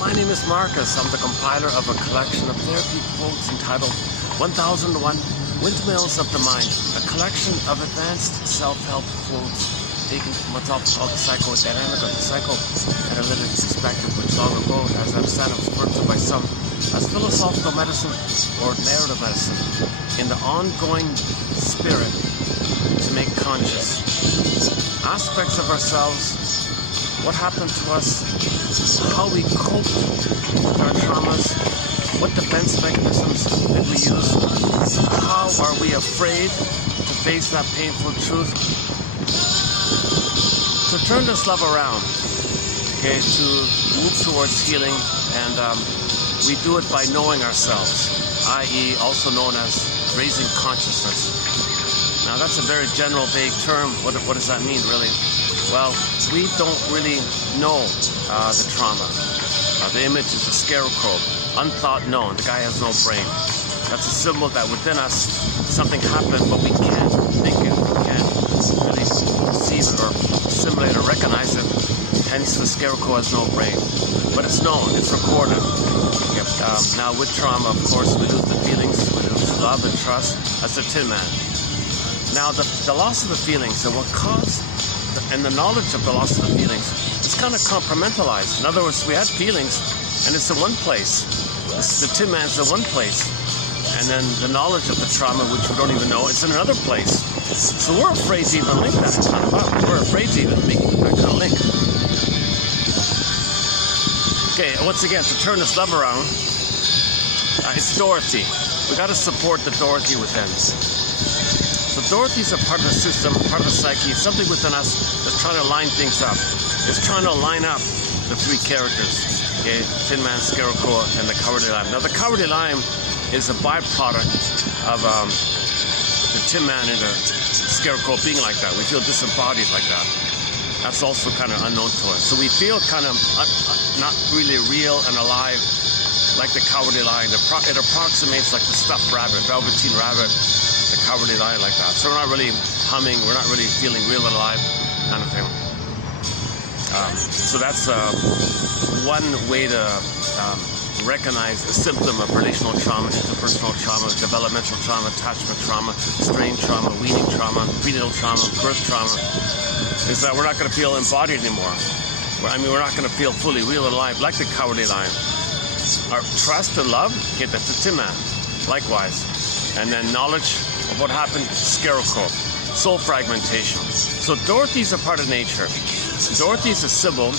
My name is Marcus. I'm the compiler of a collection of therapy quotes entitled 1001 Windmills of the Mind, a collection of advanced self-help quotes taken from what's often called the psychodynamic or the psychoanalytic perspective, which long ago, as I've said, was referred to by some as philosophical medicine or narrative medicine, in the ongoing spirit to make conscious aspects of ourselves, what happened to us, how we coped with our traumas, what defense mechanisms did we use, how are we afraid to face that painful truth, to turn this love around, okay, to move towards healing, and we do it by knowing ourselves, i.e. also known as raising consciousness. Now that's a very general, vague term. What does that mean, really? Well, we don't really know the trauma. The image is a scarecrow, unthought known. The guy has no brain. That's a symbol that within us something happened, but we can't think it. We can't really perceive it or assimilate or recognize it. Hence, the scarecrow has no brain. But it's known. It's recorded. Now, with trauma, of course, we lose the feelings. We lose love and trust. That's the Tin Man. Now, the loss of the feelings and what caused and the knowledge of the loss of the feelings, it's kind of compartmentalized. In other words, we had feelings, and it's in one place. The Tin Man's in one place, and then the knowledge of the trauma, which we don't even know, is in another place. So we're afraid to even link that. We're afraid to even make that kind of link. Okay, once again, to turn this love around, it's Dorothy. We got to support the Dorothy within. So Dorothy's a part of the system, part of the psyche, something within us that's trying to line things up. It's trying to line up the three characters, okay? Tin Man, Scarecrow, and the Cowardly Lion. Now the Cowardly Lion is a byproduct of the Tin Man and the Scarecrow being like that. We feel disembodied like that. That's also kind of unknown to us. So we feel kind of not really real and alive like the Cowardly Lion. It approximates like the stuffed rabbit, velveteen rabbit, the Cowardly Lion, like that. So we're not really humming, we're not really feeling real and alive, kind of thing. So that's one way to recognize the symptom of relational trauma, interpersonal trauma, developmental trauma, attachment trauma, strain trauma, weaning trauma, prenatal trauma, birth trauma, is that we're not going to feel embodied anymore. I mean, we're not going to feel fully real and alive like the Cowardly Lion. Our trust and love, okay, that's the Tin Man, likewise. And then knowledge of what happened, Scarecrow, soul fragmentation. So Dorothy's a part of nature. Dorothy's a symbol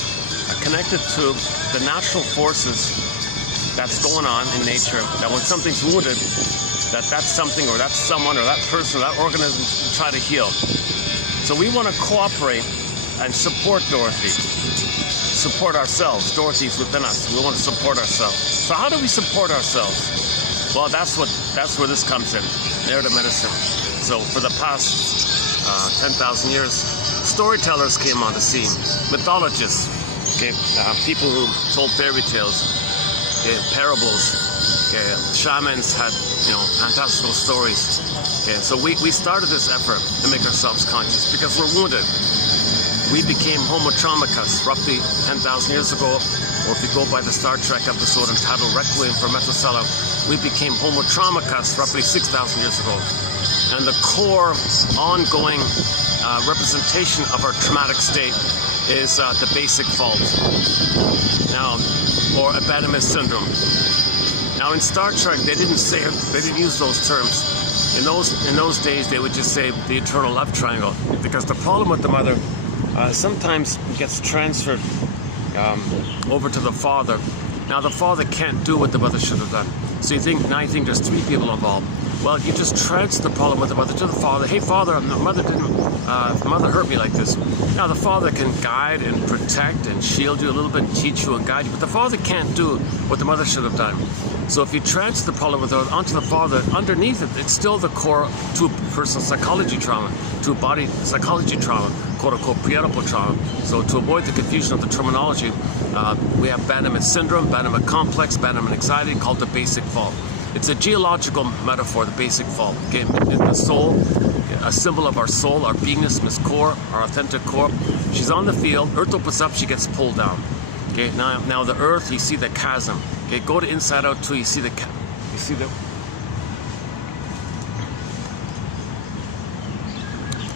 connected to the natural forces that's going on in nature, that when something's wounded, that something or that someone or that person or that organism will try to heal. So we want to cooperate and support Dorothy. Support ourselves. Dorothy's within us. We want to support ourselves. So how do we support ourselves? Well, that's where this comes in, narrative medicine. So for the past 10,000 years, storytellers came on the scene, mythologists, okay, people who told fairy tales, okay, parables, okay, shamans had, fantastical stories. Okay, so we started this effort to make ourselves conscious because we're wounded. We became Homo Traumicus roughly 10,000 years ago, or if you go by the Star Trek episode entitled Requiem for Methuselah, we became Homo Traumicus roughly 6,000 years ago. And the core, ongoing representation of our traumatic state is the basic fault, now, or abandonment syndrome. Now in Star Trek, they didn't use those terms. In those days, they would just say the eternal love triangle, because the problem with the mother sometimes gets transferred over to the father. Now the father can't do what the mother should have done. So you think there's three people involved. Well, you just transfer the problem with the mother to the father. Hey, father, mother hurt me like this. Now the father can guide and protect and shield you a little bit, teach you and guide you, but the father can't do what the mother should have done. So if you transfer the problem with her onto the father, underneath it, it's still the core to personal psychology trauma, to body psychology trauma, quote-unquote prenatal trauma. So to avoid the confusion of the terminology, we have abandonment syndrome, abandonment complex, abandonment anxiety, called the basic fault. It's a geological metaphor, the basic fault. Okay, the soul, a symbol of our soul, our beingness, Miss Core, our authentic core. She's on the field, Earth opens up, she gets pulled down. Okay, now the earth, you see the chasm. Okay, go to inside out too. You see the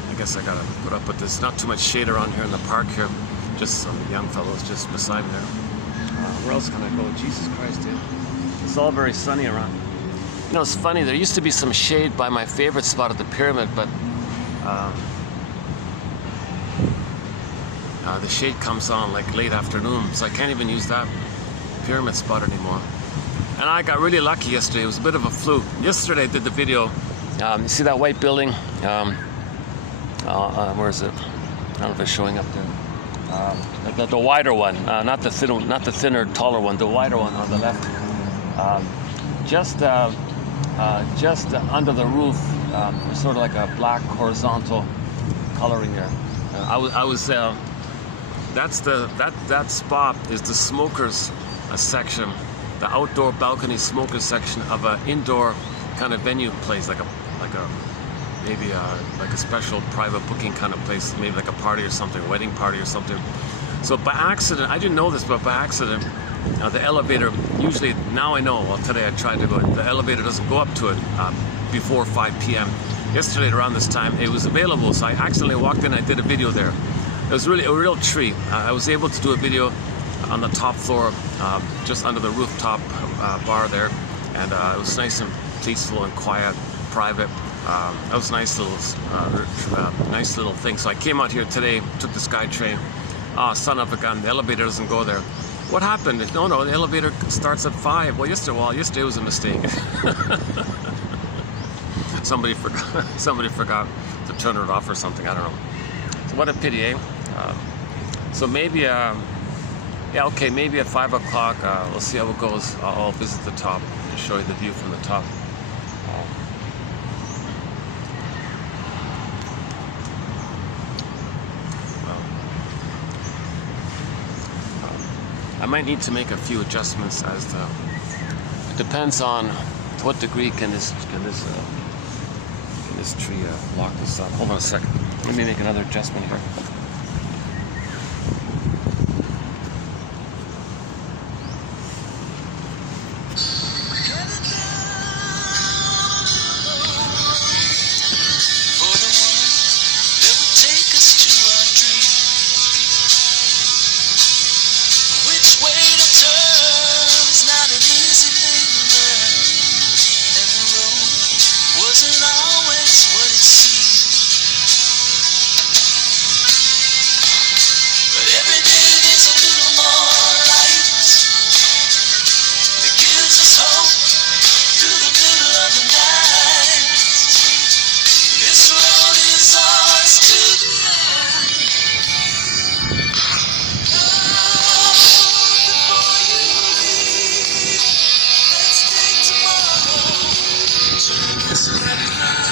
I guess I gotta put up with this. Not too much shade around here in the park here. Just some young fellows just beside me there. Where else can I go? Jesus Christ, dude. It's all very sunny around. You know, it's funny. There used to be some shade by my favorite spot at the pyramid, but the shade comes on like late afternoon, so I can't even use that pyramid spot anymore. And I got really lucky yesterday. It was a bit of a fluke. Yesterday I did the video. You see that white building? Where is it? I don't know if it's showing up there. The wider one, not the thinner, taller one. The wider one on the left. Just under the roof, there's sort of like a black horizontal coloring there. That spot is the smokers section, the outdoor balcony smokers section of an indoor kind of venue place, like a special private booking kind of place, maybe like a party or something, a wedding party or something. So by accident, I didn't know this, but by accident, the elevator, usually, now I know, well today I tried to go, the elevator doesn't go up to it before 5 p.m. Yesterday around this time, it was available, so I accidentally walked in and I did a video there. It was really a real treat. I was able to do a video on the top floor, just under the rooftop bar there, and it was nice and peaceful and quiet, private. That was a nice little thing. So I came out here today, took the SkyTrain. Son of a gun, the elevator doesn't go there. What happened? No, the elevator starts at 5. Well, yesterday was a mistake. Somebody forgot to turn it off or something. I don't know. So what a pity, eh? So maybe, yeah, okay, maybe at 5 o'clock. We'll see how it goes. I'll visit the top to show you the view from the top. I might need to make a few adjustments as to, it depends on to what degree can this tree block the sun. Hold on a second. Let me make another adjustment here.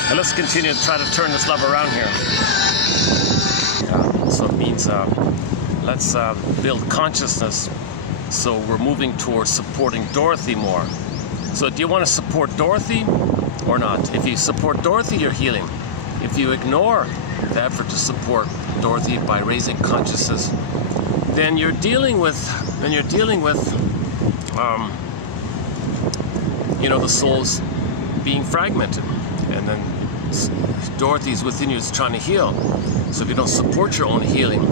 And let's continue to try to turn this love around here. So it means let's build consciousness. So we're moving towards supporting Dorothy more. So do you want to support Dorothy or not? If you support Dorothy, you're healing. If you ignore the effort to support Dorothy by raising consciousness, then you're dealing with you know, the soul's being fragmented, and then Dorothy's within you is trying to heal. So if you don't support your own healing,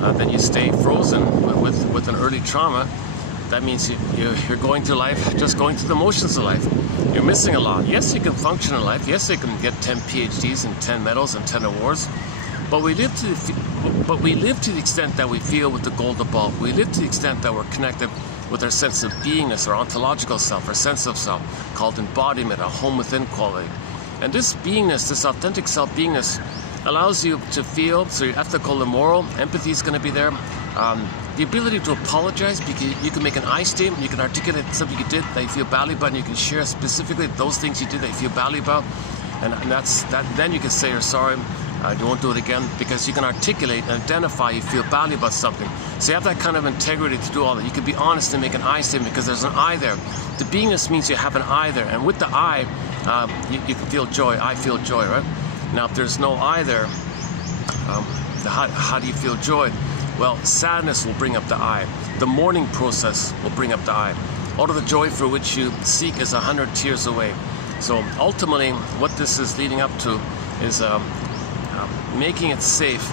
then you stay frozen with an early trauma. That means you're going through life, just going through the motions of life. You're missing a lot. Yes, you can function in life. Yes, you can get 10 PhDs and 10 medals and 10 awards. But we live to the extent that we feel with the golden bulb. We live to the extent that we're connected with our sense of beingness, our ontological self, our sense of self, called embodiment, a home within quality. And this beingness, this authentic self beingness, allows you to feel, so your ethical and moral, empathy is going to be there. The ability to apologize, because you can make an I statement, you can articulate something you did that you feel badly about, and you can share specifically those things you did that you feel badly about, and then you can say you're sorry, you won't do it again, because you can articulate and identify you feel badly about something. So you have that kind of integrity to do all that. You can be honest and make an I statement because there's an I there. The beingness means you have an I there, and with the I, you can feel joy. I feel joy, right? Now, if there's no I there, how do you feel joy? Well, sadness will bring up the I. The mourning process will bring up the I. Out of the joy for which you seek is 100 tears away. So ultimately, what this is leading up to is making it safe,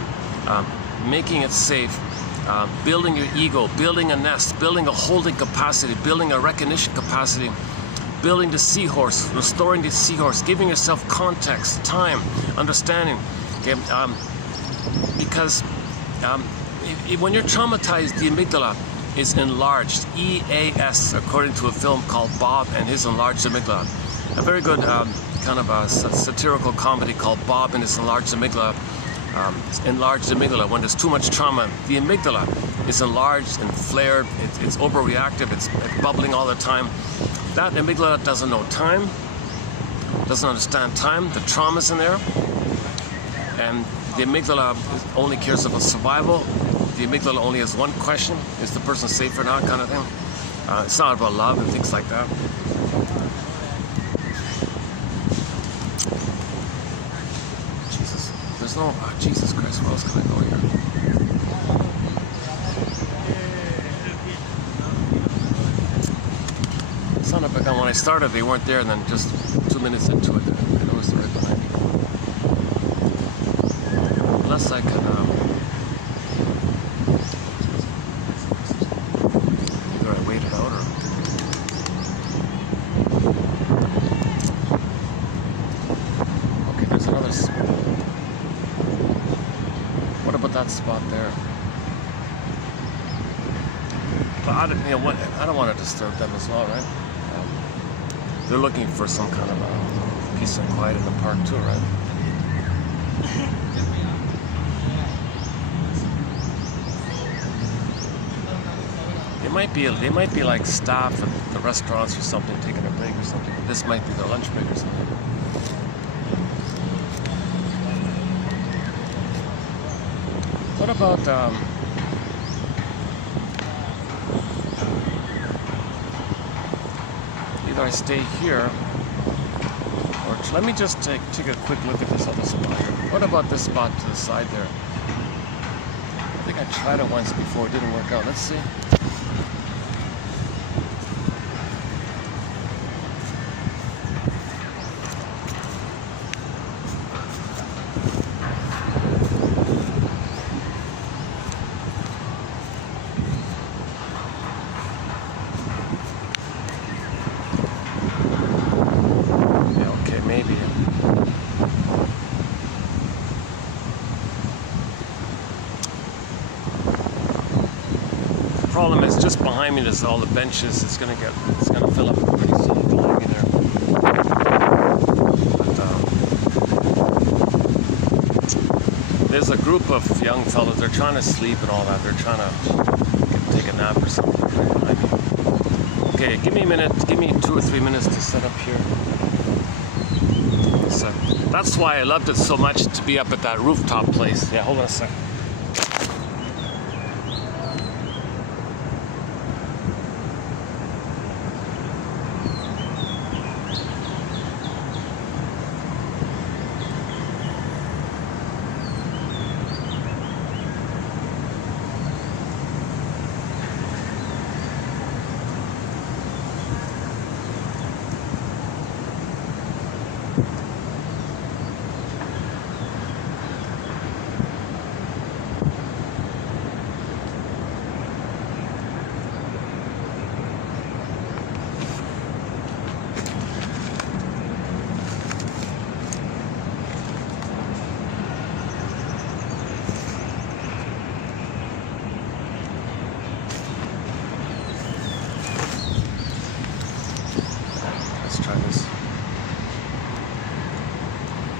building your ego, building a nest, building a holding capacity, building a recognition capacity, building the seahorse, restoring the seahorse, giving yourself context, time, understanding. Okay? Because when you're traumatized, the amygdala is enlarged, EAS, according to a film called Bob and His Enlarged Amygdala. A very good kind of a satirical comedy called Bob and His Enlarged Amygdala. When there's too much trauma, the amygdala is enlarged and flared, it's overreactive, it's bubbling all the time. That amygdala doesn't know time, doesn't understand time, the trauma's in there, and the amygdala only cares about survival. The amygdala only has one question: is the person safe or not, kind of thing. It's not about love and things like that. Jesus, there's no, Jesus Christ, where else can I go here? It's not a big one. When I started, they weren't there, and then just 2 minutes into it, I noticed they're right behind me. Unless I can, either I wait it out or. Okay, there's another. What about that spot there? But I don't want to disturb them as well, right? They're looking for some kind of peace and quiet in the park too, right? They might be like staff at the restaurants or something, taking a break or something. This might be their lunch break or something. What about either I stay here, or let me just take a quick look at this other spot. What about this spot to the side there? I think I tried it once before, it didn't work out. Let's see. Problem is, just behind me there's all the benches. It's gonna fill up pretty soon behind me there. But, there's a group of young fellows. They're trying to sleep and all that. They're trying to take a nap or something. Okay, give me a minute. Give me 2 or 3 minutes to set up here. So that's why I loved it so much to be up at that rooftop place. Yeah, hold on a second.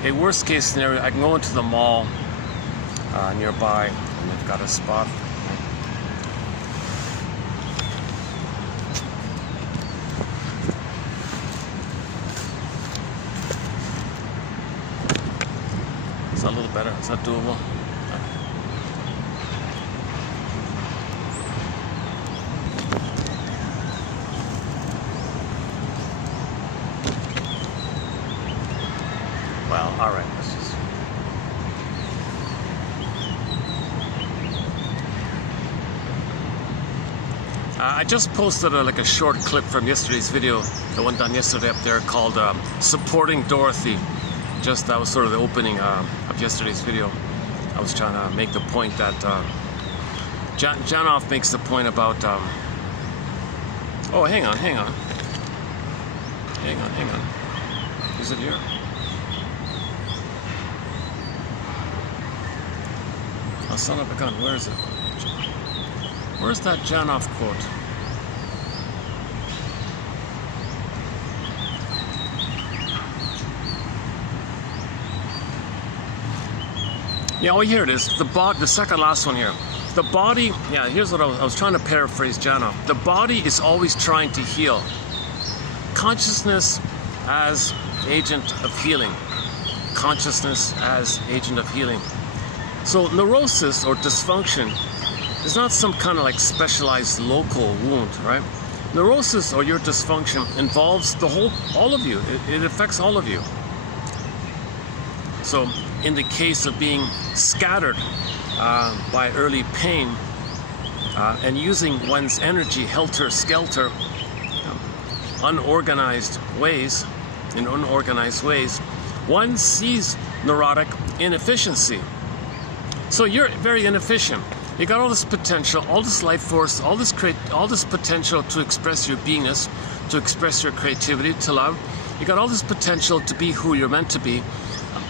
A worst case scenario, I can go into the mall nearby, and they've got a spot. Is that a little better? Is that doable? Well, all right, let's just. I just posted like a short clip from yesterday's video, the one done yesterday up there, called Supporting Dorothy. That was sort of the opening of yesterday's video. I was trying to make the point that Janoff makes the point about oh, hang on. Is it here? Oh, son of a gun, where is it? Where's that Janoff quote? Yeah, oh, here it is. The second last one here. The body, yeah, here's what I was trying to paraphrase Janoff. The body is always trying to heal. Consciousness as agent of healing. Consciousness as agent of healing. So neurosis or dysfunction is not some kind of like specialized local wound, right? Neurosis or your dysfunction involves all of you. It affects all of you. So in the case of being scattered by early pain and using one's energy helter-skelter, unorganized ways, one sees neurotic inefficiency. So you're very inefficient. You got all this potential, all this life force, all this potential to express your beingness, to express your creativity, to love. You got all this potential to be who you're meant to be.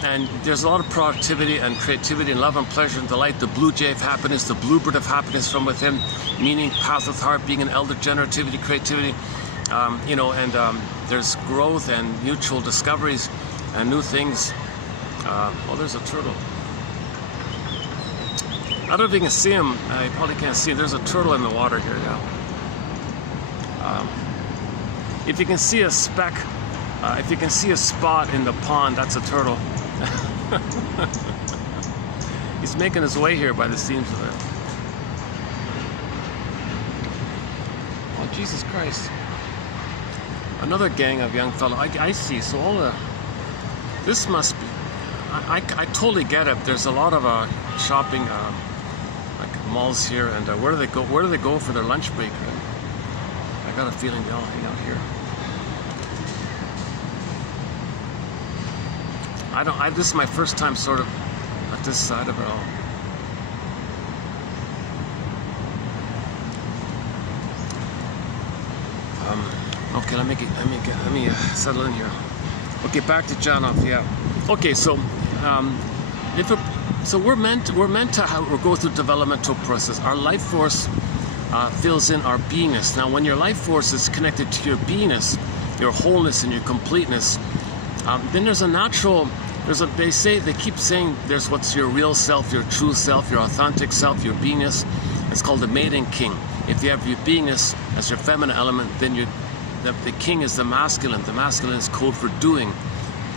And there's a lot of productivity and creativity and love and pleasure and delight, the blue jay of happiness, the bluebird of happiness from within, meaning, path of heart, being an elder, generativity, creativity, there's growth and mutual discoveries and new things. Oh, there's a turtle. I don't know if you can see him. You probably can't see him. There's a turtle in the water here now. If you can see a speck, if you can see a spot in the pond, that's a turtle. He's making his way here by the seams of it. Oh, Jesus Christ. Another gang of young fellow. I see. So this must be, I totally get it. There's a lot of shopping, like malls here, and where do they go? Where do they go for their lunch break? I got a feeling they all hang out here. This is my first time sort of at this side of it all. Okay, let me settle in here. Okay, back to Janoff. Yeah. Okay, so we're meant to go through developmental process. Our life force fills in our beingness. Now, when your life force is connected to your beingness, your wholeness and your completeness, then there's a natural. They keep saying there's what's your real self, your true self, your authentic self, your beingness. It's called the maiden king. If you have your beingness as your feminine element, then the king is the masculine. The masculine is code for doing,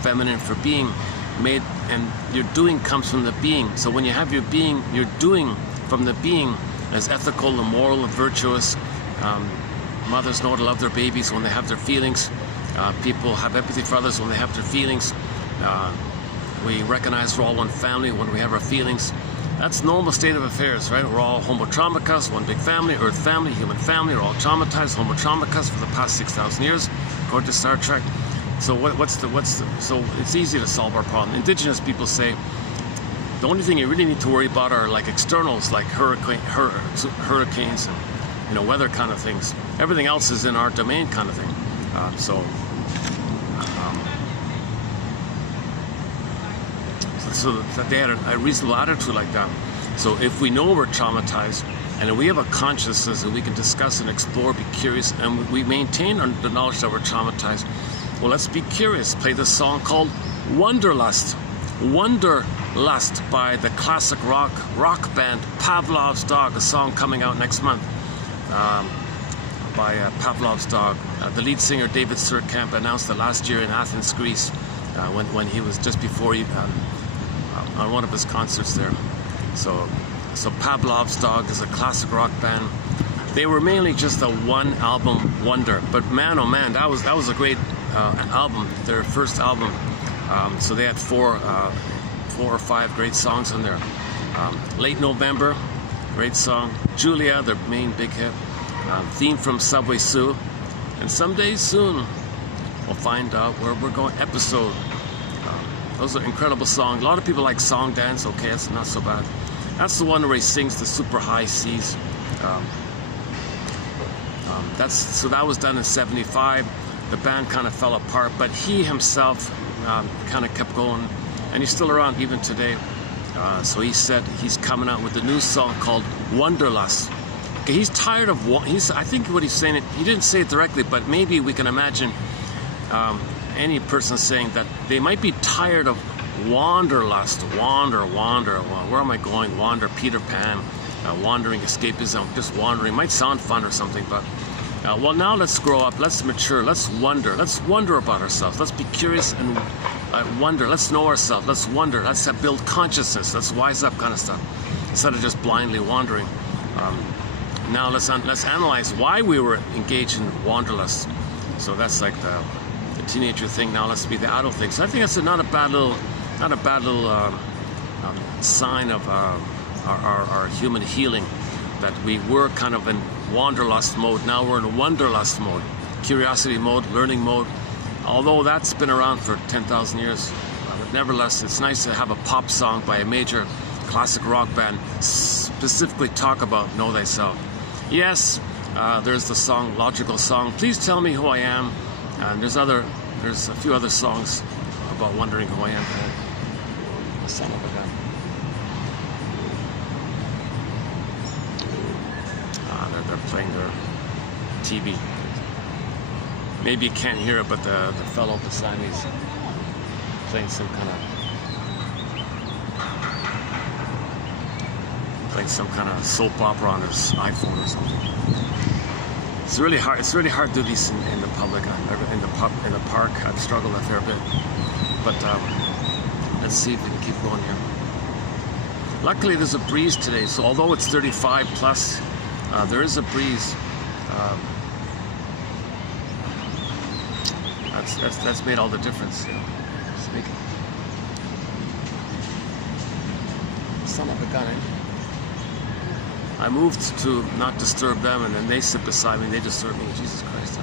feminine for being. Made, and your doing comes from the being. So when you have your being, your doing from the being as ethical and moral and virtuous. Mothers know to love their babies when they have their feelings. People have empathy for others when they have their feelings. We recognize we're all one family when we have our feelings. That's normal state of affairs, right? We're all homo traumacus, one big family, earth family, human family. We're all traumatized, homo traumacus for the past 6,000 years, according to Star Trek. So so it's easy to solve our problem. Indigenous people say the only thing you really need to worry about are like externals, like hurricanes and weather kind of things. Everything else is in our domain kind of thing. So that they had a reasonable attitude like that. So if we know we're traumatized, and if we have a consciousness that we can discuss and explore, be curious, and we maintain the knowledge that we're traumatized, well, let's be curious. Play this song called Wanderlust. Wanderlust by the classic rock band Pavlov's Dog, a song coming out next month by Pavlov's Dog. The lead singer David Surkamp announced it last year in Athens, Greece, when he was just before on one of his concerts there. So Pavlov's Dog is a classic rock band. They were mainly just a one album wonder, but man, oh man, that was a great album, their first album. So they had four or five great songs on there. Late November, great song. Julia, their main big hit. theme from Subway Sue. And someday soon, we'll find out where we're going. Episode. Those are incredible songs. A lot of people like Song Dance. Okay, that's not so bad. That's the one where he sings the super high C's. So that was done in '75. The band kind of fell apart, but he himself kind of kept going, and he's still around even today. So he said he's coming out with a new song called Wanderlust. Okay, he's tired of. I think what he's saying, he didn't say it directly, but maybe we can imagine any person saying that they might be tired of wanderlust. Wander. Where am I going? Wander. Peter Pan. Wandering, escapism. Just wandering. Might sound fun or something, but. Well, now let's grow up, let's mature, let's wonder about ourselves, let's be curious and wonder, let's know ourselves, let's wonder, let's build consciousness, let's wise up kind of stuff, instead of just blindly wandering. Now let's analyze why we were engaged in wanderlust. So that's like the teenager thing. Now let's be the adult thing. So I think that's not a bad little sign of our human healing, that we were kind of in wanderlust mode. Now we're in wanderlust mode, curiosity mode, learning mode. Although that's been around for 10,000 years, but nevertheless, it's nice to have a pop song by a major classic rock band specifically talk about know thyself. Yes, there's the song, logical song, Please Tell Me Who I Am, and there's a few other songs about wondering who I am. Son of a gun. They're playing their TV. Maybe you can't hear it, but the fellow beside me is playing some kind of soap opera on his iPhone or something. It's really hard. It's really hard to do these in the public. In the park, I've struggled a fair bit. But let's see if we can keep going here. Luckily, there's a breeze today, so although it's 35 plus, there is a breeze. That's made all the difference. Speaking. Son of a gun, eh? I moved to not disturb them, and then they sit beside me, they disturb me. Jesus Christ.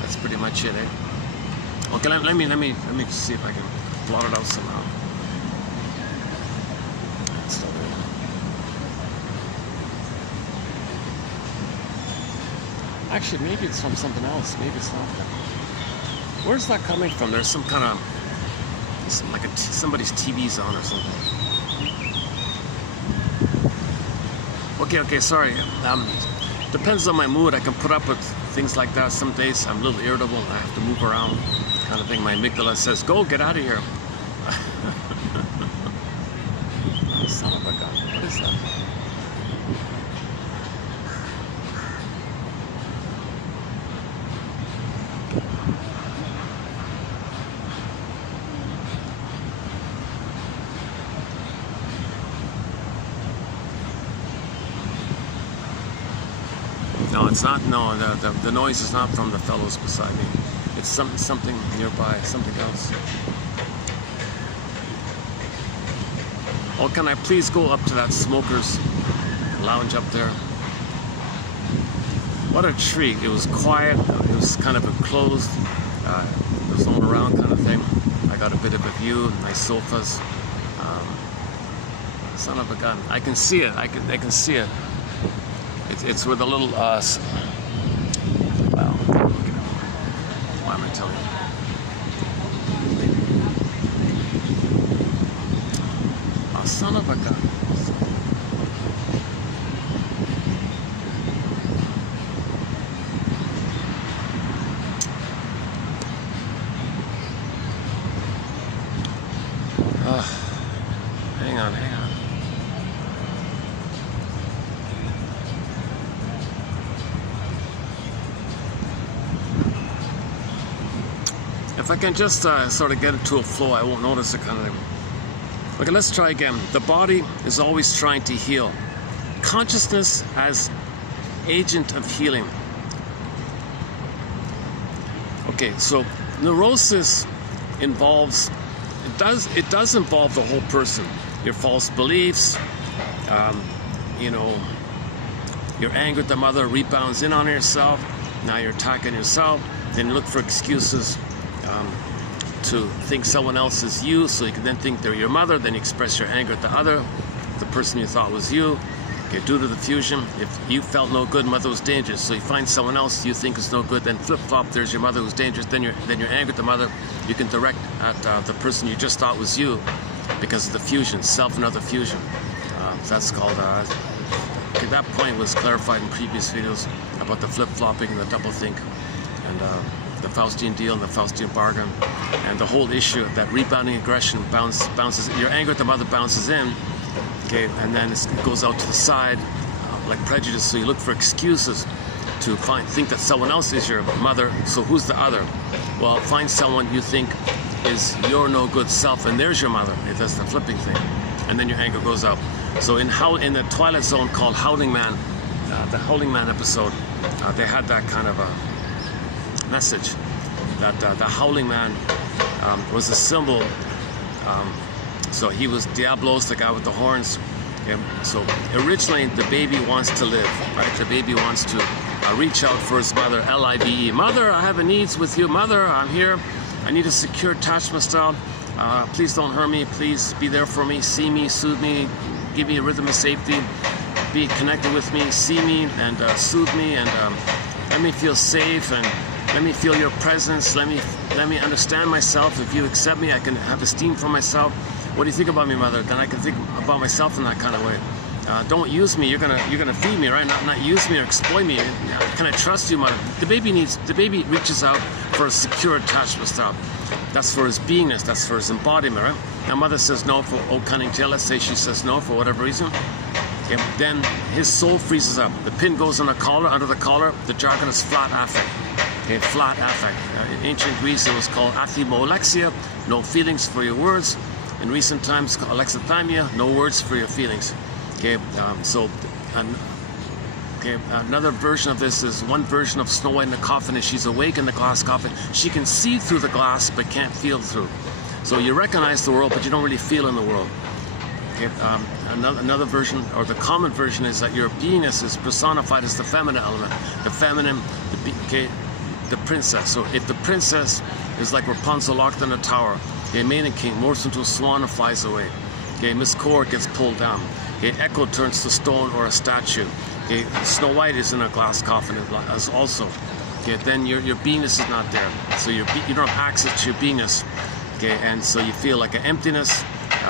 That's pretty much it, eh? Okay, let me see if I can blot it out somehow. Actually, maybe it's from something else. Maybe it's not that. Where's that coming from? There's some kind of, somebody's TV's on or something. Okay, sorry. Depends on my mood. I can put up with things like that. Some days I'm a little irritable and I have to move around, kind of thing. My amygdala says, "Go, get out of here." Son of a gun. What is that? No, it's not. No, the noise is not from the fellows beside me. It's something nearby, something else. Oh, can I please go up to that smoker's lounge up there? What a treat. It was quiet. It was kind of enclosed. It was all around kind of thing. I got a bit of a view, nice sofas. Son of a gun. I can see it. I can see it. It's with a little, well, why am I telling you? Oh, son of a gun. Hang on. If I can just sort of get into a flow, I won't notice it kind of thing. Okay, let's try again. The body is always trying to heal. Consciousness as agent of healing. Okay, so neurosis involves it does involve the whole person. Your false beliefs, you know, your anger at the mother rebounds in on yourself. Now you're attacking yourself. Then you look for excuses to think someone else is you, so you can then think they're your mother. Then you express your anger at the other, the person you thought was you. Okay, due to the fusion, if you felt no good, mother was dangerous, so you find someone else you think is no good, then flip-flop, there's your mother who's dangerous, then your anger at the mother, you can direct at the person you just thought was you because of the fusion, self and other fusion. That's called, okay, that point was clarified in previous videos about the flip-flopping and the double-think, and the Faustian deal and the Faustian bargain, and the whole issue of that rebounding aggression bounces, your anger at the mother bounces in, okay, and then it goes out to the side, like prejudice. So you look for excuses to think that someone else is your mother. So who's the other? Well, find someone you think is your no good self, and there's your mother. That's the flipping thing, and then your anger goes out. So in the Twilight Zone called Howling Man, the Howling Man episode, they had that kind of a message that the Howling Man was a symbol. So he was Diablos, the guy with the horns. Okay? So originally the baby wants to live, right? The baby wants to reach out for his mother, L-I-V-E. Mother, I have a needs with you. Mother, I'm here. I need a secure attachment style. Please don't hurt me. Please be there for me. See me, soothe me, give me a rhythm of safety. Be connected with me, see me, and soothe me, and let me feel safe, and let me feel your presence. Let me understand myself. If you accept me, I can have esteem for myself. What do you think about me, mother? Then I can think about myself in that kind of way. Don't use me. You're gonna feed me, right? Not use me or exploit me. Can I trust you, mother? The baby reaches out for a secure attachment style. That's for his beingness. That's for his embodiment, right? Now, mother says no for old cunning tail. Let's say she says no for whatever reason. Okay, then his soul freezes up. The pin goes on the collar. Under the collar, the jargon is flat affect. Okay, flat affect. In ancient Greece, it was called athymolexia. No feelings for your words. In recent times, alexithymia, no words for your feelings. Okay, another version of this is one version of Snow White in the coffin is she's awake in the glass coffin. She can see through the glass, but can't feel through. So you recognize the world, but you don't really feel in the world. Okay, another version, or the common version, is that your beingness is personified as the feminine element. The feminine, the princess. So if the princess is like Rapunzel locked in a tower, okay, Maiden King morphs into a swan and flies away. Okay, Miss Cord gets pulled down. Okay, Echo turns to stone or a statue. Okay, Snow White is in a glass coffin as also. Okay, then your beingness is not there. So you don't have access to your beingness. Okay, and so you feel like an emptiness,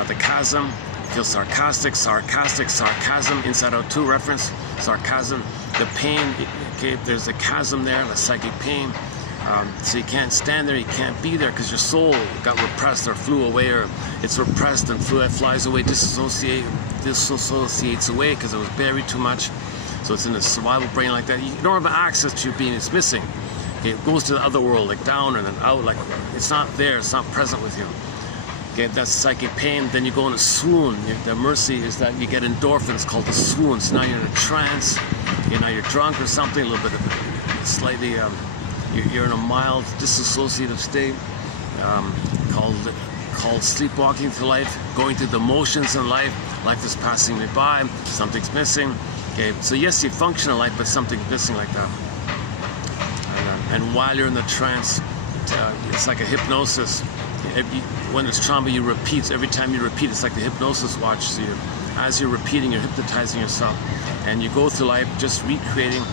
the chasm. You feel sarcastic, sarcasm, Inside Out 2 reference, sarcasm. The pain, okay, there's a chasm there, the psychic pain. So you can't stand there, you can't be there because your soul got repressed or flew away, or it's repressed and flies away, disassociates away because it was buried too much. So it's in a survival brain like that. You don't have access to your being, it's missing. Okay, it goes to the other world, like down and then out, like it's not there, it's not present with you. Okay, that's psychic pain. Then you go in a swoon. The mercy is that you get endorphins called the swoon. So now you're in a trance. Now you're drunk or something, a little bit of slightly. You're in a mild dissociative state called sleepwalking through life, going through the motions in life. Life is passing me by. Something's missing. Okay, so yes, you function in life, but something's missing like that. And while you're in the trance, it's like a hypnosis. When there's trauma, you repeat. Every time you repeat, it's like the hypnosis watch. So as you're repeating, you're hypnotizing yourself, and you go through life just recreating,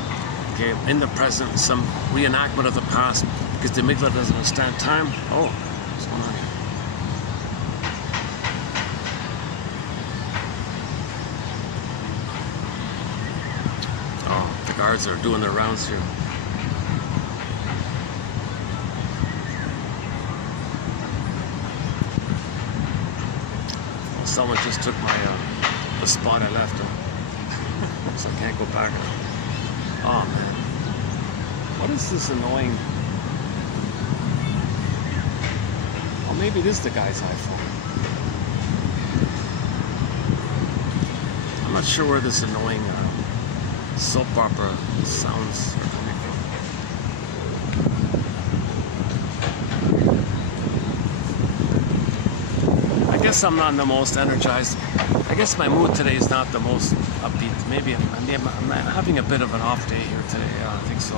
okay, in the present, some reenactment of the past, because the amygdala doesn't understand time. Oh, what's going on here? Oh, the guards are doing their rounds here. Someone just took my the spot I left, so I can't go back. Oh man, what is this annoying? Oh, maybe it is the guy's iPhone. I'm not sure where this annoying soap opera sounds are coming from. guess I'm not the most energized. I guess my mood today is not the most upbeat. Maybe I'm having a bit of an off day here today. Yeah, I think so.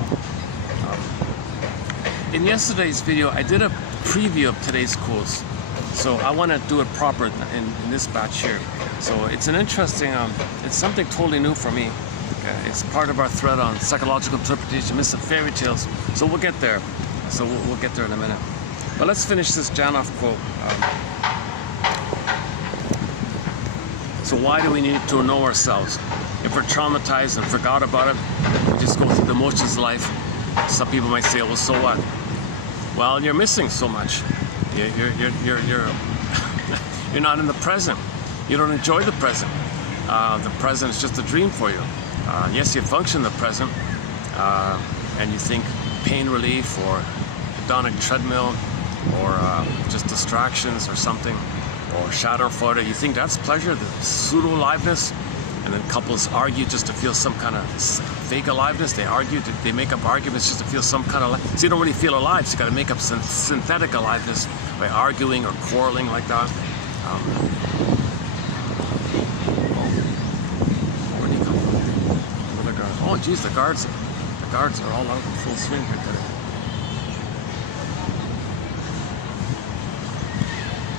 In yesterday's video, I did a preview of today's quotes. So I want to do it proper in this batch here. So it's an interesting, it's something totally new for me. It's part of our thread on psychological interpretation, myths and fairy tales. So we'll get there. So we'll get there in a minute. But let's finish this Janov quote. So why do we need to know ourselves? If we're traumatized and forgot about it, we just go through the motions of life. Some people might say, well, so what? Well, you're missing so much. You're not in the present. You don't enjoy the present. The present is just a dream for you. Yes, you function in the present, and you think pain relief or hedonic treadmill or just distractions or something, or shadow photo. You think that's pleasure, the pseudo aliveness, and then couples argue just to feel some kind of fake aliveness. They argue, they make up arguments just to feel some kind of, so you don't really feel alive, so you got to make up some synthetic aliveness by arguing or quarreling like that. Where do you come from? Where are the guards? Oh geez, the guards are all out in full swing here today.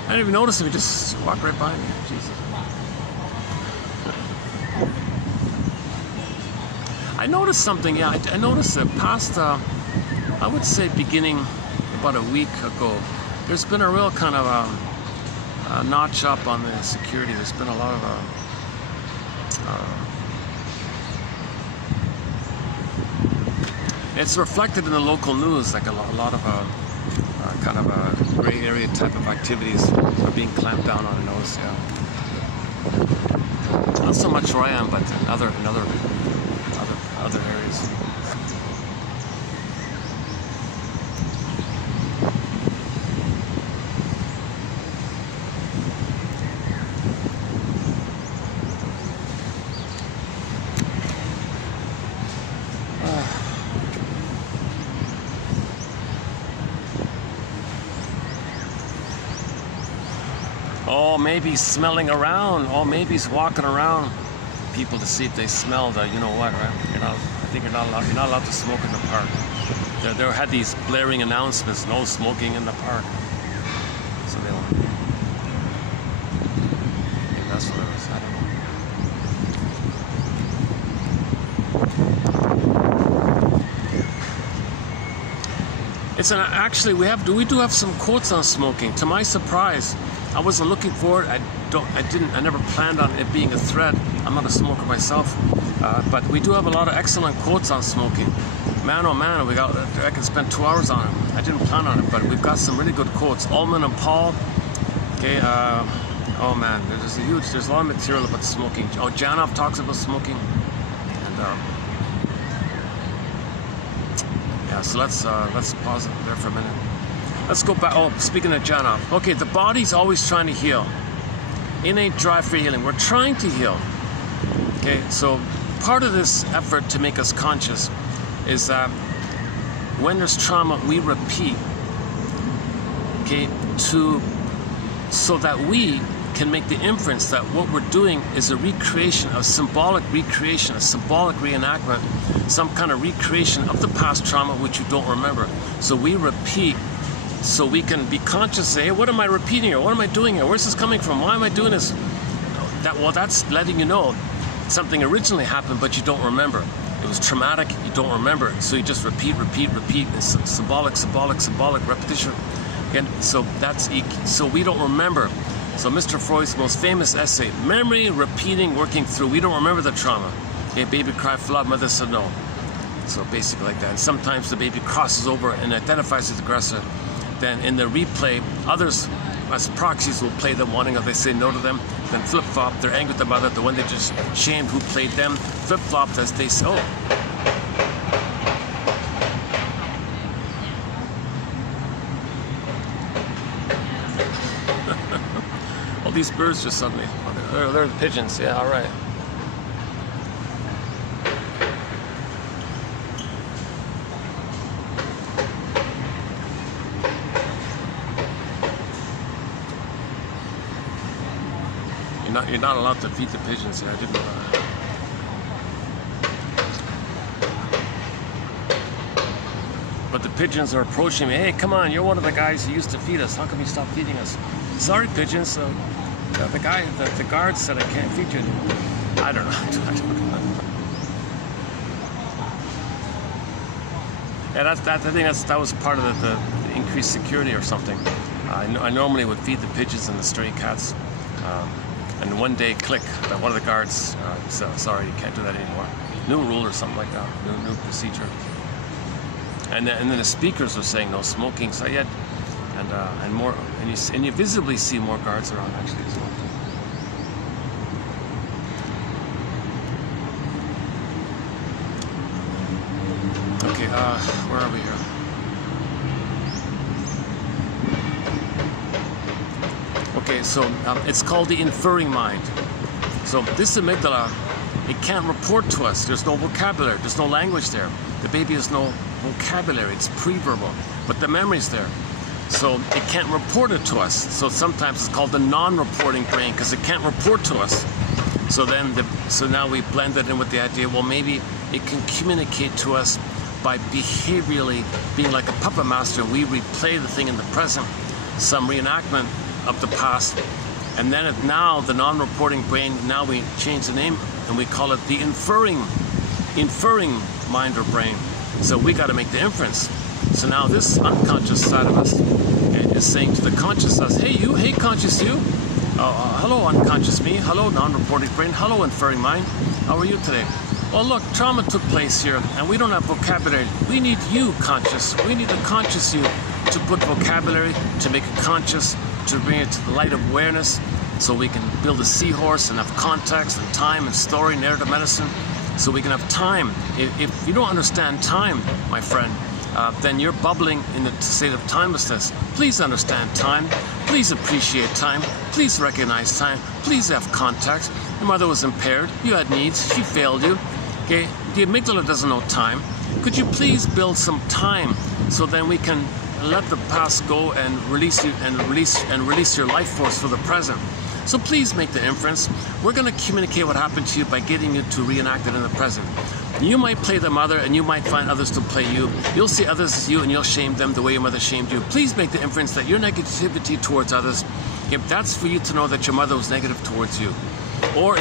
I didn't even notice him, he just walked right by me. Jesus. I noticed something, yeah, I noticed that past, I would say beginning about a week ago, there's been a real kind of a notch up on the security. There's been a lot of it's reflected in the local news, like a lot of kind of a gray area type of activities are being clamped down on. I notice, yeah. Not so much where I am, but in other areas. Oh, maybe he's smelling around. Oh, maybe he's walking around people to see if they smell the, you know what, right? I think you're not allowed to smoke in the park. They had these blaring announcements, no smoking in the park. So they were, maybe that's what it was, I don't know. It's actually, we do have some quotes on smoking. To my surprise, I wasn't looking for it. I never planned on it being a thread. I'm not a smoker myself, but we do have a lot of excellent quotes on smoking. Man, oh man, I can spend 2 hours on it. I didn't plan on it, but we've got some really good quotes. Ullman and Paul. Okay, oh man, there's a lot of material about smoking. Oh, Janov talks about smoking, and yeah. So let's pause it there for a minute. Let's go back. Oh, speaking of Janov. Okay, the body's always trying to heal. Innate drive for healing. We're trying to heal. Okay, so part of this effort to make us conscious is that when there's trauma, we repeat. Okay, so that we can make the inference that what we're doing is a recreation, a symbolic recreation, a symbolic reenactment, some kind of recreation of the past trauma which you don't remember. So we repeat. So we can be conscious, say, hey, what am I repeating here? What am I doing here? Where's this coming from? Why am I doing this? That's letting you know something originally happened, but you don't remember. It was traumatic, you don't remember. So you just repeat. It's symbolic repetition. Again, so we don't remember. So Mr. Freud's most famous essay, memory, repeating, working through. We don't remember the trauma. Okay, baby cried for love, mother said no. So basically like that. And sometimes the baby crosses over and identifies as the aggressor. Then in the replay, others as proxies will play them, wanting if they say no to them. Then flip-flop, they're angry with the mother, the one they just shamed who played them. Flip-flop as they say, oh. All these birds just suddenly, they're the pigeons, yeah, all right. You're not allowed to feed the pigeons here. I didn't know that. But the pigeons are approaching me. Hey, come on, you're one of the guys who used to feed us. How come you stopped feeding us? Sorry, pigeons. The guard said I can't feed you anymore. I don't know. I don't know. Yeah, I think that was part of the increased security or something. I normally would feed the pigeons and the stray cats. And one day, click, that one of the guards said, sorry, you can't do that anymore. New rule or something like that, new procedure. And then the speakers were saying no smoking, so yet, and more, and you visibly see more guards around actually as well. Okay, where are we here? Okay, so it's called the inferring mind. So this amygdala, it can't report to us. There's no vocabulary, there's no language there. The baby has no vocabulary, it's pre-verbal, but the memory's there. So it can't report it to us. So sometimes it's called the non-reporting brain because it can't report to us. So now we blend it in with the idea, well, maybe it can communicate to us by behaviorally being like a puppet master. We replay the thing in the present, some reenactment of the past, and then now the non-reporting brain, now we change the name and we call it the inferring mind or brain. So we got to make the inference. So now this unconscious side of us is saying to the conscious us, hey you, hey conscious you, hello unconscious me, hello non-reporting brain, hello inferring mind, how are you today? Well look, trauma took place here and we don't have vocabulary. We need you conscious, we need the conscious you to put vocabulary, to make it conscious, to bring it to the light of awareness, so we can build a seahorse and have context and time and story, narrative medicine, so we can have time. If you don't understand time, my friend, then you're bubbling in the state of timelessness. Please understand time. Please appreciate time. Please recognize time. Please have context. Your mother was impaired. You had needs. She failed you. Okay? The amygdala doesn't know time. Could you please build some time so then we can let the past go and release you and release your life force for the present. So please make the inference. We're going to communicate what happened to you by getting you to reenact it in the present. You might play the mother and you might find others to play you. You'll see others as you and you'll shame them the way your mother shamed you. Please make the inference that your negativity towards others, if that's for you to know that your mother was negative towards you. Or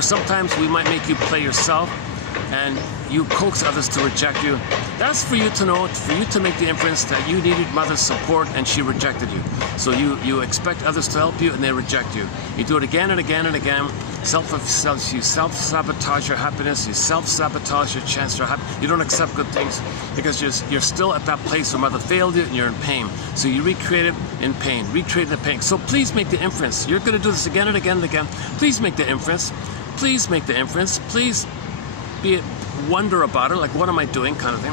sometimes we might make you play yourself and you coax others to reject you. That's for you to know, for you to make the inference that you needed mother's support and she rejected you. So you expect others to help you and they reject you. You do it again and again and again. You self-sabotage your happiness, you self-sabotage your chance for happiness. You don't accept good things because you're still at that place where mother failed you and you're in pain. So you recreate it in pain, recreate it in pain. So please make the inference. You're going to do this again and again and again. Please make the inference. Please make the inference. Please wonder about it, like what am I doing kind of thing.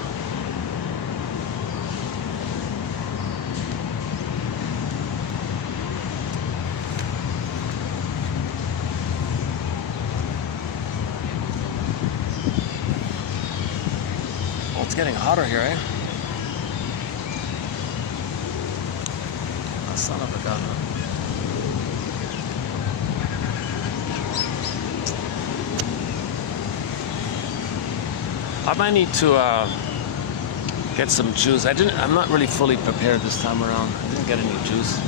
Well, it's getting hotter here, eh? Oh, son of a gun. I might need to get some juice. I'm not really fully prepared this time around. I didn't get any juice.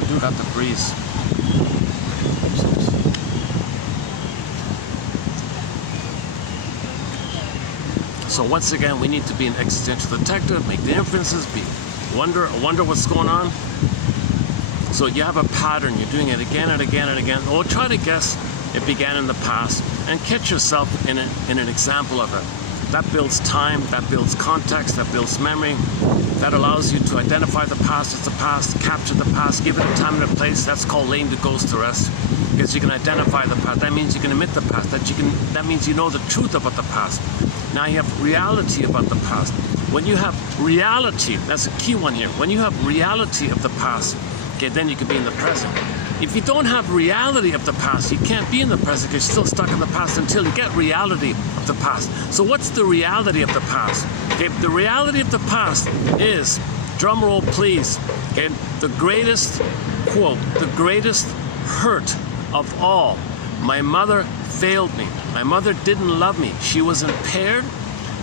We do got the breeze. So once again, we need to be an existential detective, make the inferences, wonder what's going on. So you have a pattern, you're doing it again and again and again. Or try to guess it began in the past and catch yourself in an example of it. That builds time, that builds context, that builds memory. That allows you to identify the past as the past, capture the past, give it a time and a place. That's called laying the ghost to rest. Because you can identify the past. That means you can admit the past. That means you know the truth about the past. Now you have reality about the past. when you have reality, that's a key one here. When you have reality of the past, okay, then you can be in the present. If you don't have reality of the past, you can't be in the present. You're still stuck in the past until you get reality of the past. So what's the reality of the past? Okay, the reality of the past is, drum roll please, okay, the greatest, quote, the greatest hurt of all. My mother failed me. My mother didn't love me. She was impaired.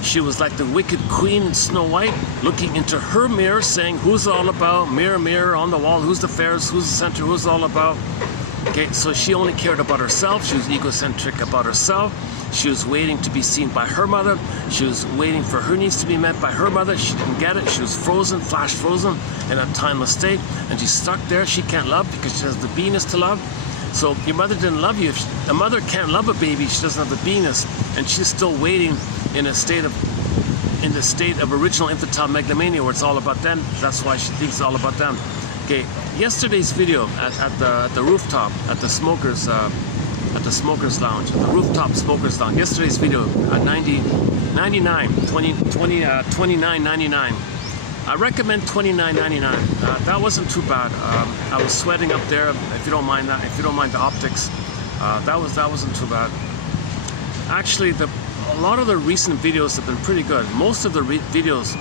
She was like the wicked queen in Snow White, looking into her mirror, saying, who's all about? Mirror, mirror on the wall, who's the fairest, who's the center, who's all about? Okay, so she only cared about herself. She was egocentric about herself. She was waiting to be seen by her mother. She was waiting for her needs to be met by her mother. She didn't get it. She was frozen, flash frozen in a timeless state. And she's stuck there. She can't love because she has the beingness to love. So your mother didn't love you. If a mother can't love a baby, she doesn't have the beingness, and she's still waiting in the state of original infantile megalomania, where it's all about them. That's why she thinks it's all about them. Okay, yesterday's video at the rooftop at the smokers lounge, at the rooftop smokers lounge. Yesterday's video at 29.99. I recommend $29.99. That wasn't too bad. I was sweating up there. If you don't mind that, if you don't mind the optics, that wasn't too bad. Actually, a lot of the recent videos have been pretty good. Most of the videos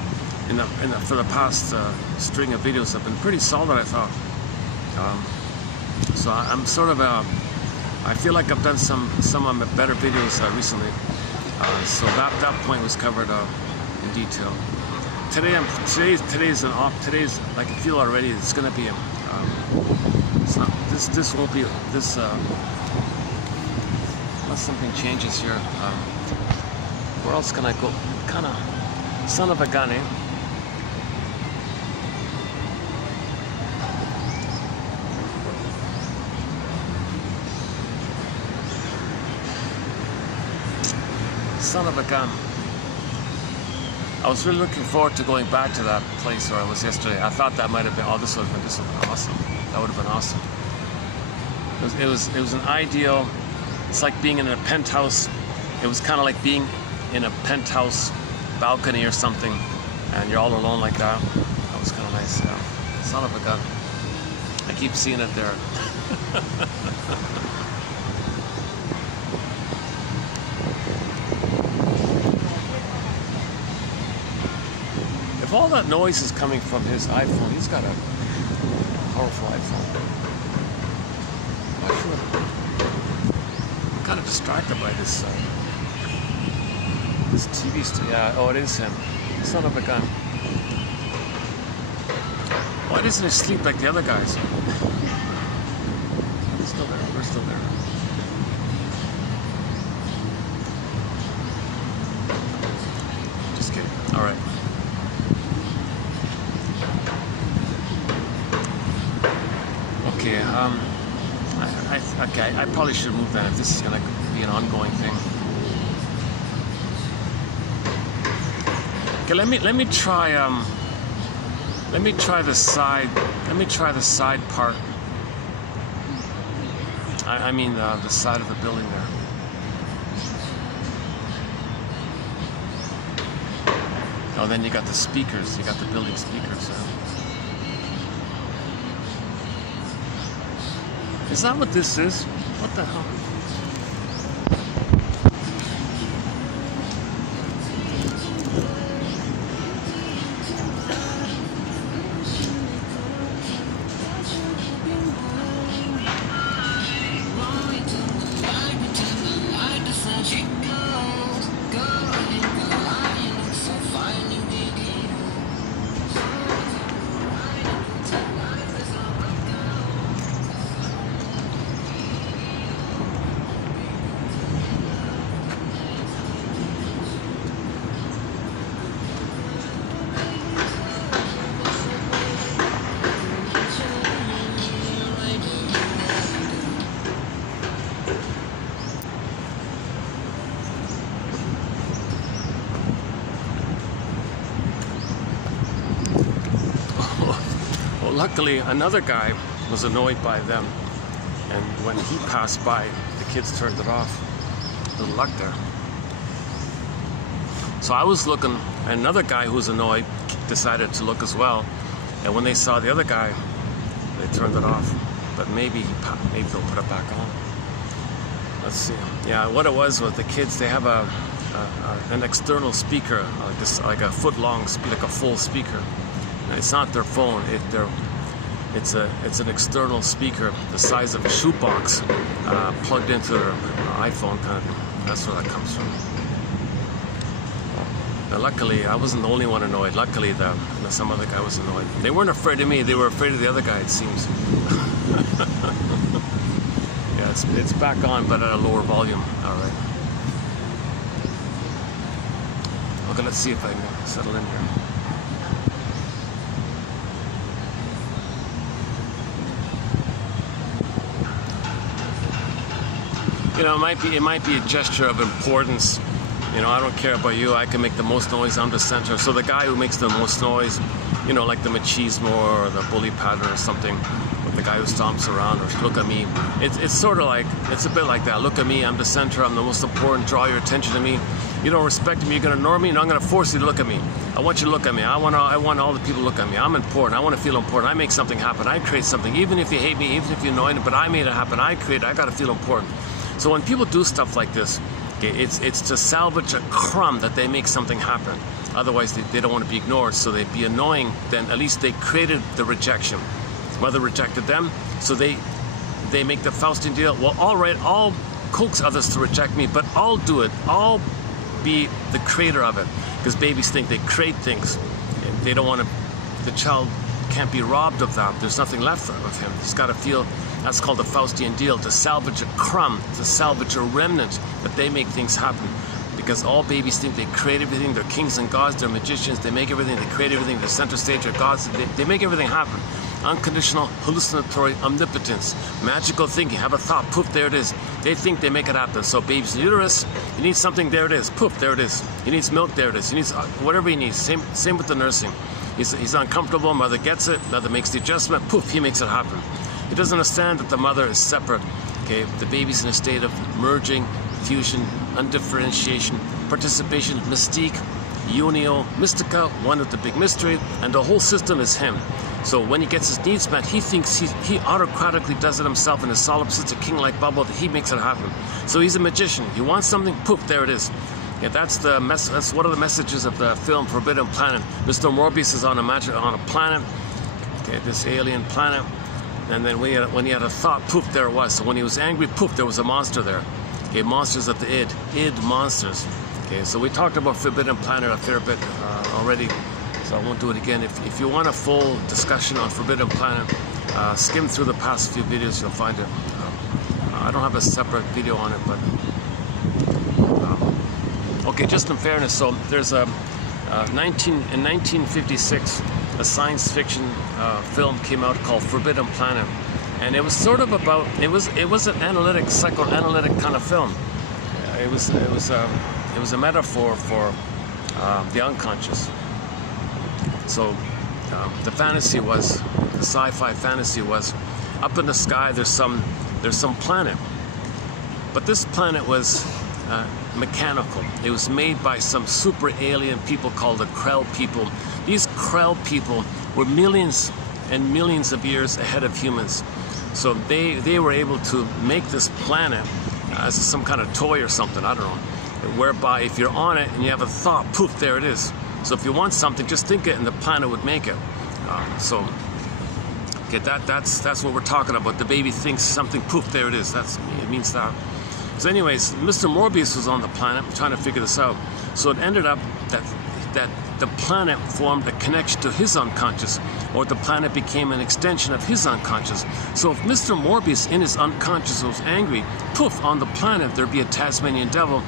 for the past string of videos have been pretty solid, I thought. So I'm sort of I feel like I've done some of my better videos recently. So that point was covered in detail. Today's like I feel already it's gonna be it's not this won't be this unless something changes here. Where else can I go? Kinda son of a gun, eh? Son of a gun. I was really looking forward to going back to that place where I was yesterday. I thought that might have been, this would have been awesome. That would have been awesome. It was an ideal, it's like being in a penthouse. It was kind of like being in a penthouse balcony or something, and you're all alone like that. That was kind of nice, yeah. Son of a gun. I keep seeing it there. If all that noise is coming from his iPhone, he's got a powerful iPhone. I'm kind of distracted by this TV studio. Yeah, oh, it is him. Son of a gun. Why doesn't he sleep like the other guys? We're still there. We're still there. Just kidding. All right. Okay, I probably should move that if this is going to be an ongoing thing. Okay, let me try the side. Let me try the side part. I mean the side of the building there. Oh, then you got the speakers. You got the building speakers. Is that what this is? What the hell? Luckily, another guy was annoyed by them, and when he passed by, the kids turned it off. Good luck there. So I was looking And another guy who was annoyed decided to look as well. And when they saw the other guy, they turned it off. But maybe they'll put it back on. Let's see. Yeah, what it was the kids, they have an external speaker, like a foot-long, like a full speaker. And it's not their phone. It's an external speaker the size of a shoebox, plugged into their iPhone kind of thing. That's where that comes from. Now, luckily, I wasn't the only one annoyed. Luckily, some other guy was annoyed. They weren't afraid of me. They were afraid of the other guy, it seems. Yeah, it's back on, but at a lower volume. All right. Okay, let's see if I can settle in here. You know, it might be a gesture of importance. You know, I don't care about you. I can make the most noise. I'm the center. So the guy who makes the most noise, you know, like the machismo or the bully pattern or something, or the guy who stomps around or look at me. It's sort of like, it's a bit like that. Look at me. I'm the center. I'm the most important. Draw your attention to me. You don't respect me. You're going to ignore me. And I'm going to force you to look at me. I want you to look at me. I want all the people to look at me. I'm important. I want to feel important. I make something happen. I create something. Even if you hate me, even if you're annoyed, but I made it happen. I got to feel important. So when people do stuff like this, okay, it's to salvage a crumb that they make something happen. Otherwise, they don't want to be ignored, so they'd be annoying. Then at least they created the rejection. Mother rejected them, so they make the Faustian deal. Well, all right, I'll coax others to reject me, but I'll do it. I'll be the creator of it, because babies think they create things. And they don't want to. The child can't be robbed of that. There's nothing left of him. He's got to feel. That's called the Faustian deal, to salvage a crumb, to salvage a remnant, that they make things happen. Because all babies think they create everything. They're kings and gods, they're magicians, they make everything, they create everything, they're center stage, they're gods, they make everything happen. Unconditional, hallucinatory omnipotence, magical thinking, have a thought, poof, there it is. They think they make it happen. So baby's uterus, he needs something, there it is, poof, there it is. He needs milk, there it is. He needs whatever he needs. Same with the nursing. He's uncomfortable, mother gets it, mother makes the adjustment, poof, he makes it happen. He doesn't understand that the mother is separate. Okay, the baby's in a state of merging, fusion, undifferentiation, participation, mystique, unio, mystica, one with the big mystery, and the whole system is him. So when he gets his needs met, he thinks he autocratically does it himself in his solipsistic king-like bubble, that he makes it happen. So he's a magician. He wants something, poof, there it is. Yeah, that's one of the messages of the film Forbidden Planet. Mr. Morbius is on a planet, okay, this alien planet. And then when he had a thought, poof, there it was. So when he was angry, poof, there was a monster there. Okay, monsters of the id monsters. Okay, so we talked about Forbidden Planet a fair bit already, so I won't do it again. If you want a full discussion on Forbidden Planet, skim through the past few videos, you'll find it. I don't have a separate video on it, but okay, just in fairness, so there's in 1956. A science fiction film came out called Forbidden Planet, and it was sort of about it was an analytic, psychoanalytic kind of film. It was a metaphor for the unconscious. So the fantasy was, the sci-fi fantasy was, up in the sky there's some planet, but this planet was mechanical. It was made by some super alien people called the Krell people. These Krell people were millions and millions of years ahead of humans. So they were able to make this planet as some kind of toy or something, I don't know, whereby if you're on it and you have a thought, poof, there it is. So if you want something, just think it and the planet would make it. Okay, that's what we're talking about. The baby thinks something, poof, there it is. It means that. So anyways, Mr. Morbius was on the planet trying to figure this out. So it ended up that the planet formed a connection to his unconscious, or the planet became an extension of his unconscious. So if Mr. Morbius in his unconscious was angry, poof, on the planet there'd be a Tasmanian devil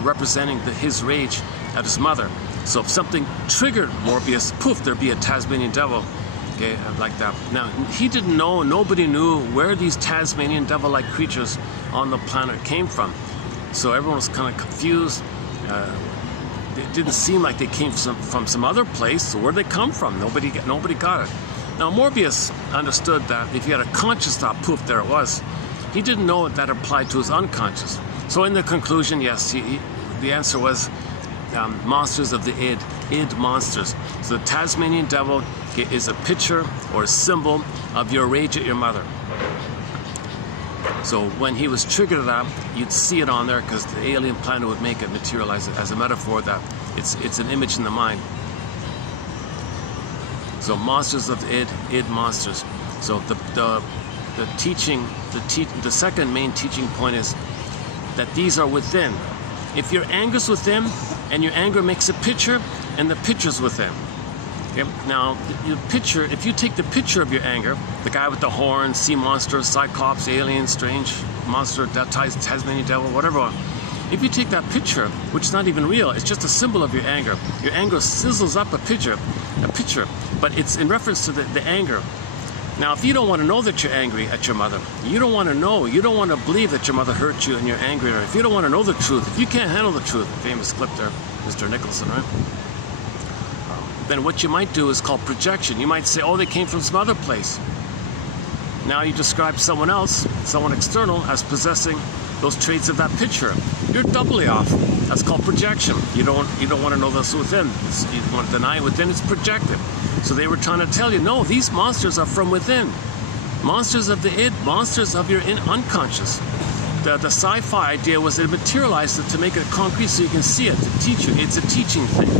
representing his rage at his mother. So if something triggered Morbius, poof, there'd be a Tasmanian devil. Okay, like that. Now, he didn't know, nobody knew where these Tasmanian devil-like creatures on the planet came from. So everyone was kind of confused. It didn't seem like they came from some other place. So where'd they come from? Nobody got it. Now, Morbius understood that if he had a conscious thought, poof, there it was. He didn't know that applied to his unconscious. So in the conclusion, yes, the answer was monsters of the id. id monsters. So the Tasmanian devil is a picture or a symbol of your rage at your mother. So when he was triggered at that, you'd see it on there because the alien planet would make it materialize it as a metaphor that it's an image in the mind. So monsters of the id monsters. So the teaching, the second main teaching point is that these are within. If your anger's within, and your anger makes a picture, and the picture's within. Okay? Now, the picture, if you take the picture of your anger, the guy with the horn, sea monster, cyclops, alien, strange monster, Tasmanian devil, whatever. If you take that picture, which is not even real, it's just a symbol of your anger sizzles up a picture, but it's in reference to the anger. Now, if you don't want to know that you're angry at your mother, you don't want to know, you don't want to believe that your mother hurt you and you're angry, or if you don't want to know the truth, if you can't handle the truth, famous clip there, Mr. Nicholson, right? Then what you might do is called projection. You might say, oh, they came from some other place. Now you describe someone else, someone external, as possessing those traits of that picture. You're doubly off. That's called projection. You don't want to know this within. You want to deny it within, it's projected. So they were trying to tell you, no, these monsters are from within. Monsters of the id, monsters of your unconscious. The sci-fi idea was to materialize it, to make it concrete so you can see it, to teach you. It's a teaching thing.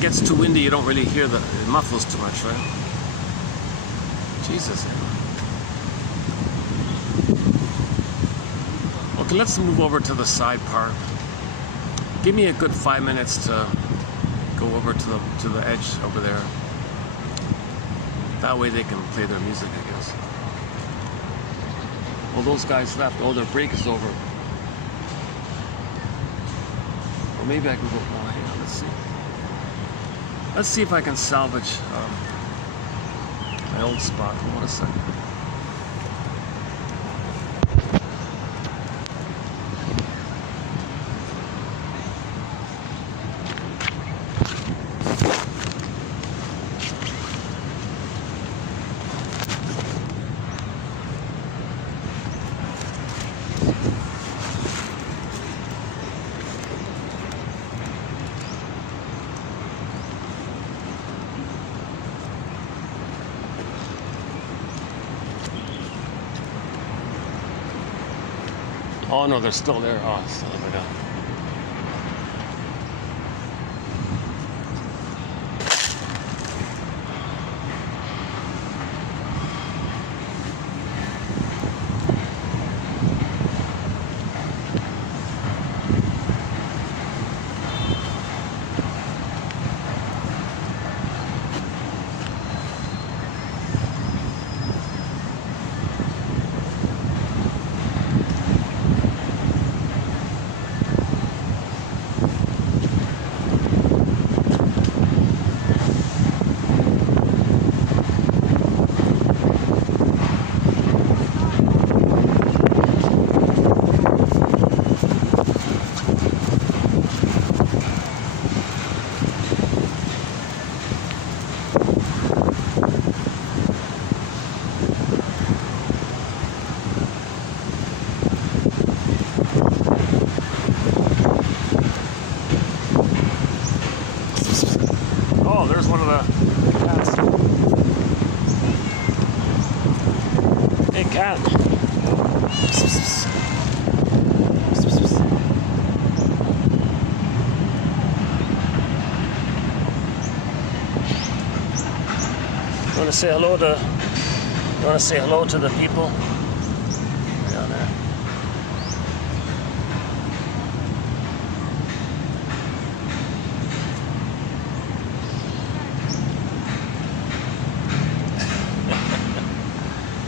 It's too windy, you don't really hear it muffles too much, right? Jesus. Okay, let's move over to the side part. Give me a good 5 minutes to go over to the edge over there. That way they can play their music, I guess. Well, those guys left. Oh, their break is over. Or maybe I can go. Oh, hang on, let's see. Let's see if I can salvage my old spot. Hold on a second. Oh no, they're still there. Oh, son of a gun. One of the cats. Hey, cat. You want to say hello to? You want to say hello to the people down there?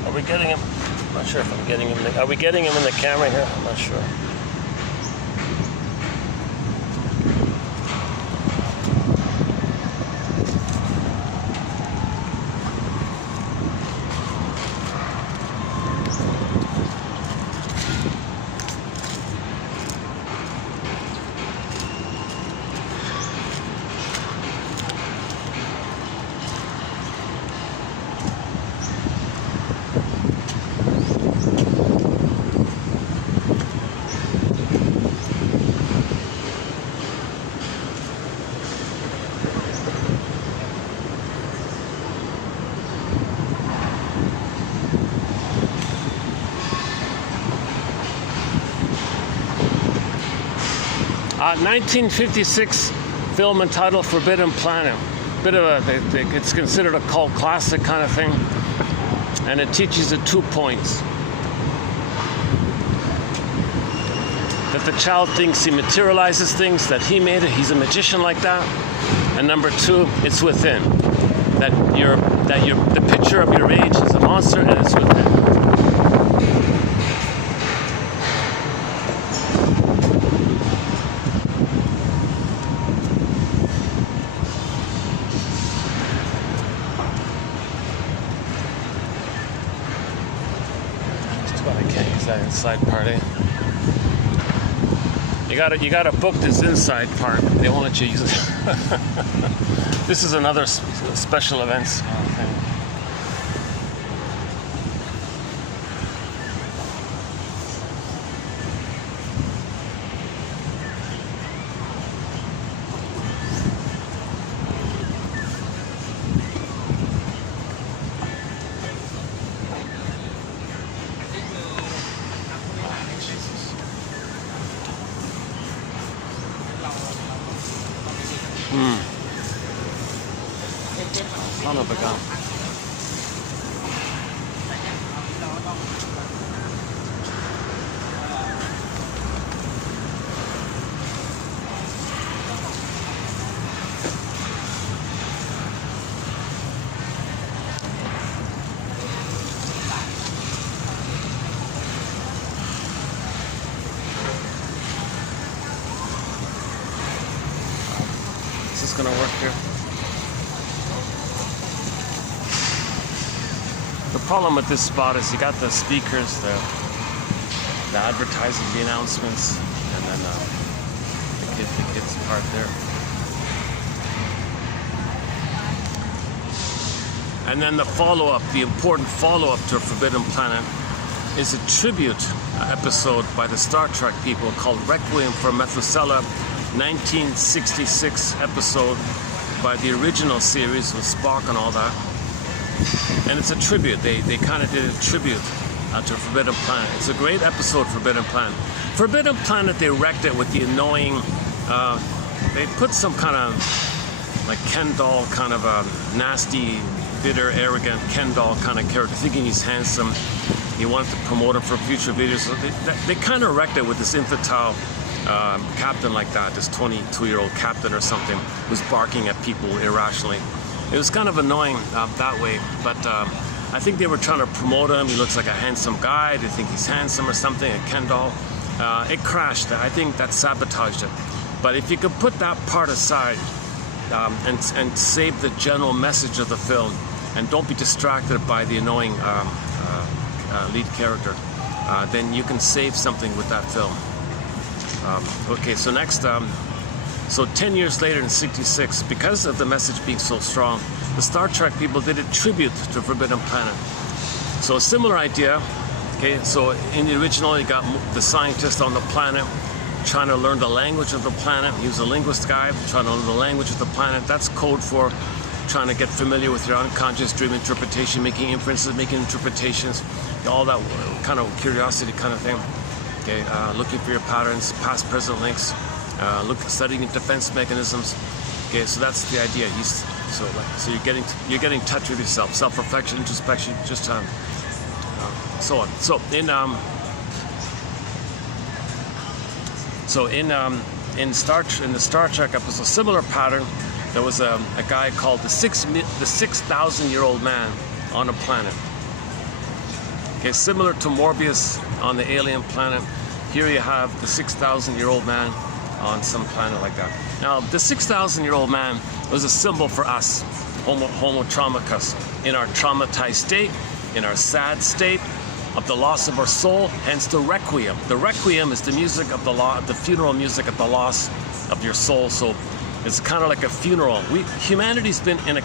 Are we getting him? I'm not sure if I'm getting him. Are we getting him in the camera here? I'm not sure. 1956 film entitled Forbidden Planet. It's considered a cult classic kind of thing, and it teaches you 2 points. That the child thinks he materializes things, that he made it, he's a magician like that. And number 2, it's within. That the picture of your age is a monster and it's within. Just about I can't use that inside party. You gotta book this inside part. They won't let you use it. This is another special events thing. Son of a gun. Is this gonna work here? The problem with this spot is you got the speakers, the advertising, the announcements, and then the kids part there. And then the follow-up, the important follow-up to Forbidden Planet is a tribute episode by the Star Trek people called Requiem for Methuselah, 1966 episode by the original series with Spock and all that. And it's a tribute. They kind of did a tribute to Forbidden Planet. It's a great episode, Forbidden Planet. Forbidden Planet, they wrecked it with the annoying, they put some kind of like Ken doll, kind of a nasty, bitter, arrogant Ken doll kind of character, thinking he's handsome. He wanted to promote him for future videos. So they kind of wrecked it with this infantile captain like that, this 22-year-old captain or something, who's barking at people irrationally. It was kind of annoying that way, but I think they were trying to promote him. He looks like a handsome guy. They think he's handsome or something, a Ken doll. It crashed. I think that sabotaged it. But if you could put that part aside and save the general message of the film, and don't be distracted by the annoying lead character, then you can save something with that film. Okay, so next, so 10 years later in '66, because of the message being so strong, the Star Trek people did a tribute to Forbidden Planet. So a similar idea, okay, so in the original you got the scientist on the planet trying to learn the language of the planet. He was a linguist guy trying to learn the language of the planet. That's code for trying to get familiar with your unconscious dream interpretation, making inferences, making interpretations, all that kind of curiosity kind of thing. Okay, looking for your patterns, past, present links, studying defense mechanisms. Okay, so that's the idea. So you're getting in touch with yourself, self-reflection, introspection, just so on. So in the Star Trek episode, similar pattern. There was a guy called the 6,000-year-old man on a planet. Okay, similar to Morbius on the alien planet. Here you have the 6,000-year-old man on some planet like that. Now, the 6,000-year-old man was a symbol for us, Homo traumacus, in our traumatized state, in our sad state of the loss of our soul, hence the requiem. The requiem is the music of the funeral music of the loss of your soul. So it's kind of like a funeral. Humanity's been in a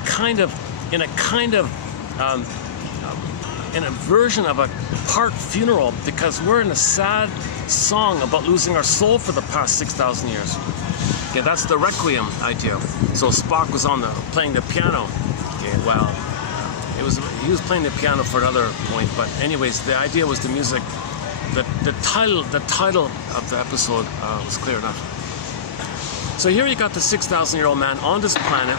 version of a part funeral, because we're in a sad song about losing our soul for the past 6,000 years. Okay, that's the requiem idea. So Spock was playing the piano. Okay, well, he was playing the piano for another point, but anyways, the idea was the music. The title of the episode was clear enough. So here you got the 6,000-year-old man on this planet,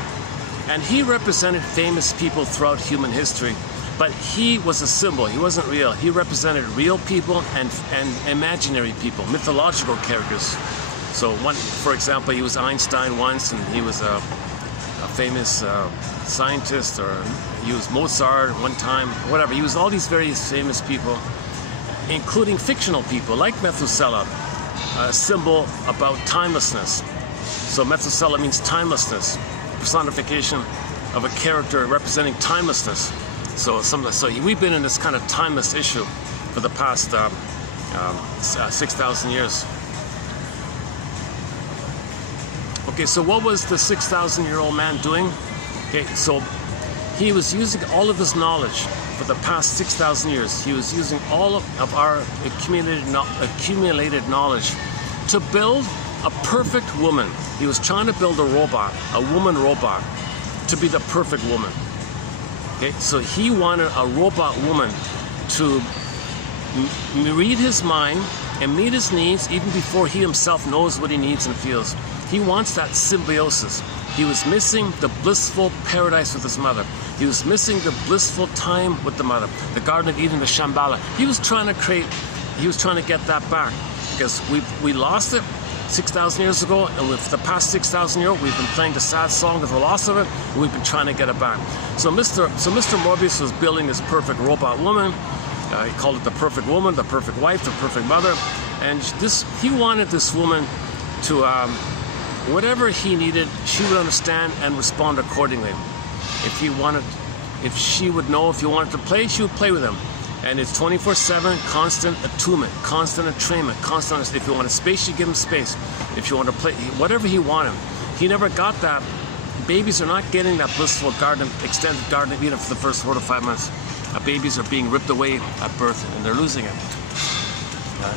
and he represented famous people throughout human history. But he was a symbol. He wasn't real. He represented real people and imaginary people, mythological characters. So for example, he was Einstein once, and he was a famous scientist, or he was Mozart one time, whatever. He was all these various famous people, including fictional people like Methuselah, a symbol about timelessness. So Methuselah means timelessness, personification of a character representing timelessness. So we've been in this kind of timeless issue for the past 6,000 years. Okay, so what was the 6,000-year-old man doing? Okay, so he was using all of his knowledge for the past 6,000 years. He was using all of our accumulated knowledge to build a perfect woman. He was trying to build a robot, a woman robot, to be the perfect woman. Okay, so he wanted a robot woman to read his mind and meet his needs even before he himself knows what he needs and feels. He wants that symbiosis. He was missing the blissful paradise with his mother. He was missing the blissful time with the mother, the Garden of Eden, the Shambhala. He was trying to get that back, because we lost it 6,000 years ago, and with the past 6,000 years, we've been playing the sad song of the loss of it, and we've been trying to get it back. So Mr. Morbius was building this perfect robot woman. He called it the perfect woman, the perfect wife, the perfect mother, and he wanted this woman to, whatever he needed, she would understand and respond accordingly. If she would know if he wanted to play, she would play with him. And it's 24/7, constant attunement, constant entrainment, constant. If you want space, you give him space. If you want to play, whatever he wanted. He never got that. Babies are not getting that blissful extended Garden of Eden for the first 4 to 5 months. Babies are being ripped away at birth, and they're losing it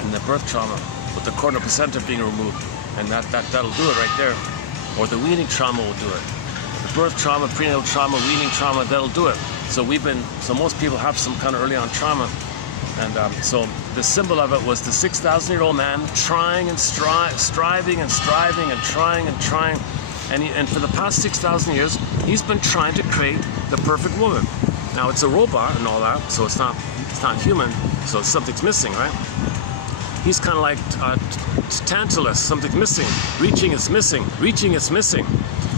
in the birth trauma, with the corner placenta being removed, and that'll do it right there. Or the weaning trauma will do it. The birth trauma, prenatal trauma, weaning trauma, that'll do it. So most people have some kind of early on trauma, and so the symbol of it was the 6,000-year-old man trying and striving and striving and trying and trying, and for the past 6,000 years, he's been trying to create the perfect woman. Now it's a robot and all that, so it's not human, so something's missing, right? He's kind of like Tantalus, something's missing, reaching is missing, reaching is missing.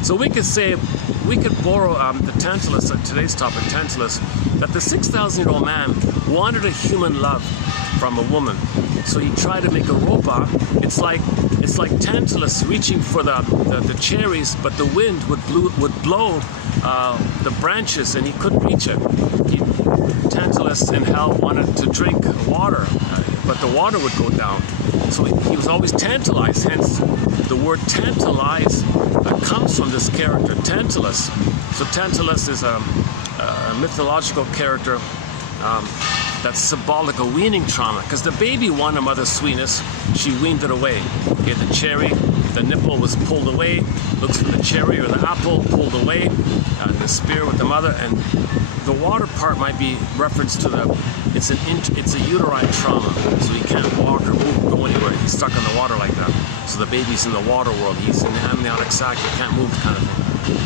So we could borrow the Tantalus, today's topic, Tantalus, that the 6,000-year-old man wanted a human love from a woman. So he tried to make a robot. It's like Tantalus reaching for the cherries, but the wind would blow the branches, and he couldn't reach it. Tantalus in hell wanted to drink water, but the water would go down. So he was always tantalized, hence the word tantalize comes from this character, Tantalus. So Tantalus is a mythological character that's symbolic of weaning trauma, because the baby wanted a mother's sweetness, she weaned it away. Okay, the cherry, the nipple was pulled away, looks for the cherry or the apple, pulled away, the spear with the mother, and the water part might be reference to it's a uterine trauma, so he can't walk or move, go anywhere. He's stuck in the water like that. So the baby's in the water world. He's in the amniotic sac. He can't move, kind of thing.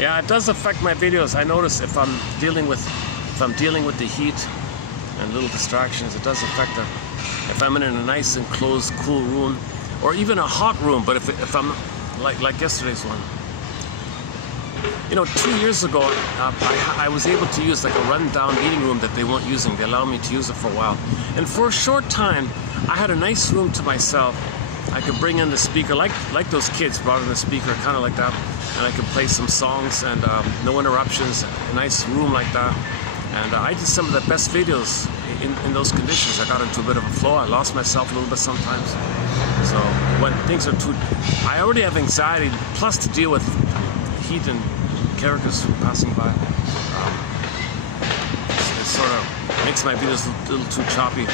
Yeah, it does affect my videos. I notice if I'm dealing with the heat and little distractions, it does affect them. If I'm in a nice enclosed, cool room, or even a hot room, but if I'm like yesterday's one. You know, 2 years ago, I was able to use like a run-down meeting room that they weren't using. They allowed me to use it for a while, and for a short time, I had a nice room to myself. I could bring in the speaker, like those kids brought in the speaker, kind of like that, and I could play some songs and no interruptions, a nice room like that. And I did some of the best videos in those conditions. I got into a bit of a flow. I lost myself a little bit sometimes. So when things are too, I already have anxiety, plus to deal with heat and characters passing by. It sort of makes my videos a little too choppy.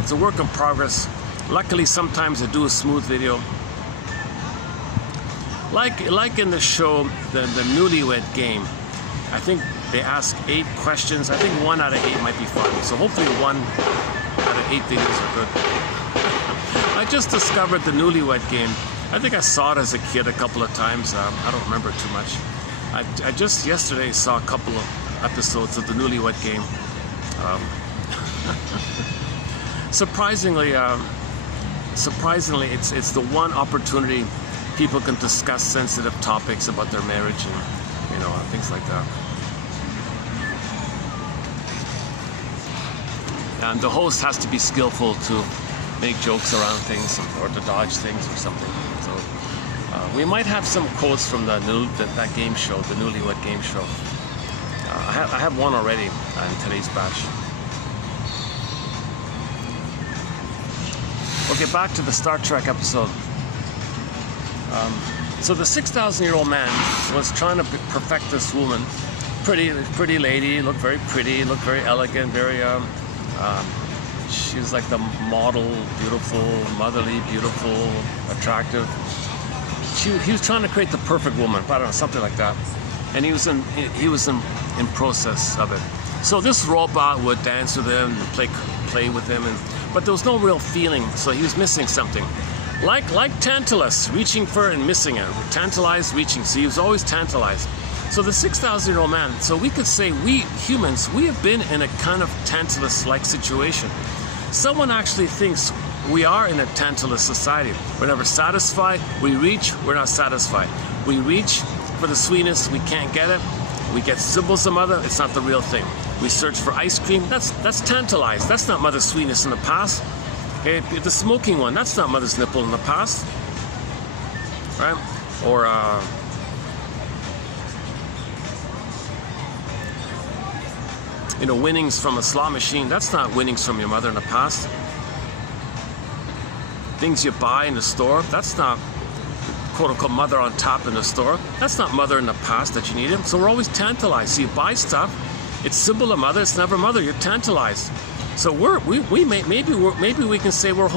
It's a work in progress. Luckily, sometimes I do a smooth video. Like in the show, the Newlywed Game. I think they ask 8 questions. I think 1 out of 8 might be funny. So hopefully 1 out of 8 videos are good. I just discovered the Newlywed Game. I think I saw it as a kid a couple of times. I don't remember too much. I just yesterday saw a couple of episodes of the Newlywed Game. Surprisingly, it's the one opportunity people can discuss sensitive topics about their marriage and things like that. And the host has to be skillful to make jokes around things or to dodge things or something. So we might have some quotes from that game show, the Newlywed Game show. I have one already in today's batch. Okay, back to the Star Trek episode. So the 6,000-year-old man was trying to perfect this woman. Pretty lady, looked very pretty, looked very elegant, very she's like the model, beautiful, motherly, beautiful, attractive. He was trying to create the perfect woman, I don't know, something like that. And he was in process of it. So this robot would dance with him and play with him, but there was no real feeling, so he was missing something. Like Tantalus, reaching for and missing it. Tantalized, reaching, so he was always tantalized. So the 6,000-year-old man, so we could say we humans, we have been in a kind of Tantalus-like situation. Someone actually thinks we are in a Tantalus society. We're never satisfied, we reach, we're not satisfied. We reach for the sweetness, we can't get it. We get symbols of mother, it's not the real thing. We search for ice cream, that's tantalized. That's not mother's sweetness in the past. Okay, the smoking one, that's not mother's nipple in the past. Right? Or winnings from a slot machine, that's not winnings from your mother in the past. Things you buy in the store, that's not quote-unquote mother on top in the store. That's not mother in the past that you needed. So we're always tantalized. So you buy stuff, it's symbol of mother, it's never mother, you're tantalized. So maybe we can say we're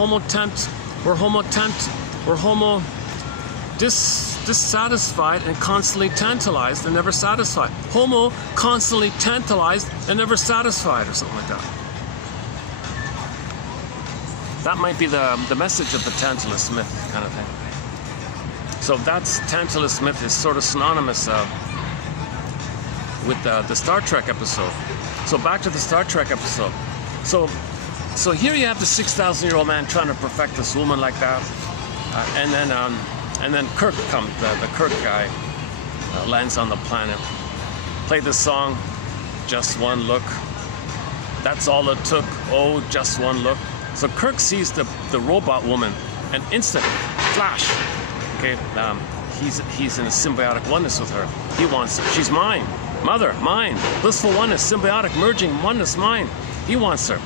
dissatisfied and constantly tantalized and never satisfied. Homo constantly tantalized and never satisfied, or something like that. That might be the message of the Tantalus myth kind of thing. So that's Tantalus myth is sort of synonymous with the Star Trek episode. So back to the Star Trek episode. So here you have the 6,000-year-old man trying to perfect this woman like that, and then Kirk comes, the Kirk guy lands on the planet. Play this song, Just One Look. That's all it took. Oh, just one look. So Kirk sees the robot woman, an instant flash. Okay, he's in a symbiotic oneness with her. He wants her. She's mine. Mother, mine. Blissful oneness, symbiotic merging, oneness, mine. He wants her.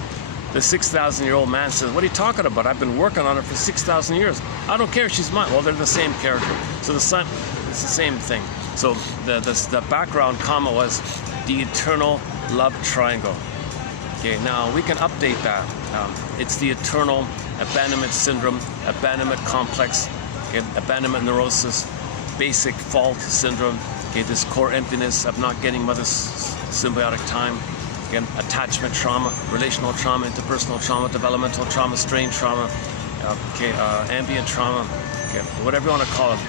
The 6,000-year-old man says, what are you talking about? I've been working on her for 6,000 years. I don't care, she's mine. Well, they're the same character. So the son, it's the same thing. So the background comma was the eternal love triangle. Okay, now we can update that. It's the eternal abandonment syndrome, abandonment complex, okay, abandonment neurosis, basic fault syndrome, okay, this core emptiness of not getting mother's symbiotic time, again, attachment trauma, relational trauma, interpersonal trauma, developmental trauma, strain trauma, ambient trauma, okay, whatever you want to call it,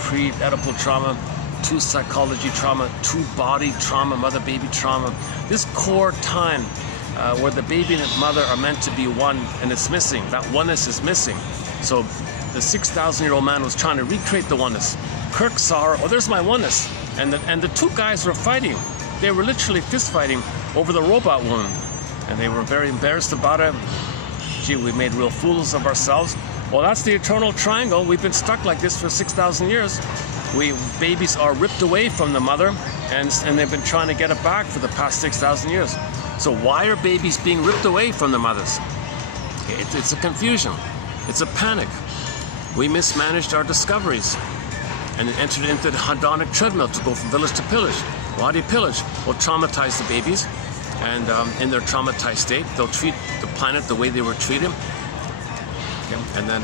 pre-Oedipal trauma, two psychology trauma, two body trauma, mother-baby trauma. This core time where the baby and the mother are meant to be one, and it's missing. That oneness is missing. So the 6,000-year-old man was trying to recreate the oneness. Kirk saw her, oh, there's my oneness. And the two guys were fighting. They were literally fist fighting over the robot woman. And they were very embarrassed about it. Gee, we made real fools of ourselves. Well, that's the eternal triangle. We've been stuck like this for 6,000 years. Babies are ripped away from the mother, and they've been trying to get it back for the past 6,000 years. So why are babies being ripped away from their mothers? It's a confusion. It's a panic. We mismanaged our discoveries and entered into the hedonic treadmill to go from village to pillage. Why do you pillage? Well, traumatize the babies, and in their traumatized state, they'll treat the planet the way they were treated. Okay. And then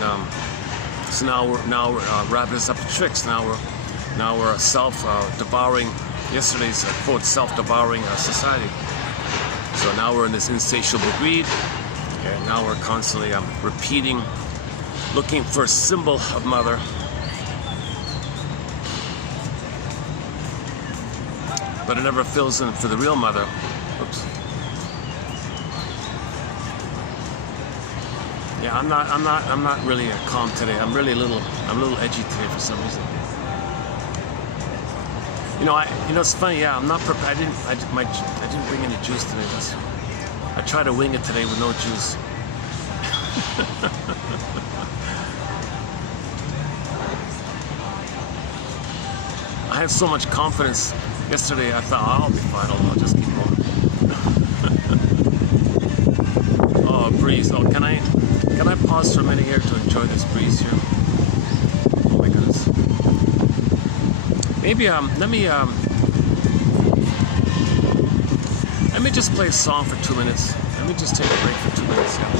So now we're wrapping this up to tricks. Now we're self-devouring. Yesterday's quote, self-devouring society. So now we're in this insatiable greed, and now we're constantly repeating, looking for a symbol of mother. But it never fills in for the real mother. Oops. Yeah, I'm not really calm today. I'm a little edgy today for some reason. It's funny. Yeah, I'm not prepared. I didn't bring any juice today. I tried to wing it today with no juice. I had so much confidence yesterday. I thought, I'll be fine. I'll just keep going. Oh, breeze. Oh, can I pause for a minute here to enjoy this breeze here? Oh my goodness. Maybe let me just play a song for 2 minutes. Let me just take a break for 2 minutes. Yeah.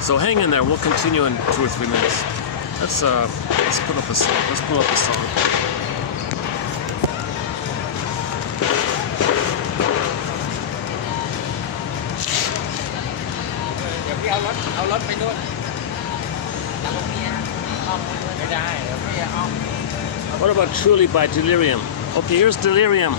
So hang in there. We'll continue in 2 or 3 minutes. Let's put up a song. Let's pull up a song. What about Truly by Delirium? Okay, here's Delirium.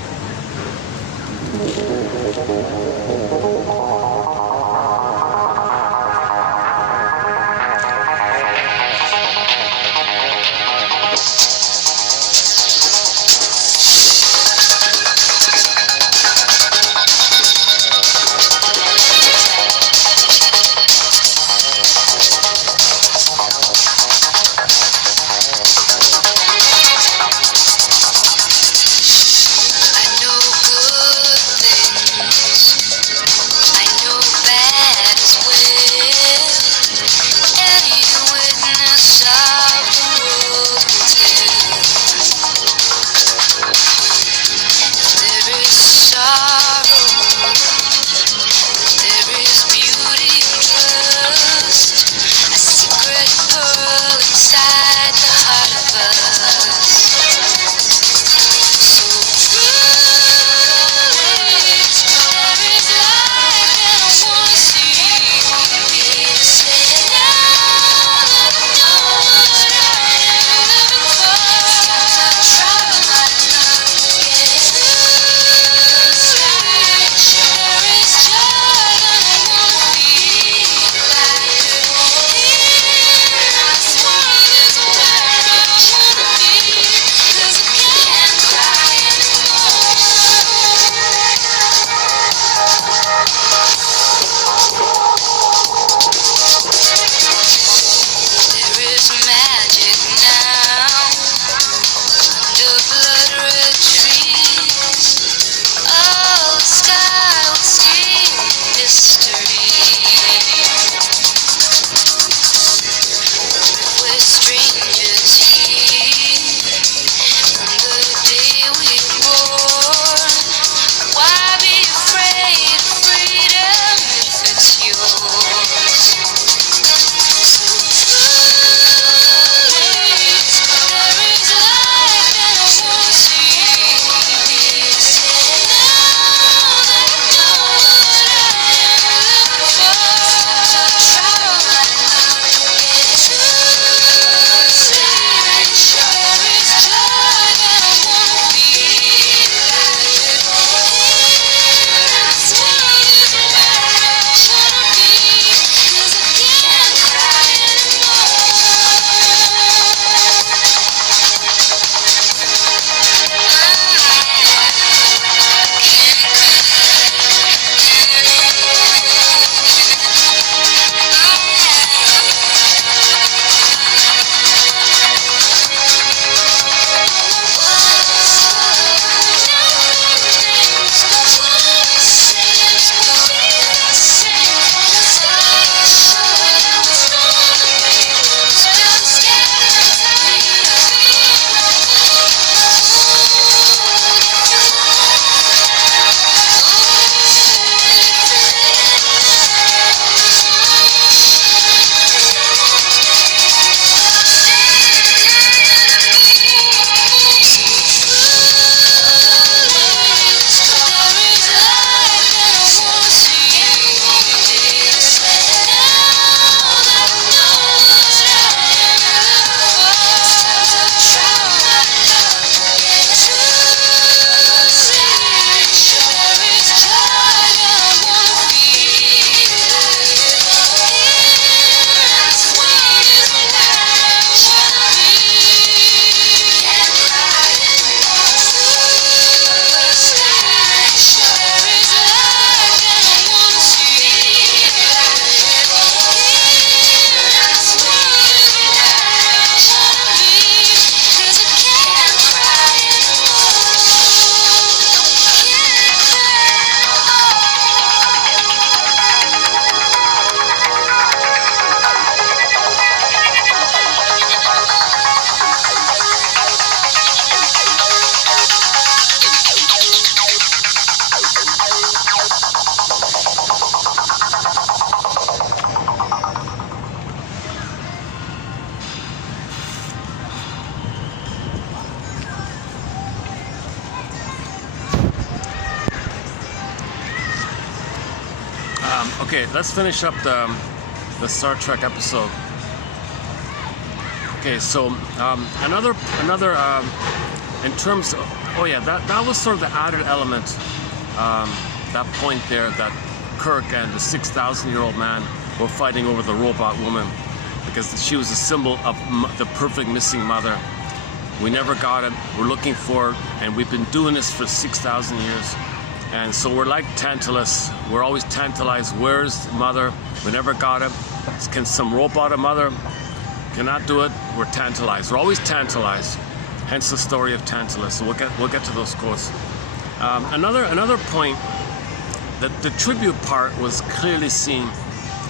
I know good things. Okay, let's finish up the Star Trek episode. Okay, so another in terms of, oh yeah, that was sort of the added element, that point there, that Kirk and the 6,000-year-old man were fighting over the robot woman because she was a symbol of the perfect missing mother. We never got it, we're looking for it, and we've been doing this for 6,000 years. And so we're like Tantalus, we're always tantalized, where's mother? We never got it. Can some robot a mother? Cannot do it, we're tantalized. We're always tantalized, hence the story of Tantalus. So we'll get to those quotes. Another point, that the tribute part was clearly seen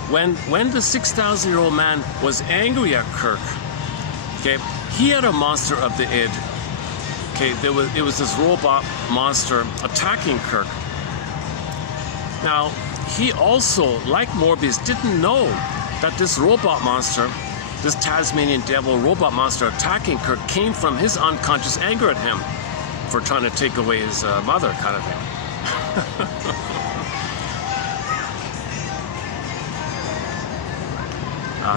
when the 6,000-year-old man was angry at Kirk. Okay, he had a monster of the id. Okay, it was this robot monster attacking Kirk. Now, he also, like Morbius, didn't know that this robot monster, this Tasmanian devil robot monster attacking Kirk, came from his unconscious anger at him for trying to take away his mother, kind of thing.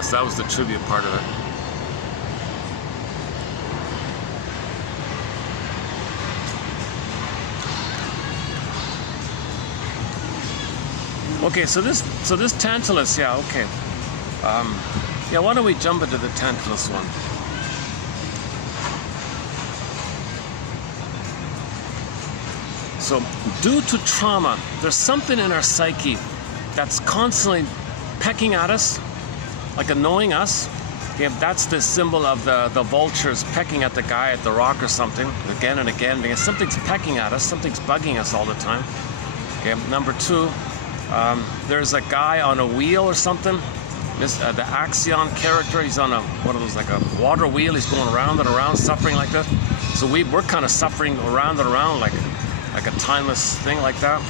So that was the tribute part of it. Okay, so this Tantalus, yeah, okay. Yeah, why don't we jump into the Tantalus one? So, due to trauma, there's something in our psyche that's constantly pecking at us, like annoying us. Okay, that's the symbol of the vultures pecking at the guy at the rock or something, again and again, because something's pecking at us, something's bugging us all the time. Okay, number two, there's a guy on a wheel or something. The Axion character, he's on one of those, like a water wheel. He's going around and around, suffering like that. So we're kind of suffering around and around, like a timeless thing like that.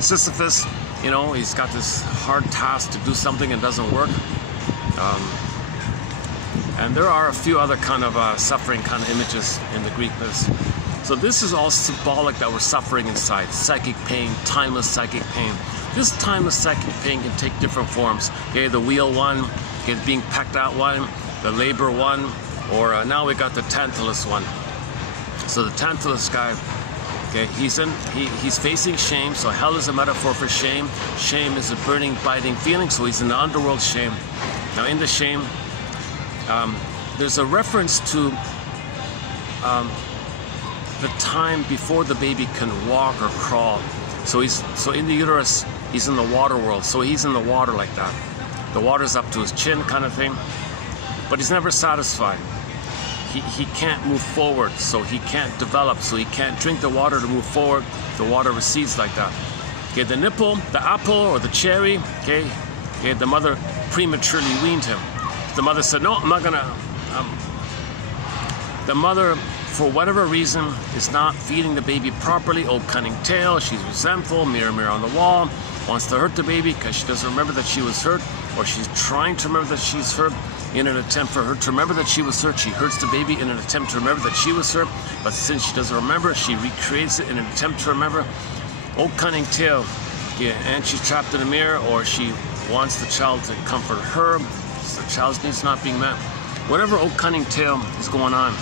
Sisyphus, you know, he's got this hard task to do something and doesn't work. And there are a few other kind of suffering kind of images in the Greek myths. So this is all symbolic that we're suffering inside. Psychic pain, timeless psychic pain. This timeless psychic pain can take different forms. Okay, the wheel one, okay, being pecked out one, the labor one, or now we got the Tantalus one. So the Tantalus guy, okay, he's facing shame. So hell is a metaphor for shame. Shame is a burning, biting feeling. So he's in the underworld shame. Now in the shame, there's a reference to the time before the baby can walk or crawl. So in the uterus, he's in the water world. So he's in the water like that. The water's up to his chin kind of thing. But he's never satisfied. He can't move forward, so he can't develop, so he can't drink the water to move forward. The water recedes like that. Okay, the nipple, the apple, or the cherry, okay, the mother prematurely weaned him. The mother said, no, I'm not gonna, the mother, for whatever reason, is not feeding the baby properly. Oh, cunning tale, she's resentful, mirror, mirror on the wall, wants to hurt the baby because she doesn't remember that she was hurt, or she's trying to remember that she's hurt. In an attempt for her to remember that she was hurt, she hurts the baby in an attempt to remember that she was hurt, but since she doesn't remember, she recreates it in an attempt to remember. Oh, cunning tale. Yeah, and she's trapped in a mirror, or she wants the child to comfort her, so the child's needs not being met. Whatever oh, cunning tale is going on,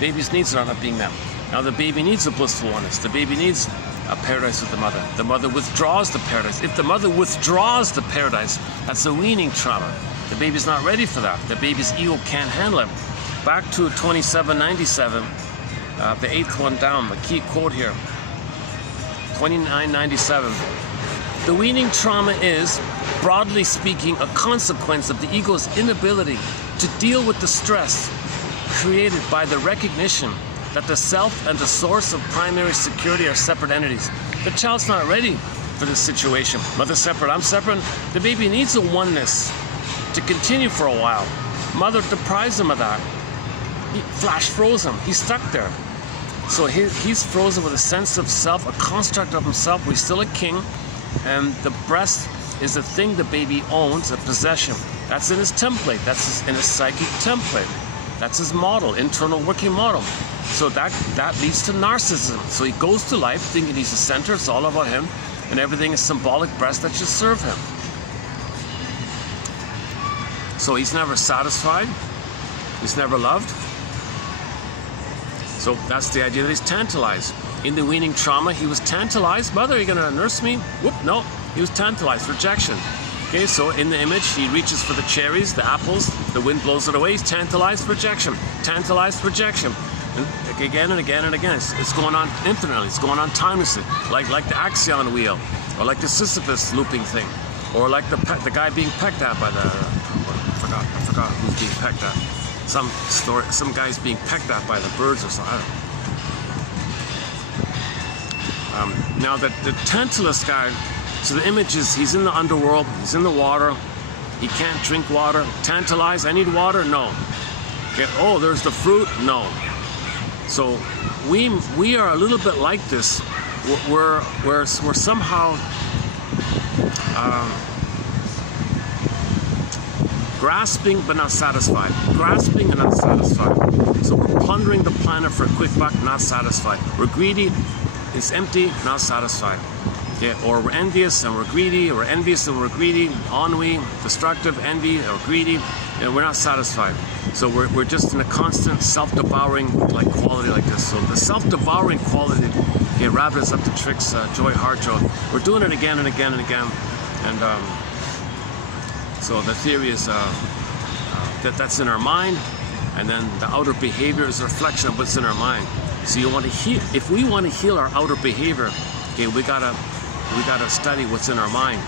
baby's needs are not being met. Now the baby needs a blissful oneness. The baby needs a paradise with the mother. The mother withdraws the paradise. If the mother withdraws the paradise, that's a weaning trauma. The baby's not ready for that. The baby's ego can't handle it. Back to 2797, the 8th one down, the key quote here. 2997. The weaning trauma is, broadly speaking, a consequence of the ego's inability to deal with the stress created by the recognition that the self and the source of primary security are separate entities. The child's not ready for this situation. Mother's separate, I'm separate. The baby needs a oneness to continue for a while. Mother deprives him of that. He flash froze him. He's stuck there. So he's frozen with a sense of self, a construct of himself. He's still a king. And the breast is the thing the baby owns, a possession. That's in his template. That's in his psychic template. That's his model, internal working model. So that leads to narcissism. So he goes through life thinking he's the center, it's all about him, and everything is symbolic breast that should serve him. So he's never satisfied, he's never loved. So that's the idea that he's tantalized. In the weaning trauma, he was tantalized. Mother, are you gonna nurse me? Whoop, no, he was tantalized, rejection. Okay, so in the image, he reaches for the cherries, the apples, the wind blows it away, he's tantalized, rejection, tantalized, rejection. And again and again and again, it's going on infinitely, it's going on timelessly, like the Axion wheel, or like the Sisyphus looping thing, or like the guy being pecked at by the, I forgot who's being pecked at. Some guy's being pecked at by the birds or something, I don't know. Now the Tantalus guy, so the image is he's in the underworld, he's in the water, he can't drink water. Tantalized, I need water? No. Okay, oh, there's the fruit? No. So we are a little bit like this. We're somehow grasping but not satisfied. Grasping and not satisfied. So we're plundering the planet for a quick buck, not satisfied. We're greedy, it's empty, not satisfied. Yeah, or we're envious and we're greedy, or we're envious and we're greedy, ennui, destructive, envy, or greedy, and we're not satisfied. So we're just in a constant self-devouring like quality like this. So the self-devouring quality, yeah, wrapped us up to tricks, Joy Harjo. We're doing it again and again and again. And so the theory is that's in our mind, and then the outer behavior is a reflection of what's in our mind. So you want to heal. If we want to heal our outer behavior, okay, we gotta study what's in our mind.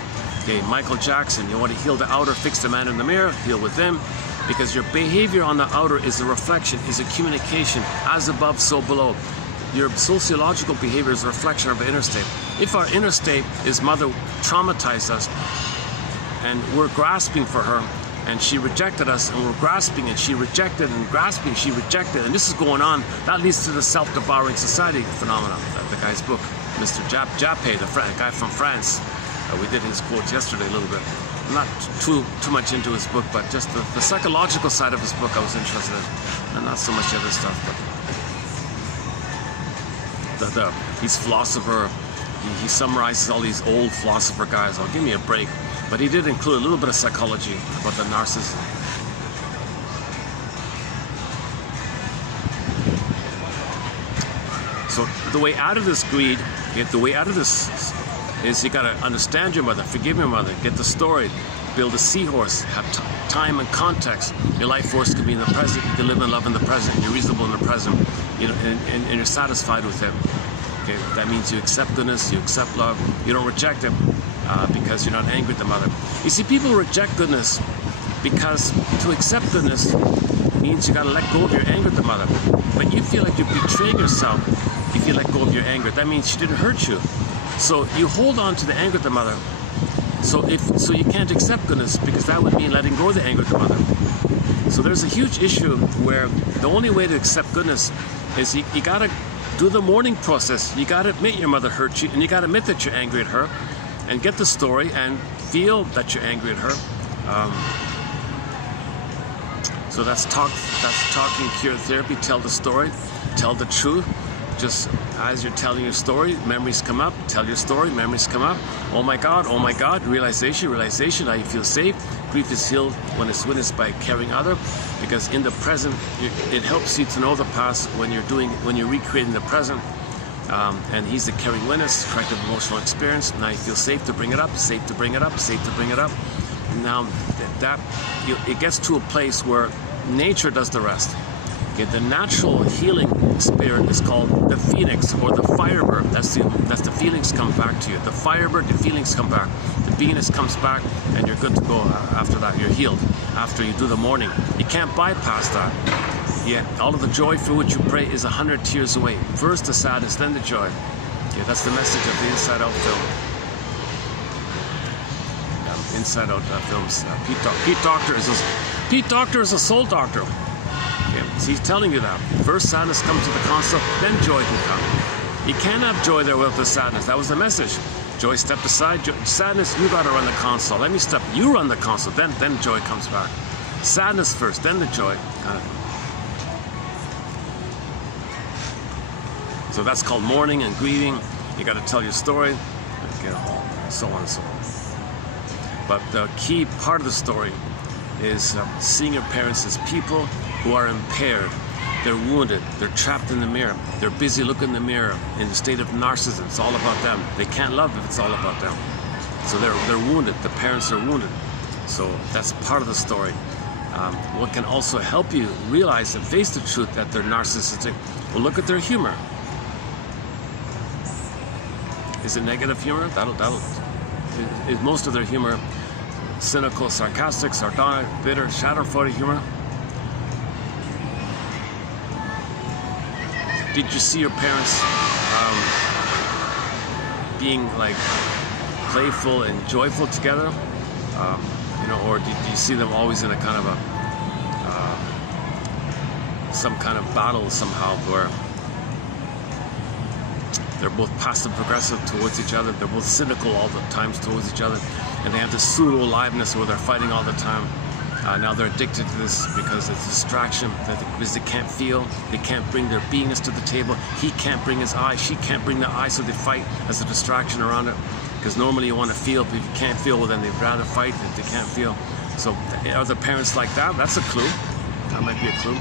Okay, Michael Jackson, you want to heal the outer, fix the man in the mirror, heal within, because your behavior on the outer is a reflection, is a communication, as above, so below. Your sociological behavior is a reflection of our inner state. If our inner state is mother traumatized us, and we're grasping for her, and she rejected us, and we're grasping, and she rejected, and grasping, she rejected, and this is going on, that leads to the self-devouring society phenomenon. The guy's book, Mr. Jappe, the guy from France. We did his quotes yesterday a little bit. I'm not too much into his book, but just the psychological side of his book I was interested in, and not so much other stuff. But he's philosopher. He summarizes all these old philosopher guys. Oh, give me a break. But he did include a little bit of psychology about the narcissist. So the way out of this greed, the way out of this is you gotta understand your mother, forgive your mother, get the story, build a seahorse, have time and context. Your life force can be in the present, you can live in love in the present, you're reasonable in the present, you know, and you're satisfied with it. Okay, that means you accept goodness, you accept love, you don't reject it because you're not angry at the mother. You see, people reject goodness because to accept goodness means you gotta let go of your anger at the mother. But you feel like you're betraying yourself if you let go of your anger. That means she didn't hurt you. So you hold on to the anger at the mother. So you can't accept goodness because that would mean letting go of the anger at the mother. So there's a huge issue where the only way to accept goodness is you gotta do the mourning process. You gotta admit your mother hurt you, and you gotta admit that you're angry at her, and get the story and feel that you're angry at her. So that's talking cure therapy. Tell the story, tell the truth. Just as you're telling your story, memories come up. Tell your story, memories come up. Oh my God, realization, now you feel safe. Grief is healed when it's witnessed by caring other, because in the present, it helps you to know the past when you're recreating the present. And he's the caring witness, corrective emotional experience. Now you feel safe to bring it up, safe to bring it up, safe to bring it up. Now it gets to a place where nature does the rest. Okay, the natural healing spirit is called the phoenix or the firebird. That's the feelings come back to you. The firebird, the feelings come back. The Venus comes back, and you're good to go after that. You're healed after you do the mourning. You can't bypass that. Yeah, all of the joy for which you pray is 100 tears away. First the sadness, then the joy. Yeah, that's the message of the Inside Out film. Inside Out films. Pete Docter is a soul doctor. Yeah, so he's telling you that. First sadness comes to the console, then joy can come. You can't have joy there without the sadness. That was the message. Joy stepped aside. Sadness, you gotta run the console. Let me step. You run the console. Then joy comes back. Sadness first, then the joy. Kind of. So that's called mourning and grieving. You got to tell your story, you know, so on and so on. But the key part of the story is seeing your parents as people who are impaired. They're wounded. They're trapped in the mirror. They're busy looking in the mirror in the state of narcissism. It's all about them. They can't love if it's all about them. So they're wounded. The parents are wounded. So that's part of the story. What can also help you realize and face the truth that they're narcissistic? Well, look at their humor. Is it negative humor? Is most of their humor cynical, sarcastic, sardonic, bitter, schadenfreude humor? Did you see your parents being like playful and joyful together? You know, or did you see them always in a kind of a some kind of battle somehow, where they're both passive progressive towards each other, they're both cynical all the times towards each other, and they have this pseudo aliveness where they're fighting all the time. Now they're addicted to this because it's a distraction, because they can't feel, they can't bring their beingness to the table. He can't bring his eye, she can't bring the eye, so they fight as a distraction around it. Because normally you want to feel, but if you can't feel, well then they'd rather fight if they can't feel. So are the parents like that? That's a clue. That might be a clue.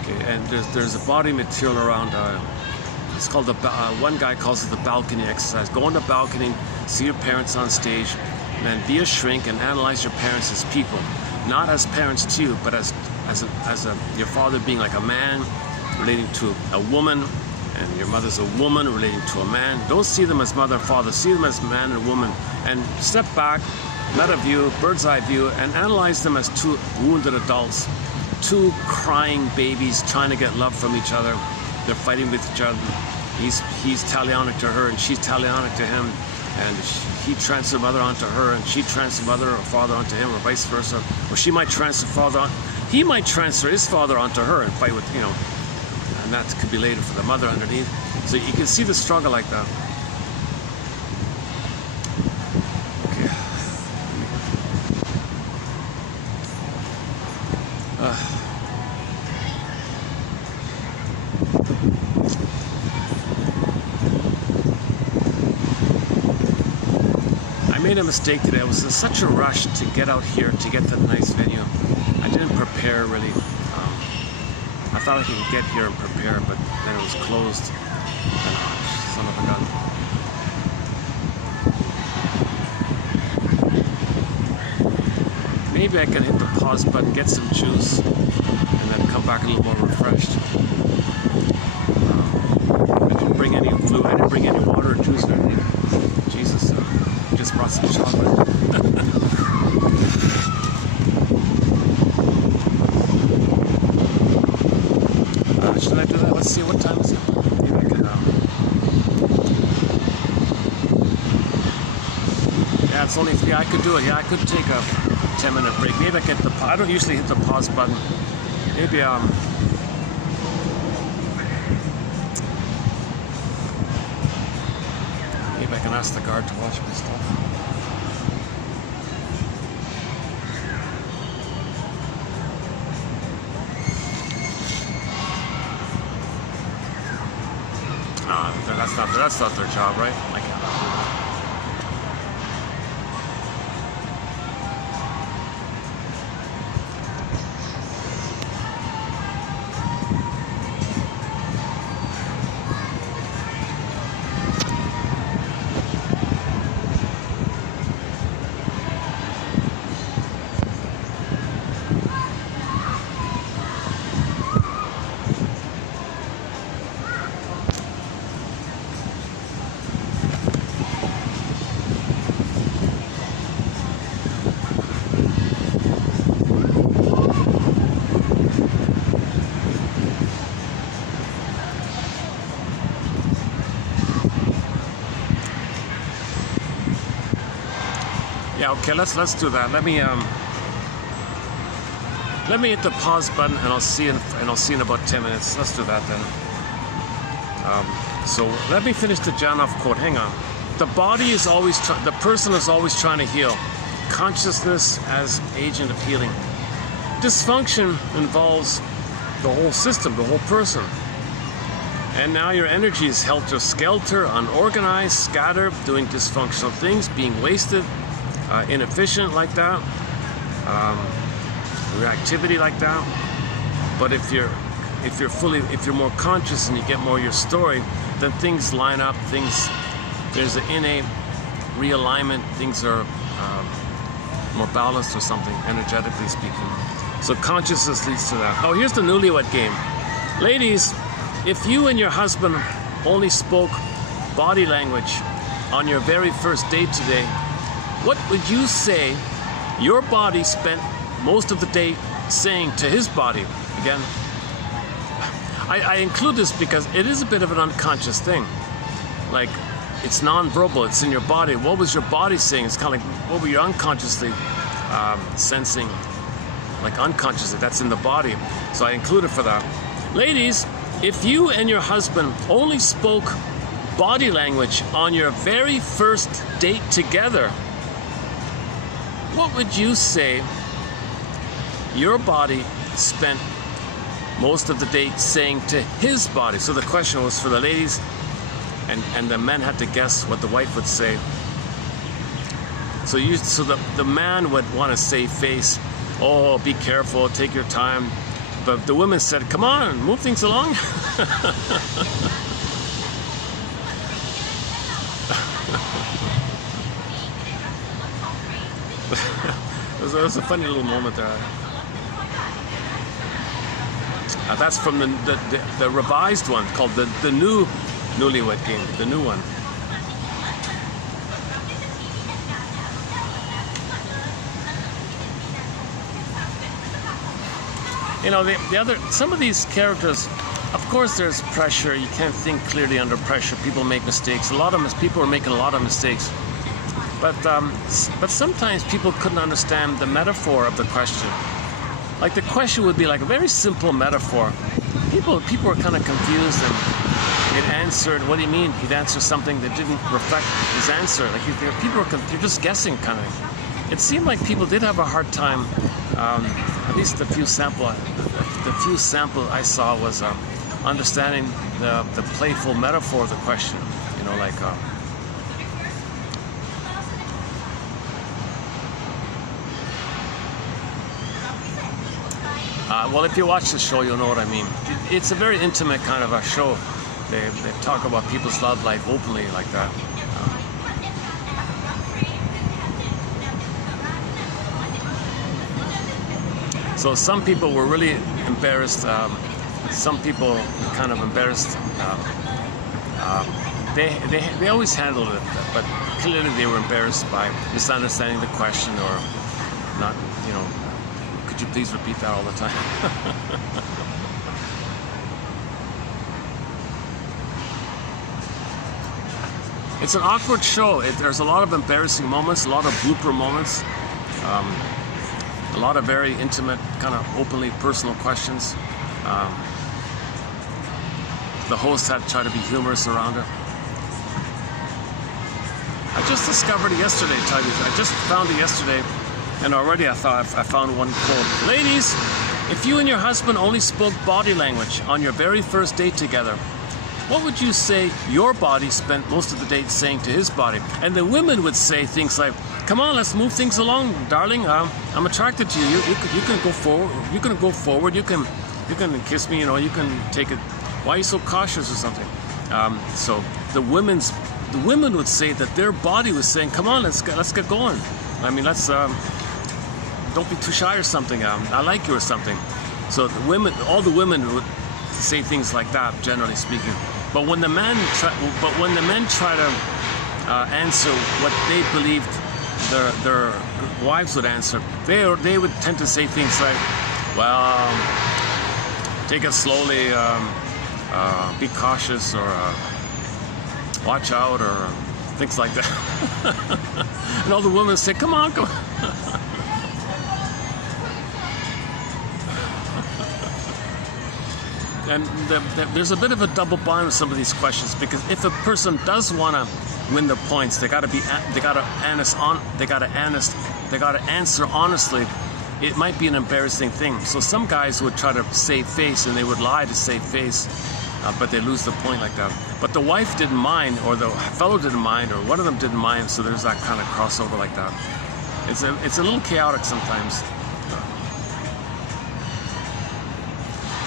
Okay, and there's a body material around. It's called one guy calls it the balcony exercise. Go on the balcony, see your parents on stage, and then be a shrink and analyze your parents as people, not as parents to you, but as your father being like a man relating to a woman, and your mother's a woman relating to a man. Don't see them as mother and father, see them as man and woman, and step back, meta view, bird's eye view, and analyze them as two wounded adults, two crying babies trying to get love from each other. They're fighting with each other. He's Talionic to her, and she's Talionic to him, and he transfers mother onto her, and she transfers mother or father onto him, or vice versa. Or she might transfer father on, he might transfer his father onto her and fight with, you know, and that could be later for the mother underneath. So you can see the struggle like that. Okay. I made a mistake today. I was in such a rush to get out here, to get to the nice venue. I didn't prepare really. I thought I could get here and prepare, but then it was closed. Son of a gun. Maybe I can hit the pause button, get some juice, and then come back a little more refreshed. I didn't bring any fluid. I didn't bring any water or juice or anything. Jesus, just brought some chocolate. Should I do that? Let's see, what time is it? Maybe I can, yeah, it's only 3. I could do it. Yeah, I could take a 10-minute break. Maybe I get the. I don't usually hit the pause button. Maybe maybe I can ask the guard to watch my stuff. That's not their job, right? I can't do that. Yeah, okay, let's do that. Let me hit the pause button, and I'll see in about 10 minutes. Let's do that then. So let me finish the John off quote. Hang on. The body is always the person is always trying to heal. Consciousness as agent of healing. Dysfunction involves the whole system, the whole person. And now your energy is helter-skelter, unorganized, scattered, doing dysfunctional things, being wasted, inefficient like that, reactivity like that. But if you're more conscious and you get more your story, then things line up. There's an innate realignment. Things are more balanced or something, energetically speaking. So consciousness leads to that. Oh, here's the newlywed game. Ladies, if you and your husband only spoke body language on your very first date today, what would you say your body spent most of the day saying to his body? Again, I include this because it is a bit of an unconscious thing. Like, it's non-verbal, it's in your body. What was your body saying? It's kind of like, what were you unconsciously sensing? Like unconsciously, that's in the body. So I include it for that. Ladies, if you and your husband only spoke body language on your very first date together, what would you say your body spent most of the day saying to his body? So the question was for the ladies, and the men had to guess what the wife would say. So the man would want to say face, oh, be careful, take your time. But the women said, come on, move things along. It was a funny little moment there. That's from the revised one called the new newlywed game, the new one. You know, some of these characters, of course there's pressure. You can't think clearly under pressure. People make mistakes. People are making a lot of mistakes. But sometimes people couldn't understand the metaphor of the question. Like the question would be like a very simple metaphor. People were kind of confused, and he'd answered, what do you mean? He'd answer something that didn't reflect his answer. Like people were just guessing kind of. It seemed like people did have a hard time. At least the few sample I saw was understanding the playful metaphor of the question. You know, like. Well, if you watch the show, you'll know what I mean. It's a very intimate kind of a show. They talk about people's love life openly like that. So some people were really embarrassed. Some people kind of embarrassed. They always handled it, but clearly they were embarrassed by misunderstanding the question or not, you know. Could you please repeat that all the time? It's an awkward show. There's a lot of embarrassing moments, a lot of blooper moments, a lot of very intimate, kind of openly personal questions. The host had to try to be humorous around it. I just discovered it yesterday, I just found it yesterday. And already I thought I found one quote. Ladies, if you and your husband only spoke body language on your very first date together, what would you say your body spent most of the day saying to his body? And the women would say things like, come on, let's move things along, darling. I'm attracted to you. You can go forward. You can go forward. You can kiss me. You know, you can take it. Why are you so cautious or something? So the women would say that their body was saying, come on, let's get going. I mean, don't be too shy or something. I like you or something. So all the women would say things like that, generally speaking. But when the men try to answer what they believed their wives would answer, they would tend to say things like, "Well, take it slowly, be cautious, or watch out," or things like that. And all the women say, "Come on, come on." And there's a bit of a double bind with some of these questions, because if a person does want to win their points, they got to answer honestly it might be an embarrassing thing. So some guys would try to save face, and they would lie to save face, but they lose the point like that. But the wife didn't mind, or the fellow didn't mind, or one of them didn't mind, so there's that kind of crossover like that. It's a little chaotic sometimes.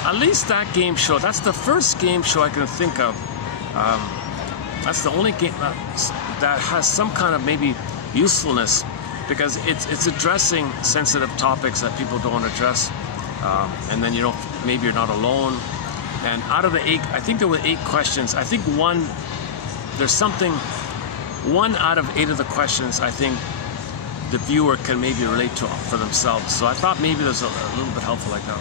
At least that game show, that's the first game show I can think of. That's the only game that has some kind of maybe usefulness, because it's addressing sensitive topics that people don't address, and then maybe you're not alone. And out of the 8, I think there were 8 questions. I think one out of 8 of the questions, I think the viewer can maybe relate to for themselves. So I thought maybe there's a little bit helpful like that.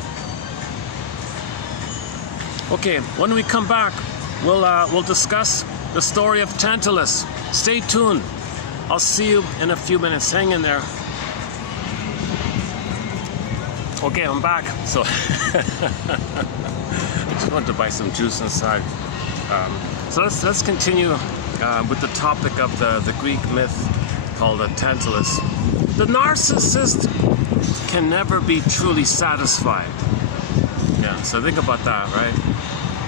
Okay, when we come back, we'll discuss the story of Tantalus. Stay tuned. I'll see you in a few minutes. Hang in there. Okay, I'm back. So I just wanted to buy some juice inside. So let's continue with the topic of the Greek myth called Tantalus. The narcissist can never be truly satisfied. Yeah, so think about that, right?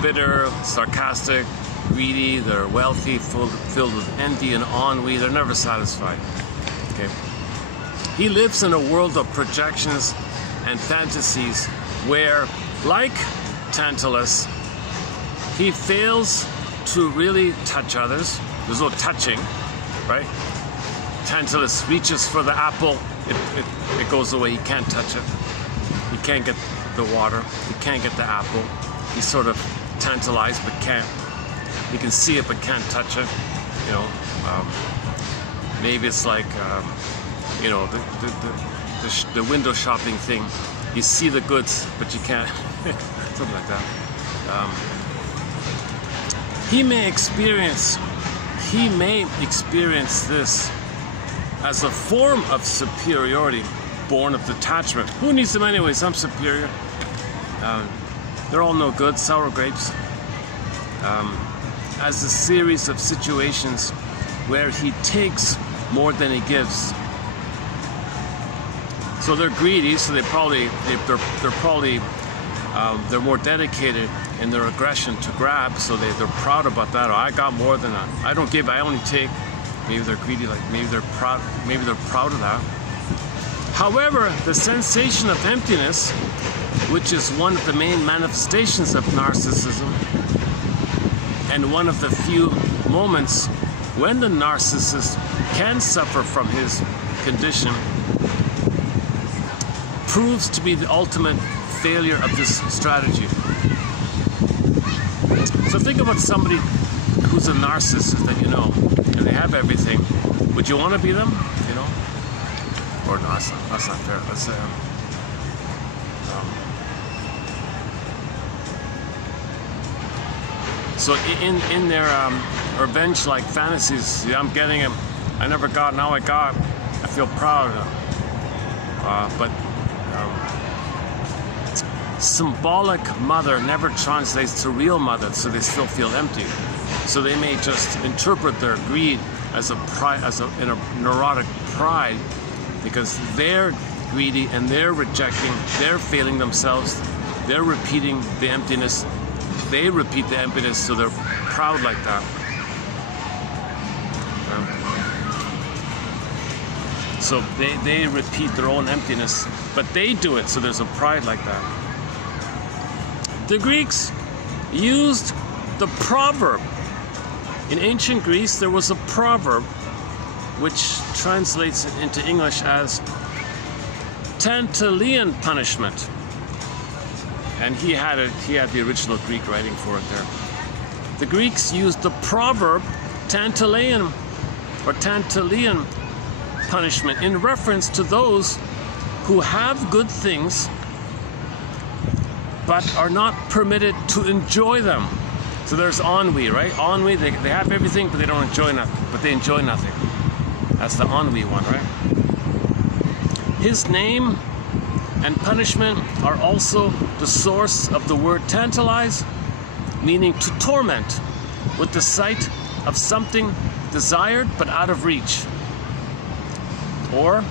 Bitter, sarcastic, greedy, they're wealthy, filled with envy and ennui, they're never satisfied. Okay. He lives in a world of projections and fantasies where, like Tantalus, he fails to really touch others. There's no touching, right? Tantalus reaches for the apple, it goes away, he can't touch it. He can't get the water, he can't get the apple. He's sort of tantalized but can't. He can see it but can't touch it. Maybe it's like the window shopping thing. You see the goods but you can't. Something like that. He may experience this as a form of superiority born of detachment. Who needs them anyways? I'm superior. They're all no good, sour grapes. As a series of situations where he takes more than he gives. So they're greedy, so they're more dedicated in their aggression to grab, so they're proud about that. Oh, I got more than that. I don't give, I only take. Maybe they're greedy, maybe they're proud of that. However, the sensation of emptiness, which is one of the main manifestations of narcissism, and one of the few moments when the narcissist can suffer from his condition, proves to be the ultimate failure of this strategy. So think about somebody who's a narcissist that you know, and they have everything. Would you want to be them? Or no, that's not fair. Let's say so in their revenge-like fantasies, yeah, I'm getting him. I never got, now I got. I feel proud. But symbolic mother never translates to real mother, so they still feel empty. So they may just interpret their greed as a neurotic pride, because they're greedy and they're rejecting, they're failing themselves, they're repeating the emptiness. They repeat the emptiness, so they're proud like that. So they repeat their own emptiness, but they do it, so there's a pride like that. The Greeks used the proverb. In ancient Greece, there was a proverb which translates into English as Tantalus punishment. And he had the original Greek writing for it there. The Greeks used the proverb Tantalus punishment in reference to those who have good things but are not permitted to enjoy them. So there's ennui, right? Ennui, they have everything but they don't enjoy nothing. But they enjoy nothing. That's the ennui one, right? His name and punishment are also the source of the word tantalize, meaning to torment with the sight of something desired but out of reach. Or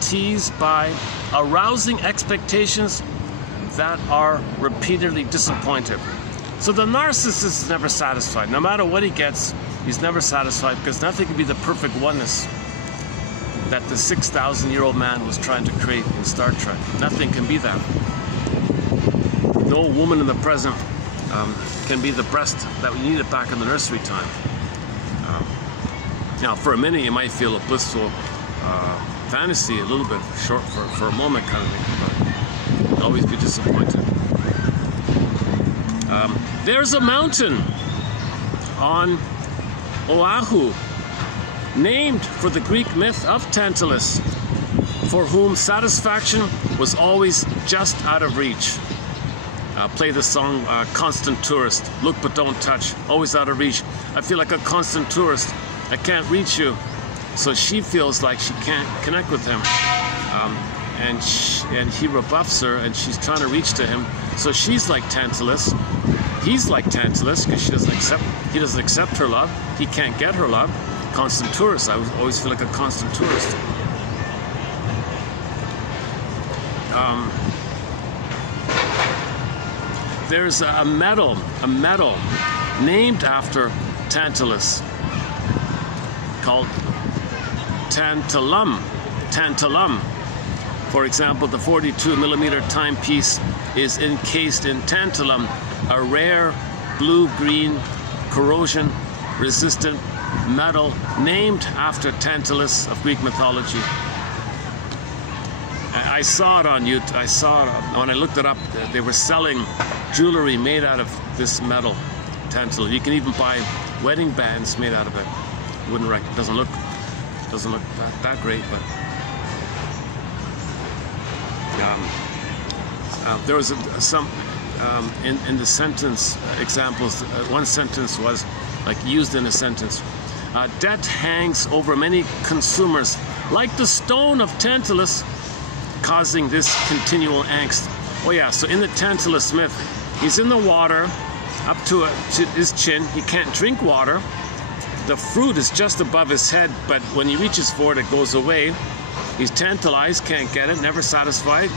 teased by arousing expectations that are repeatedly disappointed. So the narcissist is never satisfied. No matter what he gets, he's never satisfied, because nothing can be the perfect oneness that the 6,000-year-old man was trying to create in Star Trek. Nothing can be that. No woman in the present can be the breast that we needed back in the nursery time. Now, for a minute, you might feel a blissful fantasy, a little bit short for a moment kind of thing, but you'll always be disappointed. There's a mountain on Oahu named for the Greek myth of Tantalus, for whom satisfaction was always just out of reach. Play the song Constant Tourist, look but don't touch, always out of reach. I feel like a constant tourist, I can't reach you. So she feels like she can't connect with him, and he rebuffs her, and she's trying to reach to him. So she's like Tantalus, he's like Tantalus, because he doesn't accept her love, he can't get her love. Constant tourist, I always feel like a constant tourist. There's a medal named after Tantalus called Tantalum. For example, the 42mm timepiece is encased in tantalum, a rare blue-green corrosion-resistant metal named after Tantalus of Greek mythology. I saw it on YouTube. I saw it when I looked it up. They were selling jewelry made out of this metal, tantalum. You can even buy wedding bands made out of it. It doesn't look that great, but there was some in the sentence examples. One sentence was like used in a sentence. Debt hangs over many consumers like the stone of Tantalus, causing this continual angst. Oh yeah, so in the Tantalus myth, he's in the water up to his chin. He can't drink water. The fruit is just above his head, but when he reaches for it, it goes away. He's tantalized, can't get it, never satisfied,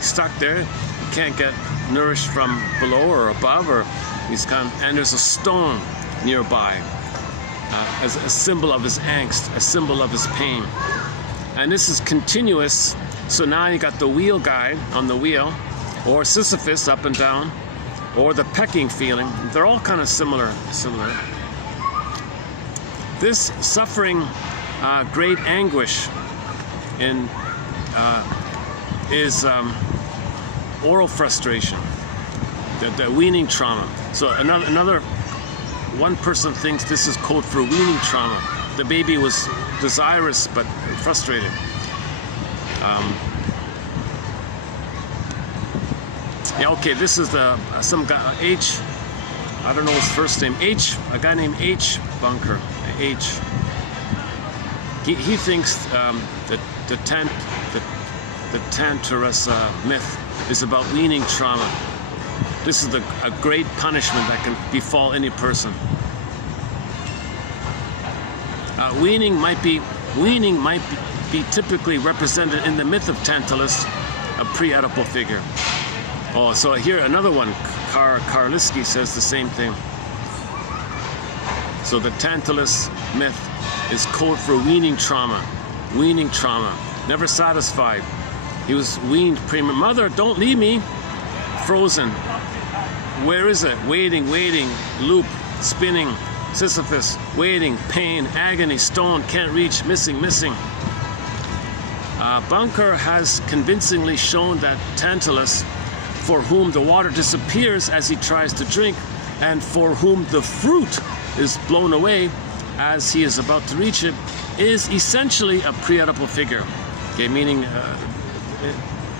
stuck there. He can't get nourished from below or above, or and there's a stone nearby as a symbol of his angst, a symbol of his pain. And this is continuous. So now you got the wheel guy on the wheel, or Sisyphus up and down, or the pecking feeling. They're all kind of similar. This suffering great anguish is oral frustration, the weaning trauma. So another one person thinks this is code for weaning trauma. The baby was desirous but frustrated. Yeah, okay, this is some guy, H, I don't know his first name, H, a guy named H. Bunker, H. He thinks that the Tantalus myth is about weaning trauma. This is a great punishment that can befall any person. Weaning might be typically represented in the myth of Tantalus, a pre-Oedipal figure. Oh, so here another one, Karlisky says the same thing. So the Tantalus myth is code for weaning trauma, never satisfied. He was weaned premature. Mother, don't leave me. Frozen. Where is it? Waiting, loop, spinning, Sisyphus, waiting, pain, agony, stone, can't reach, missing. Bunker has convincingly shown that Tantalus, for whom the water disappears as he tries to drink, and for whom the fruit is blown away as he is about to reach it, is essentially a pre-Oedipal figure. Okay, meaning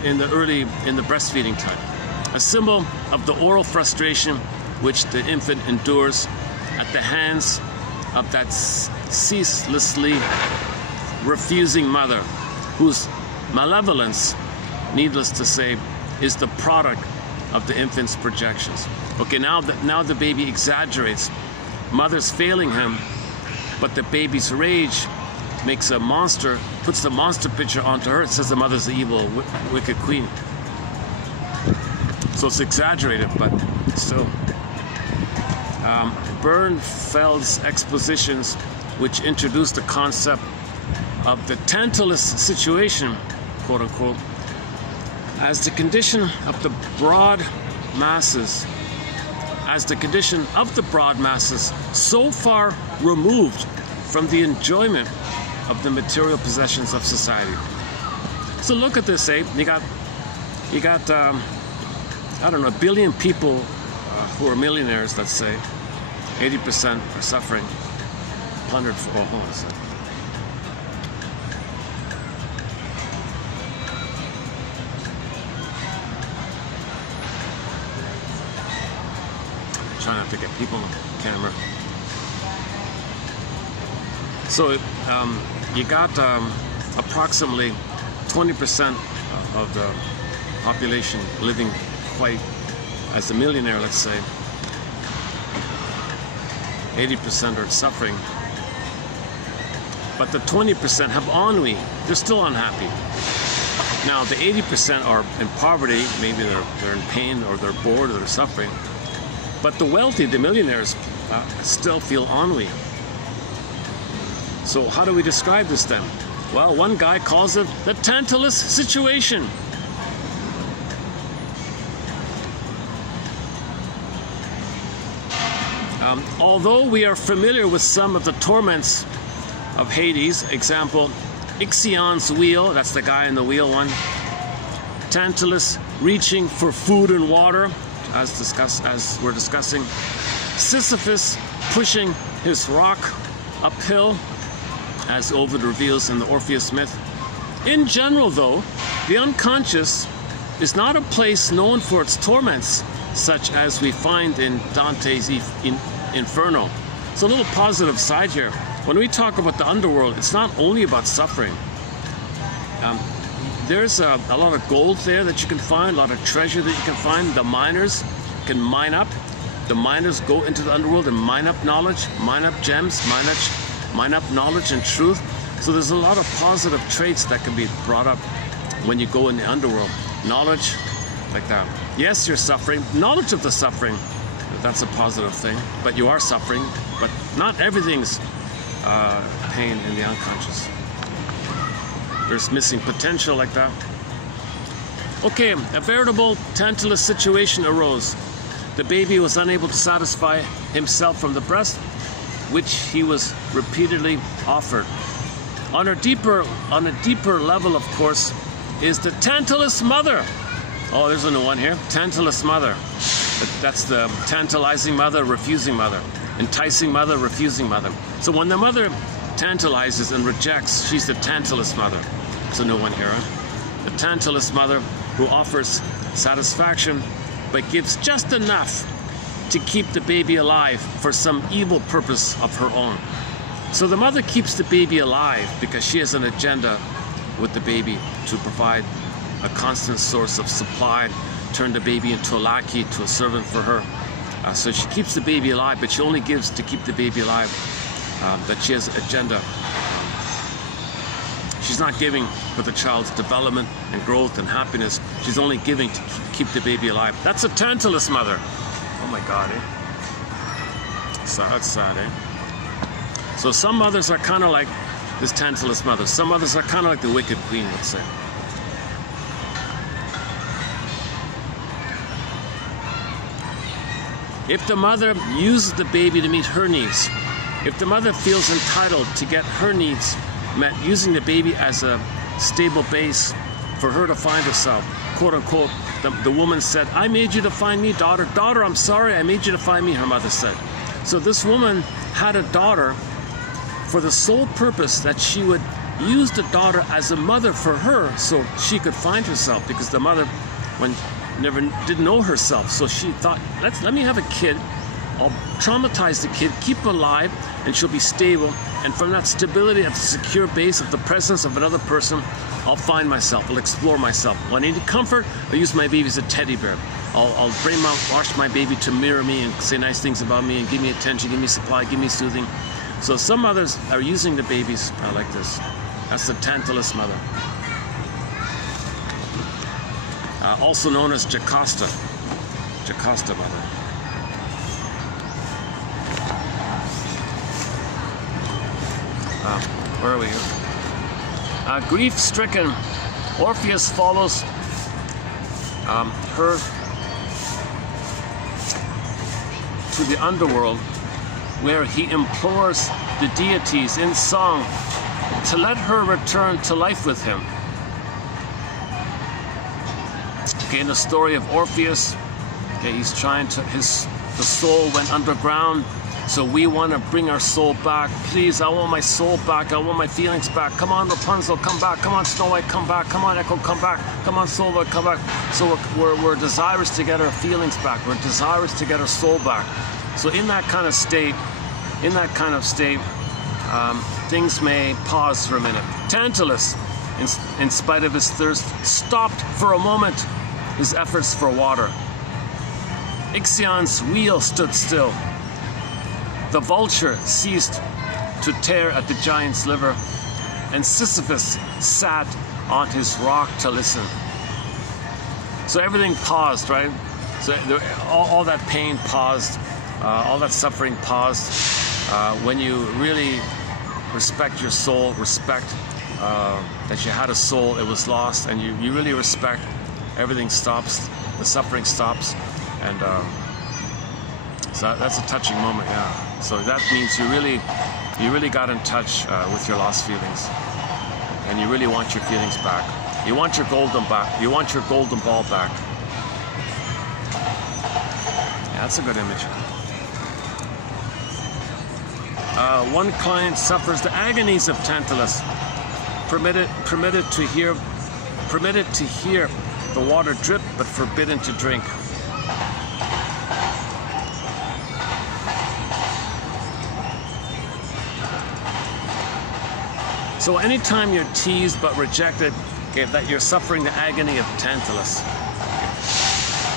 in the breastfeeding time. A symbol of the oral frustration which the infant endures at the hands of that ceaselessly refusing mother, whose malevolence, needless to say, is the product of the infant's projections. Okay, now the baby exaggerates. Mother's failing him, but the baby's rage makes a monster, puts the monster picture onto her. It says the mother's the evil, wicked queen. So it's exaggerated, but still. Brun Feld's expositions, which introduced the concept of the Tantalus situation, quote unquote, as the condition of the broad masses, so far removed from the enjoyment of the material possessions of society. So look at this, eh? You got I don't know, 1 billion people who are millionaires, let's say. 80% are suffering, plundered for, oh, hold on a second. Trying not to get people on camera. So you got approximately 20% of the population living quite as a millionaire, let's say. 80% are suffering. But the 20% have ennui. They're still unhappy. Now the 80% are in poverty. Maybe they're in pain, or they're bored, or they're suffering. But the wealthy, the millionaires, still feel ennui. So how do we describe this then? Well, one guy calls it the Tantalus situation. Although we are familiar with some of the torments of Hades, example, Ixion's wheel, that's the guy in the wheel one, Tantalus reaching for food and water, as we're discussing, Sisyphus pushing his rock uphill, as Ovid reveals in the Orpheus myth. In general, though, the unconscious is not a place known for its torments, such as we find in Dante's Inferno. So a little positive side here. When we talk about the underworld, it's not only about suffering. There's a lot of gold there that you can find, a lot of treasure that you can find. The miners can mine up. The miners go into the underworld and mine up knowledge, mine up gems, mine up knowledge and truth. So there's a lot of positive traits that can be brought up when you go in the underworld. Knowledge, like that. Yes, you're suffering. Knowledge of the suffering, that's a positive thing. But you are suffering. But not everything's pain in the unconscious. There's missing potential like that. Okay, a veritable Tantalus situation arose. The baby was unable to satisfy himself from the breast, which he was repeatedly offered. On a deeper level, of course, is the Tantalus mother. Oh, there's a new one here. Tantalus mother. That's the tantalizing mother, refusing mother. Enticing mother, refusing mother. So when the mother tantalizes and rejects, she's the Tantalus mother. It's a new one here. Huh? The Tantalus mother who offers satisfaction but gives just enough to keep the baby alive for some evil purpose of her own. So the mother keeps the baby alive because she has an agenda with the baby to provide a constant source of supply, turn the baby into a lackey, to a servant for her. So she keeps the baby alive, but she only gives to keep the baby alive, that she has an agenda. She's not giving for the child's development and growth and happiness. She's only giving to keep the baby alive. That's a Tantalus mother. Oh my God, eh? So that's sad, eh? So some mothers are kind of like this Tantalus mother. Some mothers are kind of like the wicked queen, let's say. If the mother uses the baby to meet her needs, if the mother feels entitled to get her needs met using the baby as a stable base for her to find herself, quote unquote, the woman said, "I made you to find me, daughter. Daughter, I'm sorry, I made you to find me," her mother said. So this woman had a daughter for the sole purpose that she would use the daughter as a mother for her so she could find herself, because the mother didn't know herself. So she thought, let me have a kid, I'll traumatize the kid, keep him alive, and she'll be stable. And from that stability of the secure base of the presence of another person, I'll find myself, I'll explore myself. When I need comfort, I'll use my baby as a teddy bear. I'll wash my baby to mirror me and say nice things about me and give me attention, give me supply, give me soothing. So some mothers are using the babies like this. That's the Tantalus mother. Also known as Jocasta. Jocasta mother. Where are we here? Grief-stricken, Orpheus follows her to the underworld, where he implores the deities in song to let her return to life with him. Okay, in the story of Orpheus, okay, he's trying to, the soul went underground, so we want to bring our soul back. Please, I want my soul back, I want my feelings back. Come on, Rapunzel, come back. Come on, Snow White, come back. Come on, Echo, come back. Come on, Soul White, come back. So we're desirous to get our feelings back. We're desirous to get our soul back. So in that kind of state, things may pause for a minute. Tantalus, in spite of his thirst, stopped for a moment his efforts for water. Ixion's wheel stood still. The vulture ceased to tear at the giant's liver, and Sisyphus sat on his rock to listen. So everything paused, right? So all that pain paused, all that suffering paused. When you really respect your soul, respect that you had a soul, it was lost, and you really respect, everything stops, the suffering stops, and so that's a touching moment, yeah. So that means you really got in touch with your lost feelings, and you really want your feelings back. You want your golden back. You want your golden ball back. Yeah, that's a good image. One client suffers the agonies of Tantalus, permitted to hear the water drip, but forbidden to drink. So anytime you're teased but rejected, okay, that you're suffering the agony of Tantalus.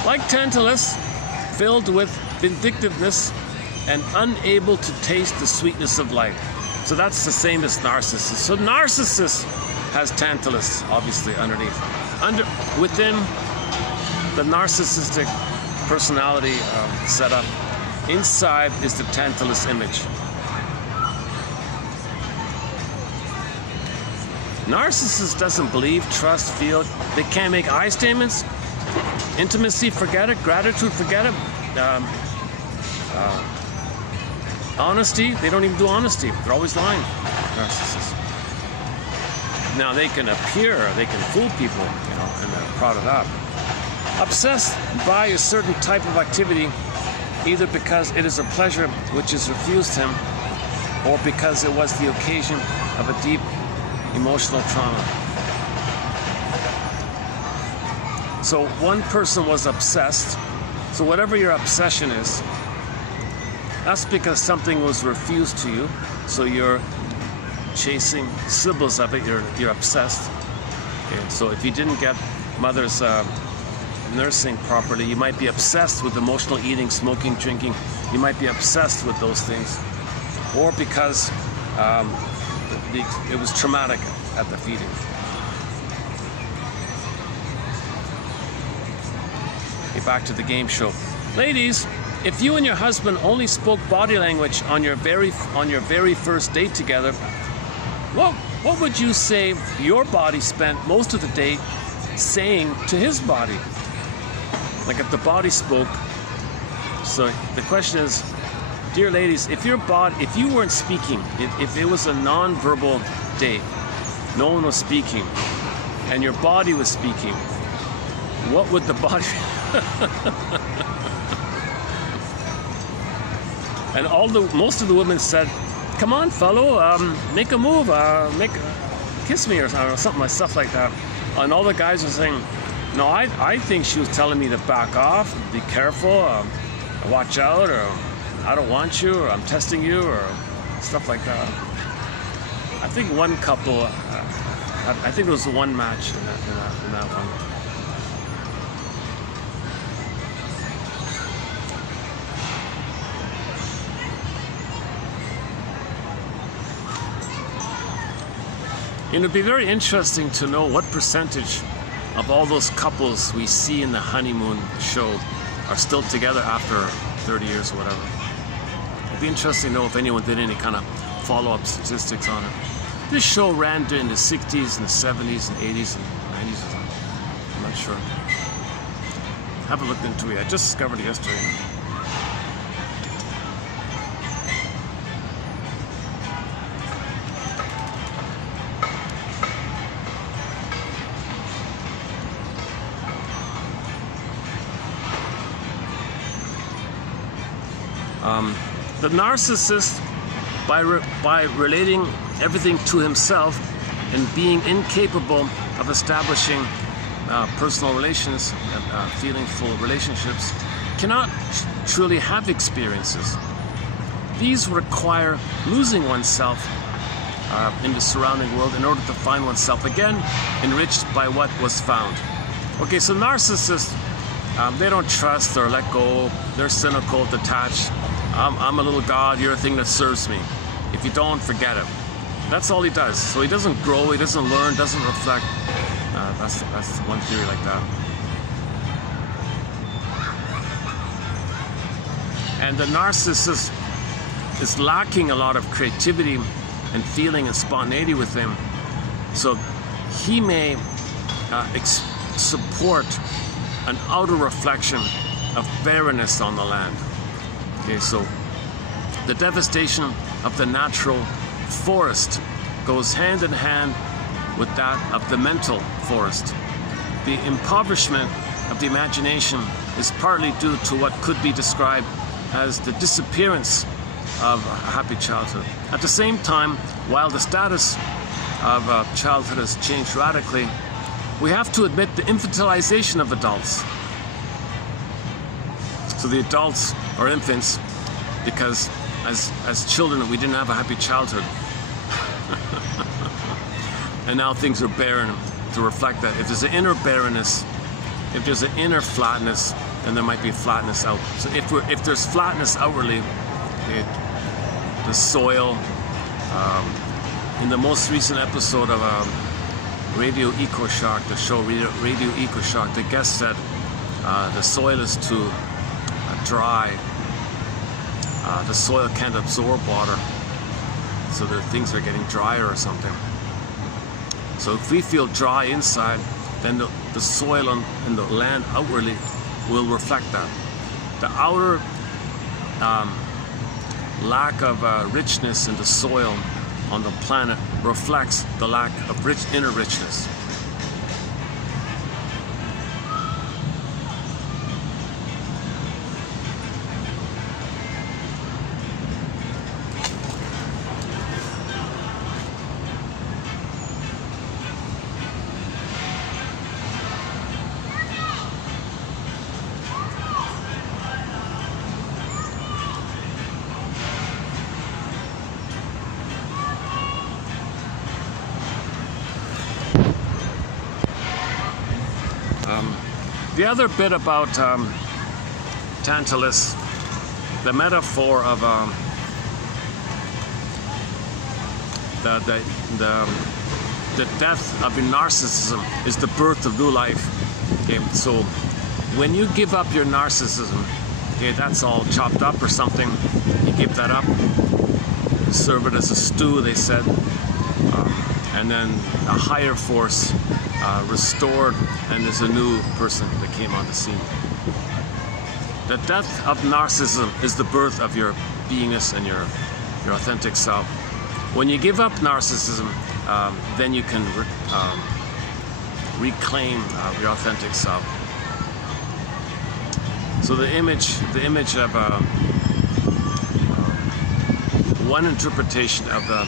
Like Tantalus, filled with vindictiveness and unable to taste the sweetness of life. So that's the same as narcissist. So narcissist has Tantalus, obviously, underneath. Within the narcissistic personality setup, inside is the Tantalus image. Narcissist doesn't believe, trust, feel. They can't make I statements. Intimacy, forget it. Gratitude, forget it. Honesty, they don't even do honesty. They're always lying. Narcissists. Now they can appear, they can fool people, you know, and they're proud of that. Obsessed by a certain type of activity, either because it is a pleasure which is refused him, or because it was the occasion of a deep emotional trauma. So one person was obsessed. So whatever your obsession is, that's because something was refused to you. So you're chasing symbols of it. You're obsessed. Okay, so if you didn't get mother's nursing properly, you might be obsessed with emotional eating, smoking, drinking. You might be obsessed with those things, or because it was traumatic at the feeding. Okay, back to the game show. Ladies, if you and your husband only spoke body language on your very first date together, what would you say your body spent most of the day saying to his body? Like if the body spoke. So the question is, dear ladies, if you weren't speaking, if it was a non-verbal date, no one was speaking, and your body was speaking, what would the body... And most of the women said, come on, fellow, make a move, kiss me or something, stuff like that. And all the guys were saying, no, I think she was telling me to back off, be careful, watch out, or I don't want you, or I'm testing you, or stuff like that. I think one couple, I think it was one match in that one. And it'd be very interesting to know what percentage of all those couples we see in the honeymoon show are still together after 30 years or whatever. It'd be interesting to know if anyone did any kind of follow-up statistics on it. This show ran during the 60s and the 70s and 80s and 90s or something. I'm not sure. Haven't looked into it. I just discovered it yesterday. The narcissist, by relating everything to himself and being incapable of establishing personal relations, feelingful relationships, cannot truly have experiences. These require losing oneself in the surrounding world in order to find oneself again, enriched by what was found. Okay, so narcissists, they don't trust or let go. They're cynical, detached. I'm a little god, you're a thing that serves me. If you don't, forget it. That's all he does. So he doesn't grow, he doesn't learn, doesn't reflect. That's one theory like that. And the narcissist is lacking a lot of creativity and feeling and spontaneity with him. So he may support an outer reflection of barrenness on the land. Okay, so the devastation of the natural forest goes hand in hand with that of the mental forest. The impoverishment of the imagination is partly due to what could be described as the disappearance of a happy childhood. At the same time, while the status of childhood has changed radically, we have to admit the infantilization of adults. So the adults are infants because as children we didn't have a happy childhood. And now things are barren to reflect that. If there's an inner barrenness, if there's an inner flatness, then there might be flatness out. So if there's flatness outwardly, the soil, in the most recent episode of Radio Eco Shock, the show Radio Eco Shock, the guest said the soil is too dry. The soil can't absorb water, so the things are getting drier or something. So if we feel dry inside, then the soil and the land outwardly will reflect that. The outer lack of richness in the soil on the planet reflects the lack of inner richness. The other bit about Tantalus, the metaphor of the death of your narcissism is the birth of new life. Okay, so when you give up your narcissism, okay, that's all chopped up or something. You give that up, serve it as a stew, they said, and then a higher force restored, and there's a new person that came on the scene. The death of narcissism is the birth of your beingness and your authentic self. When you give up narcissism, then you can reclaim your authentic self. So the image of one interpretation of the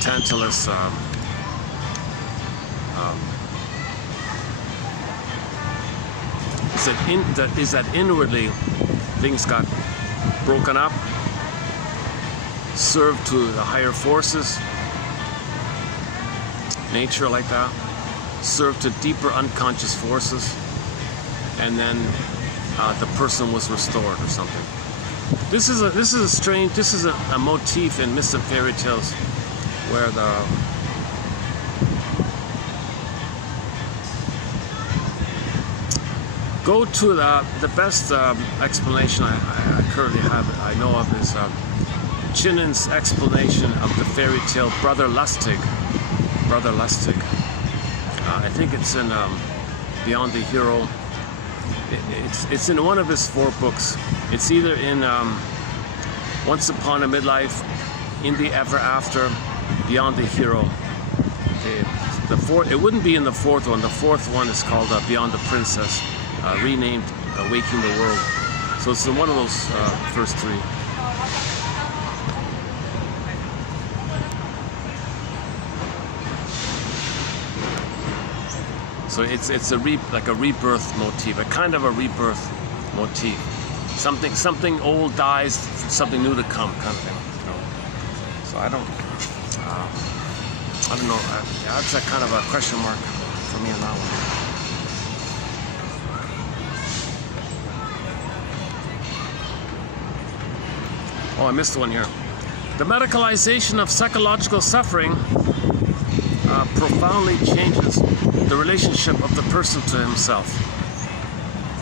Tantalus is that inwardly things got broken up, served to the higher forces, nature like that, served to deeper unconscious forces, and then the person was restored or something. This is a motif in myths and fairy tales where Go to the best explanation I currently I know of is Chinan's explanation of the fairy tale Brother Lustig. Brother Lustig. I think it's in Beyond the Hero. It's in one of his 4 books. It's either in Once Upon a Midlife, In the Ever After, Beyond the Hero. It wouldn't be in the 4th one. The 4th one is called Beyond the Princess, renamed Waking the World. So it's in one of those first 3. So it's like a rebirth motif, a kind of a rebirth motif. Something old dies, something new to come, kind of thing. You know? So I don't know. That's a kind of a question mark for me on that one. Oh, I missed one here. The medicalization of psychological suffering profoundly changes the relationship of the person to himself.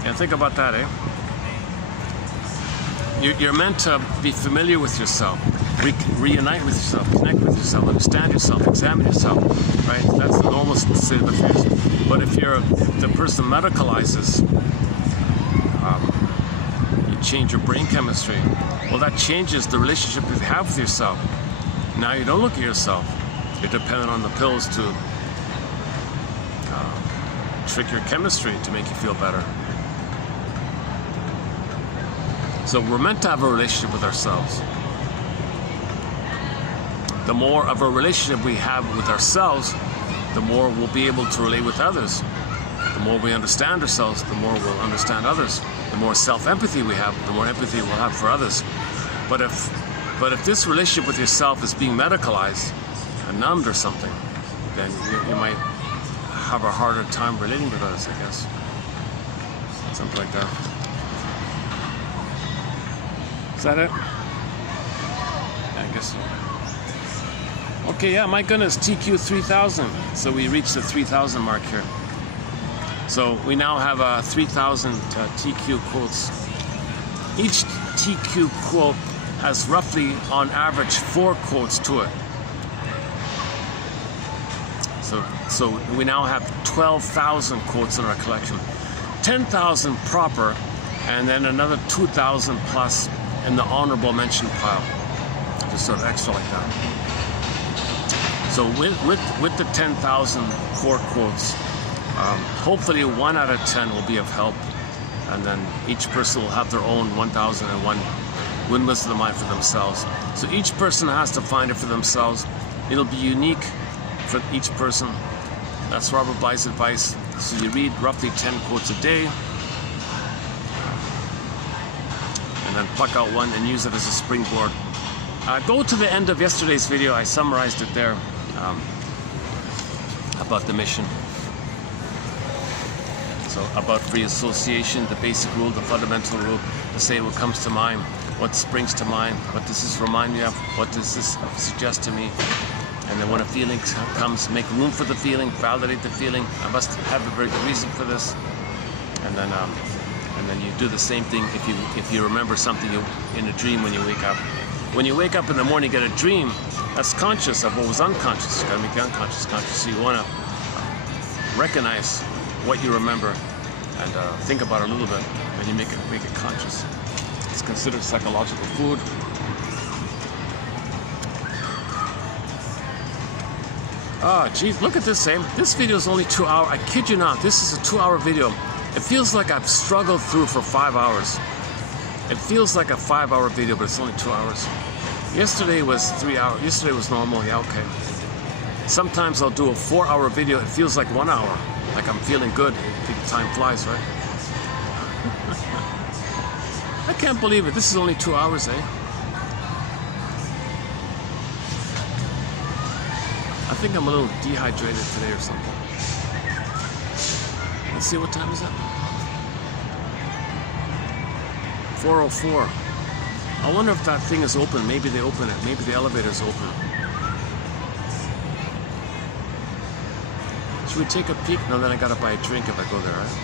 And think about that, eh? You're meant to be familiar with yourself, reunite with yourself, connect with yourself, understand yourself, examine yourself, right? That's the normal state of affairs. But if the person medicalizes, you change your brain chemistry, well, that changes the relationship you have with yourself. Now you don't look at yourself. You're dependent on the pills to trick your chemistry to make you feel better. So we're meant to have a relationship with ourselves. The more of a relationship we have with ourselves, the more we'll be able to relate with others. The more we understand ourselves, the more we'll understand others. The more self-empathy we have, the more empathy we'll have for others. But if this relationship with yourself is being medicalized and numbed or something, then you might have a harder time relating with others, I guess. Something like that. Is that it? Yeah, I guess so. Okay, yeah, my goodness, TQ 3000. So we reached the 3000 mark here. So we now have 3000 TQ quotes. Each TQ quote has roughly, on average, 4 quotes to it. So we now have 12,000 quotes in our collection. 10,000 proper, and then another 2,000 plus in the honorable mention pile. Just sort of extra like that. So with the 10,000 core quotes, hopefully 1 out of 10 will be of help, and then each person will have their own 1001 windmills of the mind for themselves. So each person has to find it for themselves. It'll be unique for each person. That's Robert Bly's advice. So you read roughly 10 quotes a day, and then pluck out one and use it as a springboard. Go to the end of yesterday's video. I summarized it there about the mission. So about free association, the basic rule, the fundamental rule, to say what comes to mind, what springs to mind, what does this remind me of, what does this suggest to me. And then when a feeling comes, make room for the feeling, validate the feeling. I must have a very good reason for this. And then you do the same thing if you remember something in a dream when you wake up. When you wake up in the morning, you get a dream that's conscious of what was unconscious. You gotta make the unconscious conscious. So you wanna recognize what you remember and think about it a little bit, and you make it conscious. It's considered psychological food. Oh, geez, look at this, Sam. This video is only 2 hours. I kid you not, this is a 2-hour video. It feels like I've struggled through for 5 hours. It feels like a 5-hour video, but it's only 2 hours. Yesterday was 3 hours. Yesterday was normal, yeah, okay. Sometimes I'll do a 4-hour video. It feels like 1 hour. Like I'm feeling good. I think time flies, right? I can't believe it. This is only 2 hours, eh? I think I'm a little dehydrated today or something. Let's see, what time is it? 4:04. I wonder if that thing is open. Maybe they open it. Maybe the elevator's open. Should we take a peek? No, then I gotta buy a drink if I go there, right?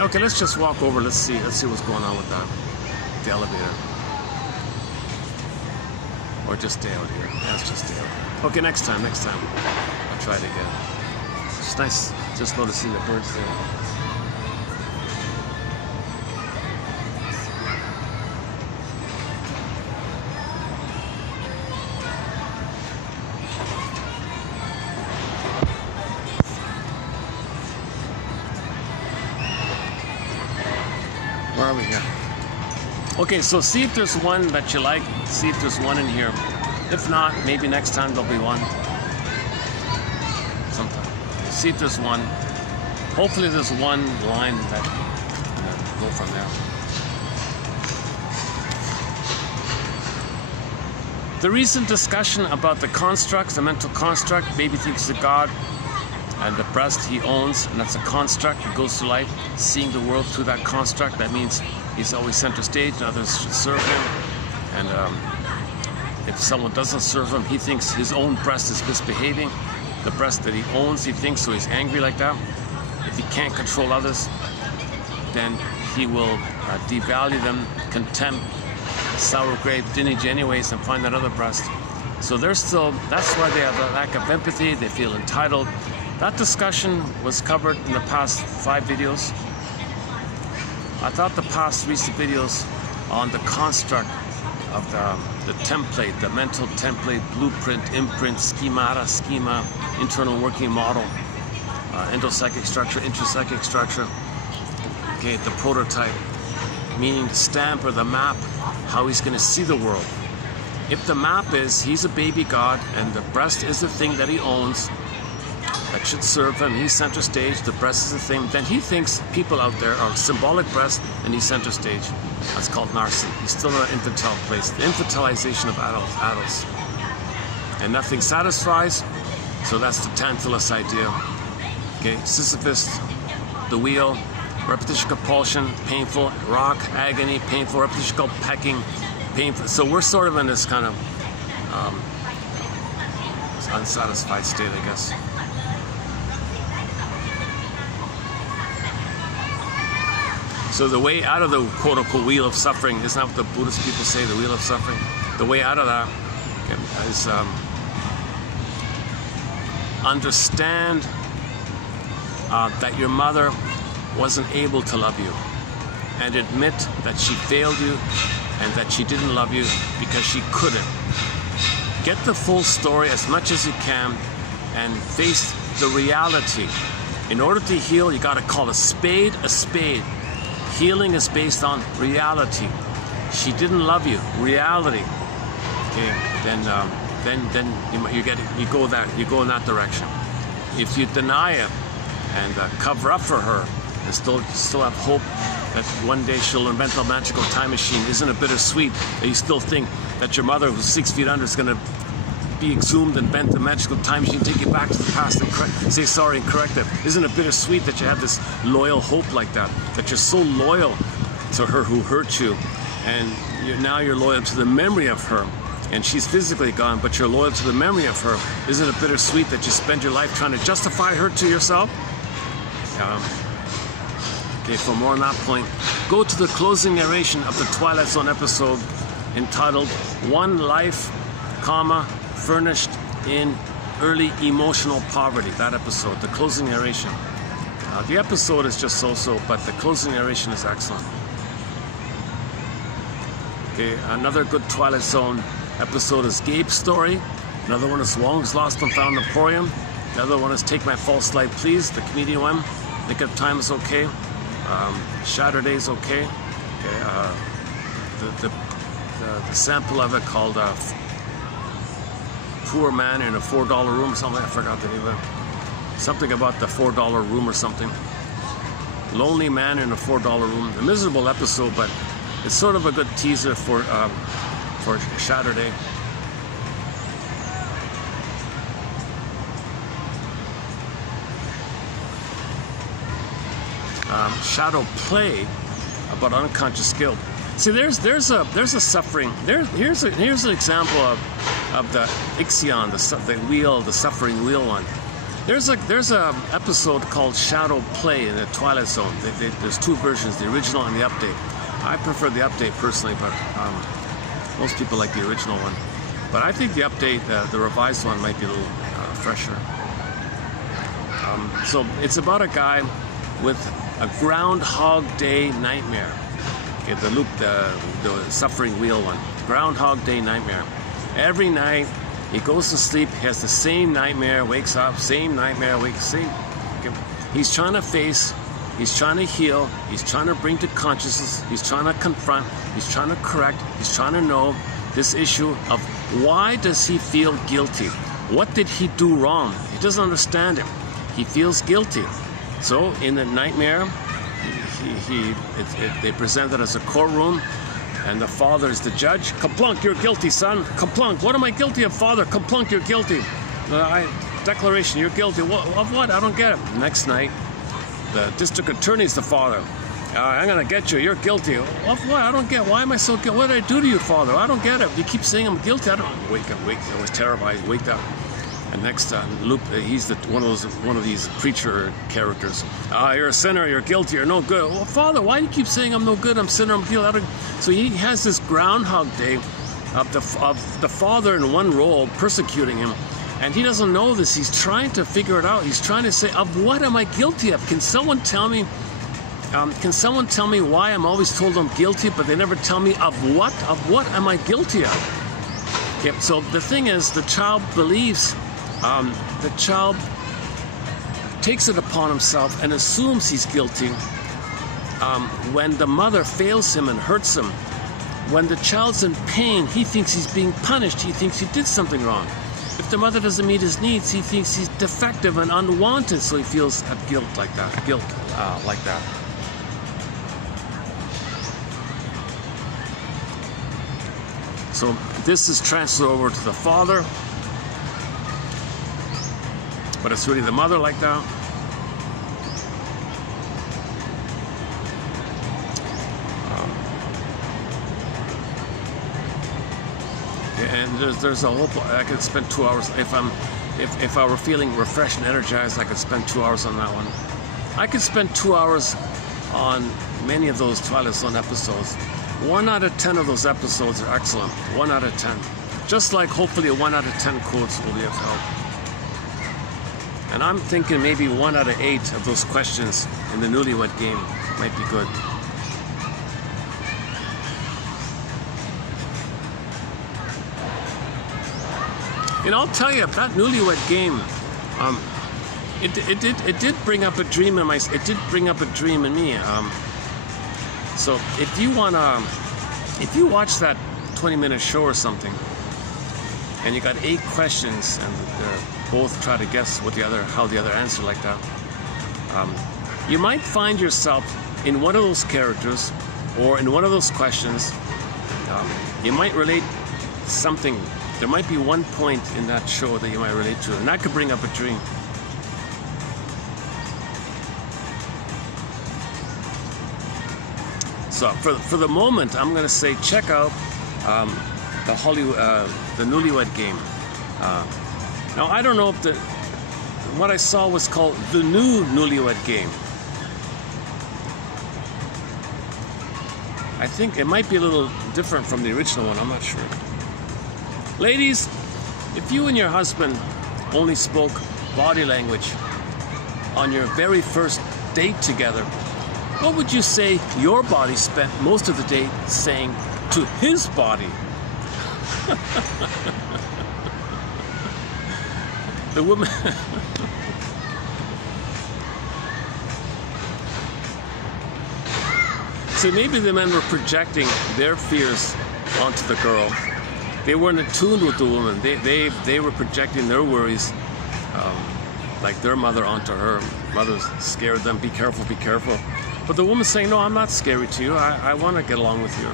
Okay, let's just walk over. Let's see what's going on with that. The elevator. Or just stay out here. Yeah, let's just stay out here. Okay, next time. I'll try it again. It's nice just noticing the birds there. Where are we here? Okay, so see if there's one that you like. See if there's one in here. If not, maybe next time there'll be one. Sometime. See if there's one. Hopefully there's one line that go from there. The recent discussion about the construct, the mental construct, baby thinks he's a god, and the breast he owns, and that's a construct. He goes through life seeing the world through that construct. That means he's always center stage and others should serve him. And if someone doesn't serve him, he thinks his own breast is misbehaving. The breast that he owns, he thinks, so he's angry like that. If he can't control others, then he will devalue them, contempt, sour grape, lineage anyways, and find that other breast. So they're still, that's why they have a lack of empathy, they feel entitled. That discussion was covered in the past 5 videos. I thought the past recent videos on the construct of the template, the mental template, blueprint, imprint, schema, internal working model, endopsychic structure, intrapsychic structure, okay, the prototype, meaning the stamp or the map, how he's going to see the world. If the map is he's a baby god and the breast is the thing that he owns that should serve him, he's center stage, the breast is the thing, then he thinks people out there are symbolic breast and he's center stage. That's called narcissism. He's still in an infantile place, the infantilization of adults. And nothing satisfies, so that's the Tantalus idea. Okay, Sisyphus, the wheel, repetition compulsion, painful, rock, agony, painful, repetition called pecking, painful. So we're sort of in this kind of unsatisfied state, I guess. So the way out of the quote-unquote wheel of suffering, isn't that what the Buddhist people say, the wheel of suffering? The way out of that is understand that your mother wasn't able to love you, and admit that she failed you and that she didn't love you because she couldn't. Get the full story as much as you can and face the reality. In order to heal, you got to call a spade a spade. Healing is based on reality. She didn't love you. Reality. Okay, then you go in that direction. If you deny it and cover up for her, and still have hope that one day she'll invent a magical time machine, isn't it bittersweet that you still think that your mother, who's 6 feet under, is going to be exhumed and invent a magical time machine, take you back to the past and say sorry and correct it? Isn't it bittersweet that you have this loyal hope like that you're so loyal to her who hurt you, and now you're loyal to the memory of her, and she's physically gone, but you're loyal to the memory of her? Isn't it bittersweet that you spend your life trying to justify her to yourself? Okay, for more on that point, go to the closing narration of the Twilight Zone episode entitled One Life, Furnished in Early Emotional Poverty. That episode, the closing narration. The episode is just so-so, but the closing narration is excellent. Okay, another good Twilight Zone episode is Gabe's story. Another one is Wong's Lost and Found Emporium. The other one is Take My False Light Please, the comedian one. Think of Time is okay. Saturday is okay. The sample of it called Poor Man in a $4 Room or something. I forgot the name of it. Something about the $4 room or something. Lonely Man in a $4 Room. A miserable episode, but it's sort of a good teaser for Saturday. Shadow Play about unconscious guilt. See, there's a suffering. Here's an example of the Ixion, the wheel, the suffering wheel one. There's a episode called Shadow Play in the Twilight Zone. There's two versions, the original and the update. I prefer the update personally, but most people like the original one. But I think the update, the revised one, might be a little fresher. So it's about a guy with a Groundhog Day nightmare. Okay, the suffering wheel one. Groundhog Day nightmare. Every night he goes to sleep, he has the same nightmare, wakes up, same nightmare, okay. He's trying to face, he's trying to heal, he's trying to bring to consciousness, he's trying to confront, he's trying to correct, he's trying to know this issue of why does he feel guilty? What did he do wrong? He doesn't understand it. He feels guilty. So in the nightmare, they present it as a courtroom, and the father is the judge. Kaplunk, you're guilty, son. Kaplunk, what am I guilty of, father? Kaplunk, you're guilty. Declaration, you're guilty. Of what? I don't get it. Next night, the district attorney's the father. I'm gonna get you. You're guilty. Of what? I don't get. Why am I so guilty? What did I do to you, father? I don't get it. You keep saying I'm guilty. I don't. Wake up. I was terrified. Waked up. And next loop, he's one of these preacher characters. You're a sinner. You're guilty. You're no good. Well, father, why do you keep saying I'm no good? I'm a sinner. I'm guilty. So he has this Groundhog Day of the father in one role persecuting him, and he doesn't know this. He's trying to figure it out. He's trying to say, of what am I guilty of? Can someone tell me? Can someone tell me why I'm always told I'm guilty, but they never tell me of what? Of what am I guilty of? Okay, so the thing is, the child believes. The child takes it upon himself and assumes he's guilty when the mother fails him and hurts him. When the child's in pain, he thinks he's being punished. He thinks he did something wrong. If the mother doesn't meet his needs, he thinks he's defective and unwanted, so he feels guilt like that. So this is transferred over to the father. But it's really the mother like that. And there's a whole. I could spend 2 hours if I were feeling refreshed and energized. I could spend 2 hours on that one. I could spend 2 hours on many of those Twilight Zone episodes. 1 out of 10 of those episodes are excellent. 1 out of 10. Just like hopefully a 1 out of 10 quotes will be of help. And I'm thinking maybe 1 out of 8 of those questions in the Newlywed Game might be good. And I'll tell you, that Newlywed Game, it did bring up a dream in me. So if you watch that 20-minute show or something, and you got 8 questions, and they're both try to guess how the other answered like that. You might find yourself in one of those characters or in one of those questions. You might relate something. There might be one point in that show that you might relate to, and that could bring up a dream. So for the moment, I'm going to say check out the Newlywed Game. Now, I don't know if what I saw was called the new Newlywed Game. I think it might be a little different from the original one, I'm not sure. Ladies, if you and your husband only spoke body language on your very first date together, what would you say your body spent most of the day saying to his body? The woman. So maybe the men were projecting their fears onto the girl. They weren't attuned with the woman. They were projecting their worries, like their mother, onto her. Mother scared them. Be careful, be careful. But the woman's saying, no, I'm not scary to you. I want to get along with you.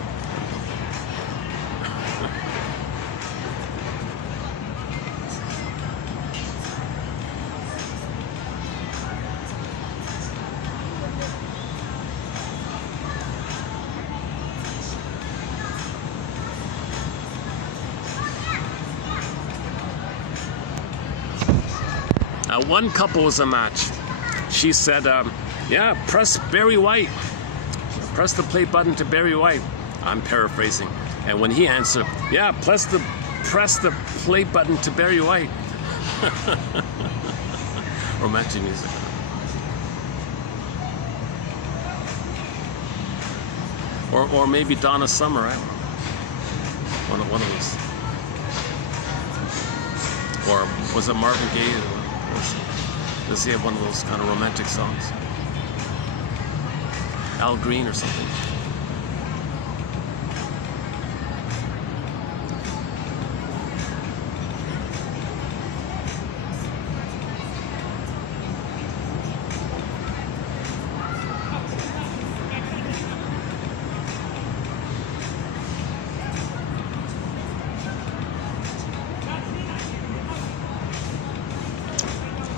one couple was a match. She said, yeah, press Barry White. Press the play button to Barry White. I'm paraphrasing. And when he answered, yeah, press the play button to Barry White. Romantic music. Or maybe Donna Summer, right? One of those. Or was it Marvin Gaye? Does he have one of those kind of romantic songs? Al Green or something?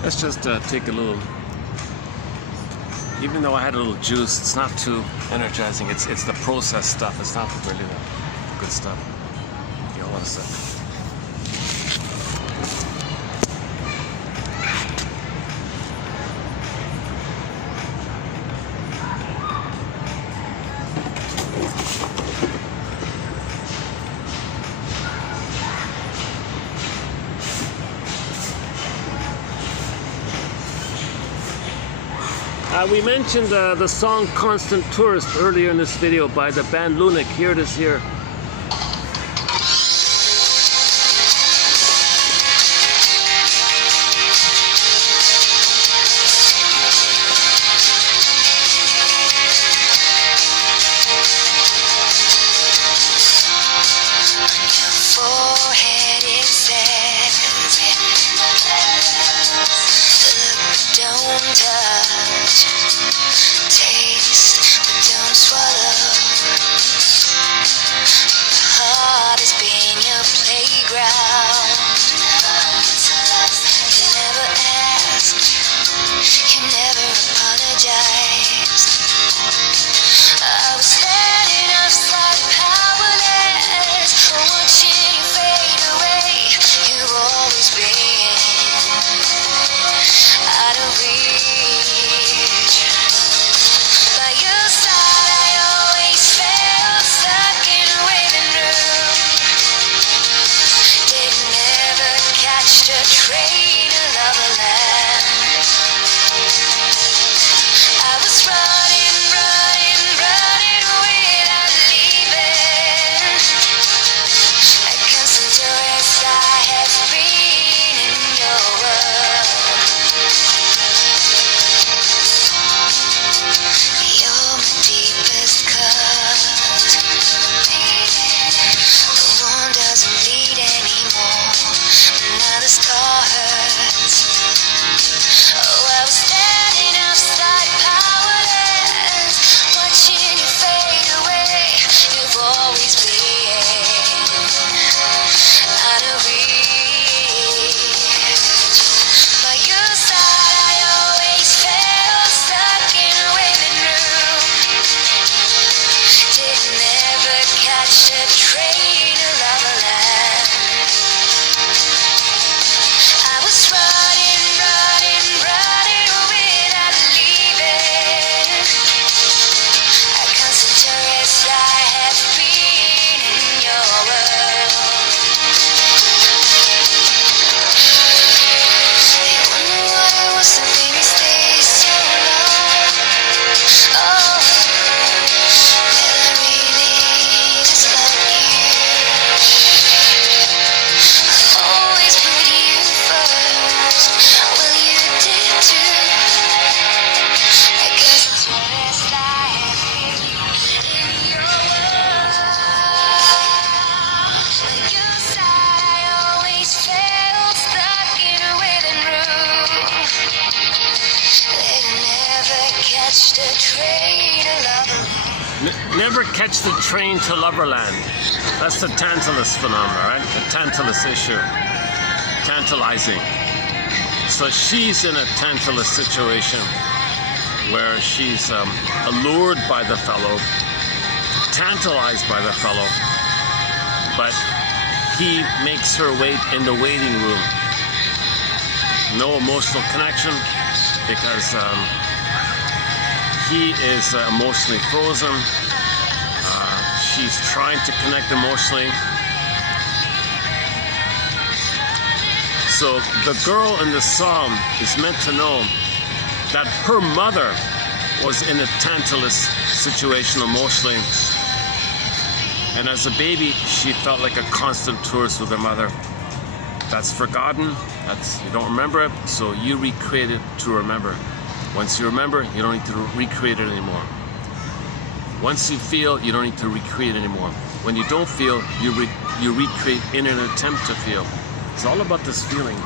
Let's just take a little, even though I had a little juice, it's not too energizing. It's the processed stuff. It's not really the good stuff. Yeah, hold on a sec. We mentioned the song Constant Tourist earlier in this video by the band Lunik. Here it is here. Never catch the train to Loverland. That's the Tantalus phenomenon, right? The Tantalus issue. Tantalizing. So she's in a Tantalus situation where she's allured by the fellow, tantalized by the fellow, but he makes her wait in the waiting room. no emotional connection because he is emotionally frozen. She's trying to connect emotionally. So the girl in the song is meant to know that her mother was in a Tantalus situation emotionally. And as a baby, she felt like a constant tourist with her mother. That's forgotten, you don't remember it, so you recreate it to remember. Once you remember, you don't need to recreate it anymore. Once you feel, you don't need to recreate it anymore. When you don't feel, you recreate in an attempt to feel. It's all about this feeling.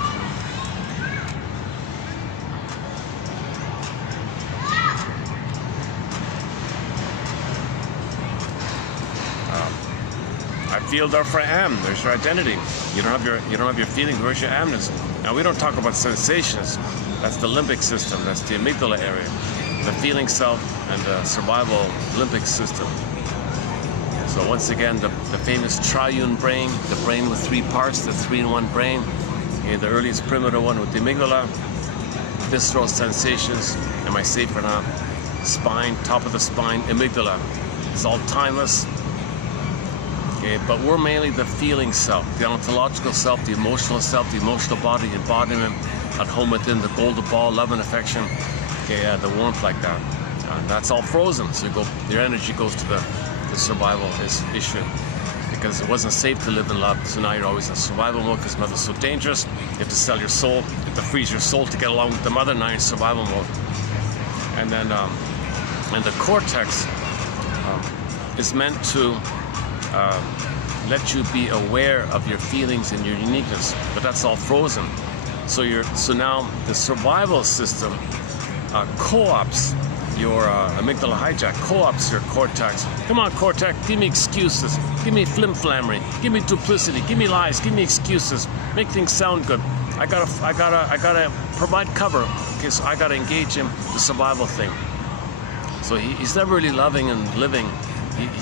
I feel, therefore I am. There's your identity. You don't have your feelings. Where's your amness? Now we don't talk about sensations. That's the limbic system. That's the amygdala area. The feeling self and the survival limbic system. So once again, the famous triune brain, the brain with three parts, the 3-in-1 brain. Okay, the earliest primitive one with the amygdala, visceral sensations. Am I safe or not? Spine, top of the spine, amygdala. It's all timeless. Okay, but we're mainly the feeling self, the ontological self, the emotional body, embodiment, at home within the golden ball, love and affection. Okay, the warmth like that. And that's all frozen. So your energy goes to the survival issue because it wasn't safe to live in love. So now you're always in survival mode because mother's so dangerous. You have to sell your soul, you have to freeze your soul to get along with the mother. Now you're in survival mode. And then, and the cortex is meant to let you be aware of your feelings and your uniqueness, but that's all frozen. So now the survival system co-ops your amygdala hijack, co-ops your cortex. Come on, cortex, give me excuses, give me flim-flammery, give me duplicity, give me lies, give me excuses, make things sound good. I gotta provide cover. Okay, so I gotta engage him the survival thing. So he's never really loving and living.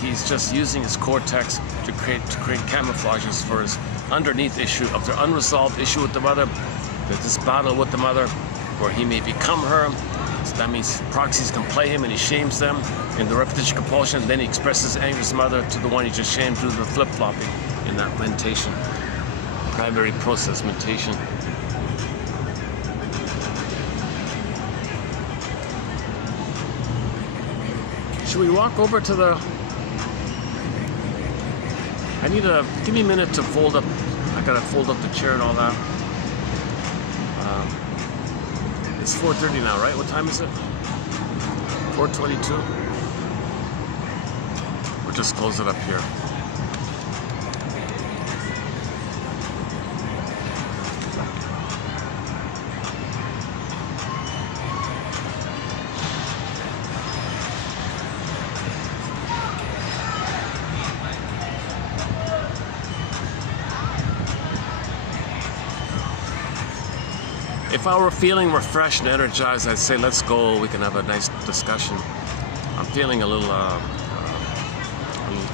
He's just using his cortex to create camouflages for his underneath issue of their unresolved issue with the mother, this battle with the mother, where he may become her. So that means proxies can play him and he shames them in the repetition compulsion. Then he expresses anger to his mother to the one he just shamed through the flip-flopping in that mentation, primary process mentation. Should we walk over to the... give me a minute to fold up. I gotta fold up the chair and all that. It's 4:30 now, right? What time is it? 4:22. We'll just close it up here. If I were feeling refreshed and energized, I'd say, let's go, we can have a nice discussion. I'm feeling a little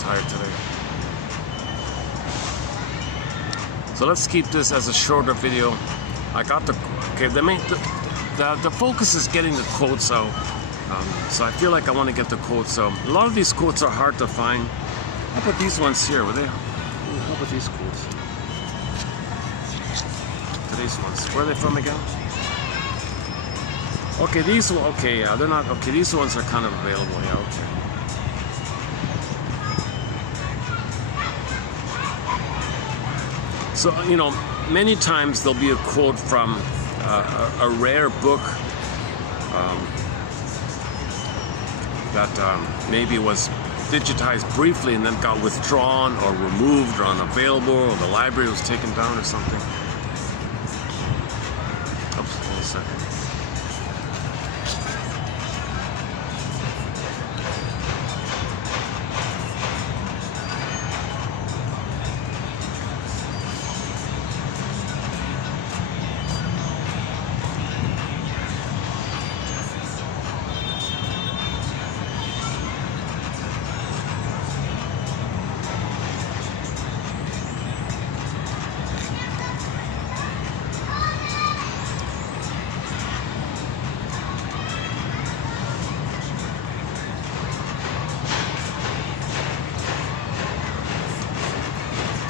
tired today. So let's keep this as a shorter video. I got the focus is getting the quotes out. So I feel like I want to get the quotes out. A lot of these quotes are hard to find. How about these ones here? How about these quotes? Today's ones. Where are they from again? Okay, yeah, they're not, okay, these ones are kind of available, yeah, okay. So, you know, many times there'll be a quote from a rare book that maybe was digitized briefly and then got withdrawn or removed or unavailable, or the library was taken down or something. Oops, hold a second.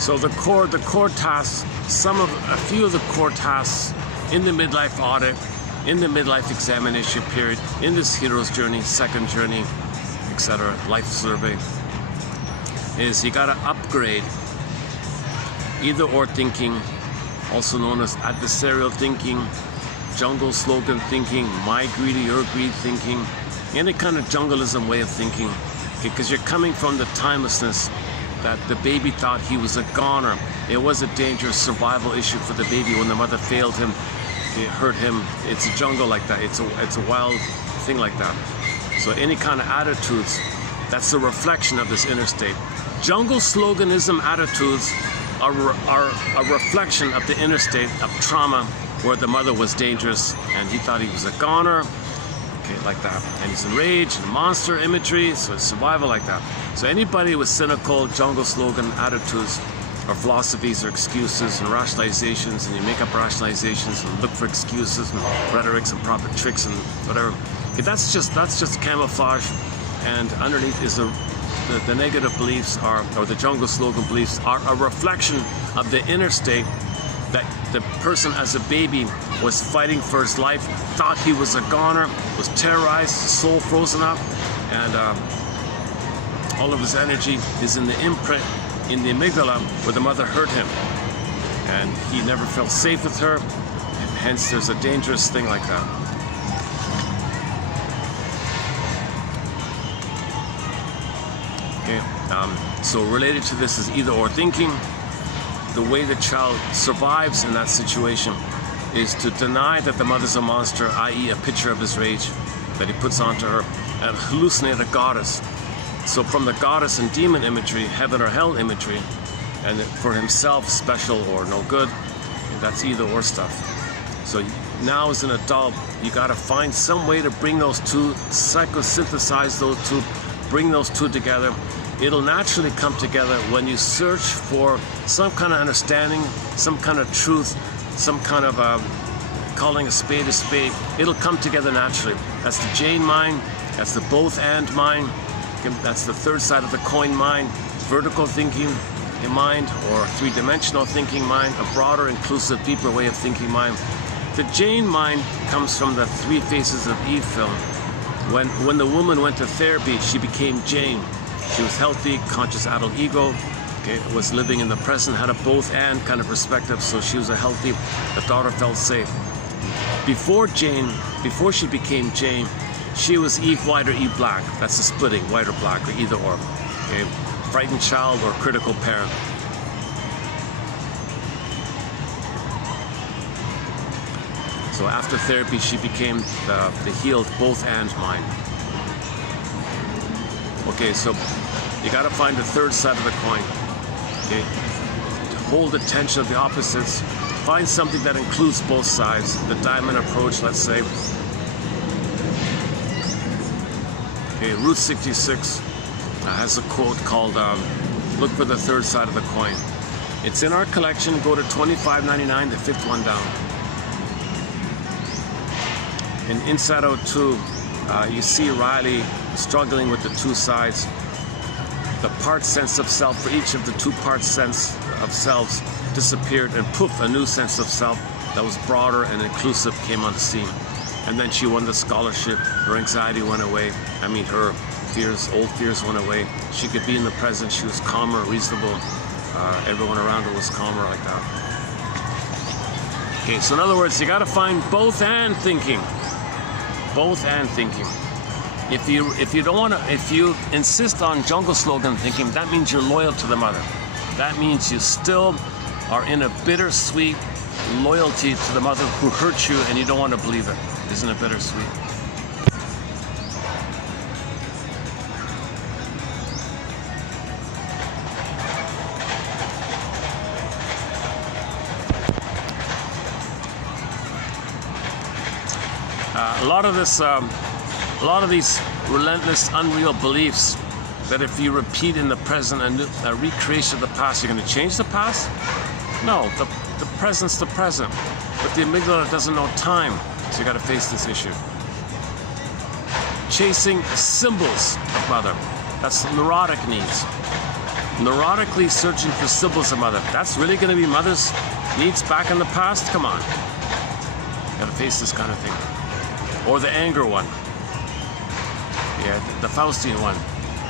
So the core tasks, a few of the core tasks in the midlife audit, in the midlife examination period, in this hero's journey, second journey, etc., life survey, is you gotta upgrade either or thinking, also known as adversarial thinking, jungle slogan thinking, my greedy, your greed thinking, any kind of jungleism way of thinking, because you're coming from the timelessness that the baby thought he was a goner. It was a dangerous survival issue for the baby when the mother failed him, it hurt him. It's a jungle like that. It's a wild thing like that. So any kind of attitudes, that's a reflection of this inner state. Jungle sloganism attitudes are a reflection of the inner state of trauma, where the mother was dangerous and he thought he was a goner, okay, like that. And he's enraged, and monster imagery, so it's survival like that. So anybody with cynical jungle slogan attitudes or philosophies or excuses and rationalizations, and you make up rationalizations and look for excuses and rhetorics and profit tricks and whatever, okay, that's just camouflage, and underneath is the negative beliefs or the jungle slogan beliefs are a reflection of the inner state that the person as a baby was fighting for his life, thought he was a goner, was terrorized, soul frozen up, and all of his energy is in the imprint, in the amygdala, where the mother hurt him. And he never felt safe with her, and hence there's a dangerous thing like that. Okay, so related to this is either or thinking. The way the child survives in that situation is to deny that the mother's a monster, i.e. a picture of his rage that he puts onto her, and hallucinate a goddess. So from the goddess and demon imagery, heaven or hell imagery, and for himself, special or no good, that's either or stuff. So now as an adult, you gotta find some way to bring those two, psychosynthesize those two, bring those two together. It'll naturally come together when you search for some kind of understanding, some kind of truth, some kind of calling a spade a spade. It'll come together naturally. That's the Jane mind, that's the both and mind, that's the third side of the coin mind, vertical thinking mind or three-dimensional thinking mind, a broader, inclusive, deeper way of thinking mind. The Jane mind comes from the Three Faces of Eve film. When the woman went to therapy, she became Jane. She was healthy, conscious adult ego, okay, was living in the present, had a both and kind of perspective, so she was a healthy, the daughter felt safe. Before she became Jane, she was Eve white or Eve black. That's the splitting, white or black, or either or. Okay? Frightened child or critical parent. So after therapy, she became the healed both and mind. Okay, so you gotta find the third side of the coin. Okay, to hold the tension of the opposites. Find something that includes both sides. The diamond approach, let's say. Okay, Route 66 has a quote called "Look for the third side of the coin." It's in our collection. Go to $25.99, the fifth one down. In Inside Out 2, you see Riley struggling with the two sides. The part sense of self for each of the two part sense of selves disappeared, and poof, a new sense of self that was broader and inclusive came on the scene. And then she won the scholarship. Her anxiety went away. I mean, her fears, old fears went away. She could be in the present. She was calmer, reasonable. Everyone around her was calmer like that. Okay, so in other words, you got to find both and thinking. Both and thinking. If you insist on jungle slogan thinking, that means you're loyal to the mother. That means you still are in a bittersweet loyalty to the mother who hurt you, and you don't want to believe it. Isn't it bittersweet? A lot of these relentless, unreal beliefs that if you repeat in the present a recreation of the past, you're going to change the past? No, the present's the present. But the amygdala doesn't know time, so you got to face this issue. Chasing symbols of mother. That's neurotic needs. neurotically searching for symbols of mother. That's really going to be mother's needs back in the past? Come on. Gotta face this kind of thing. Or the anger one. Yeah, the Faustian one.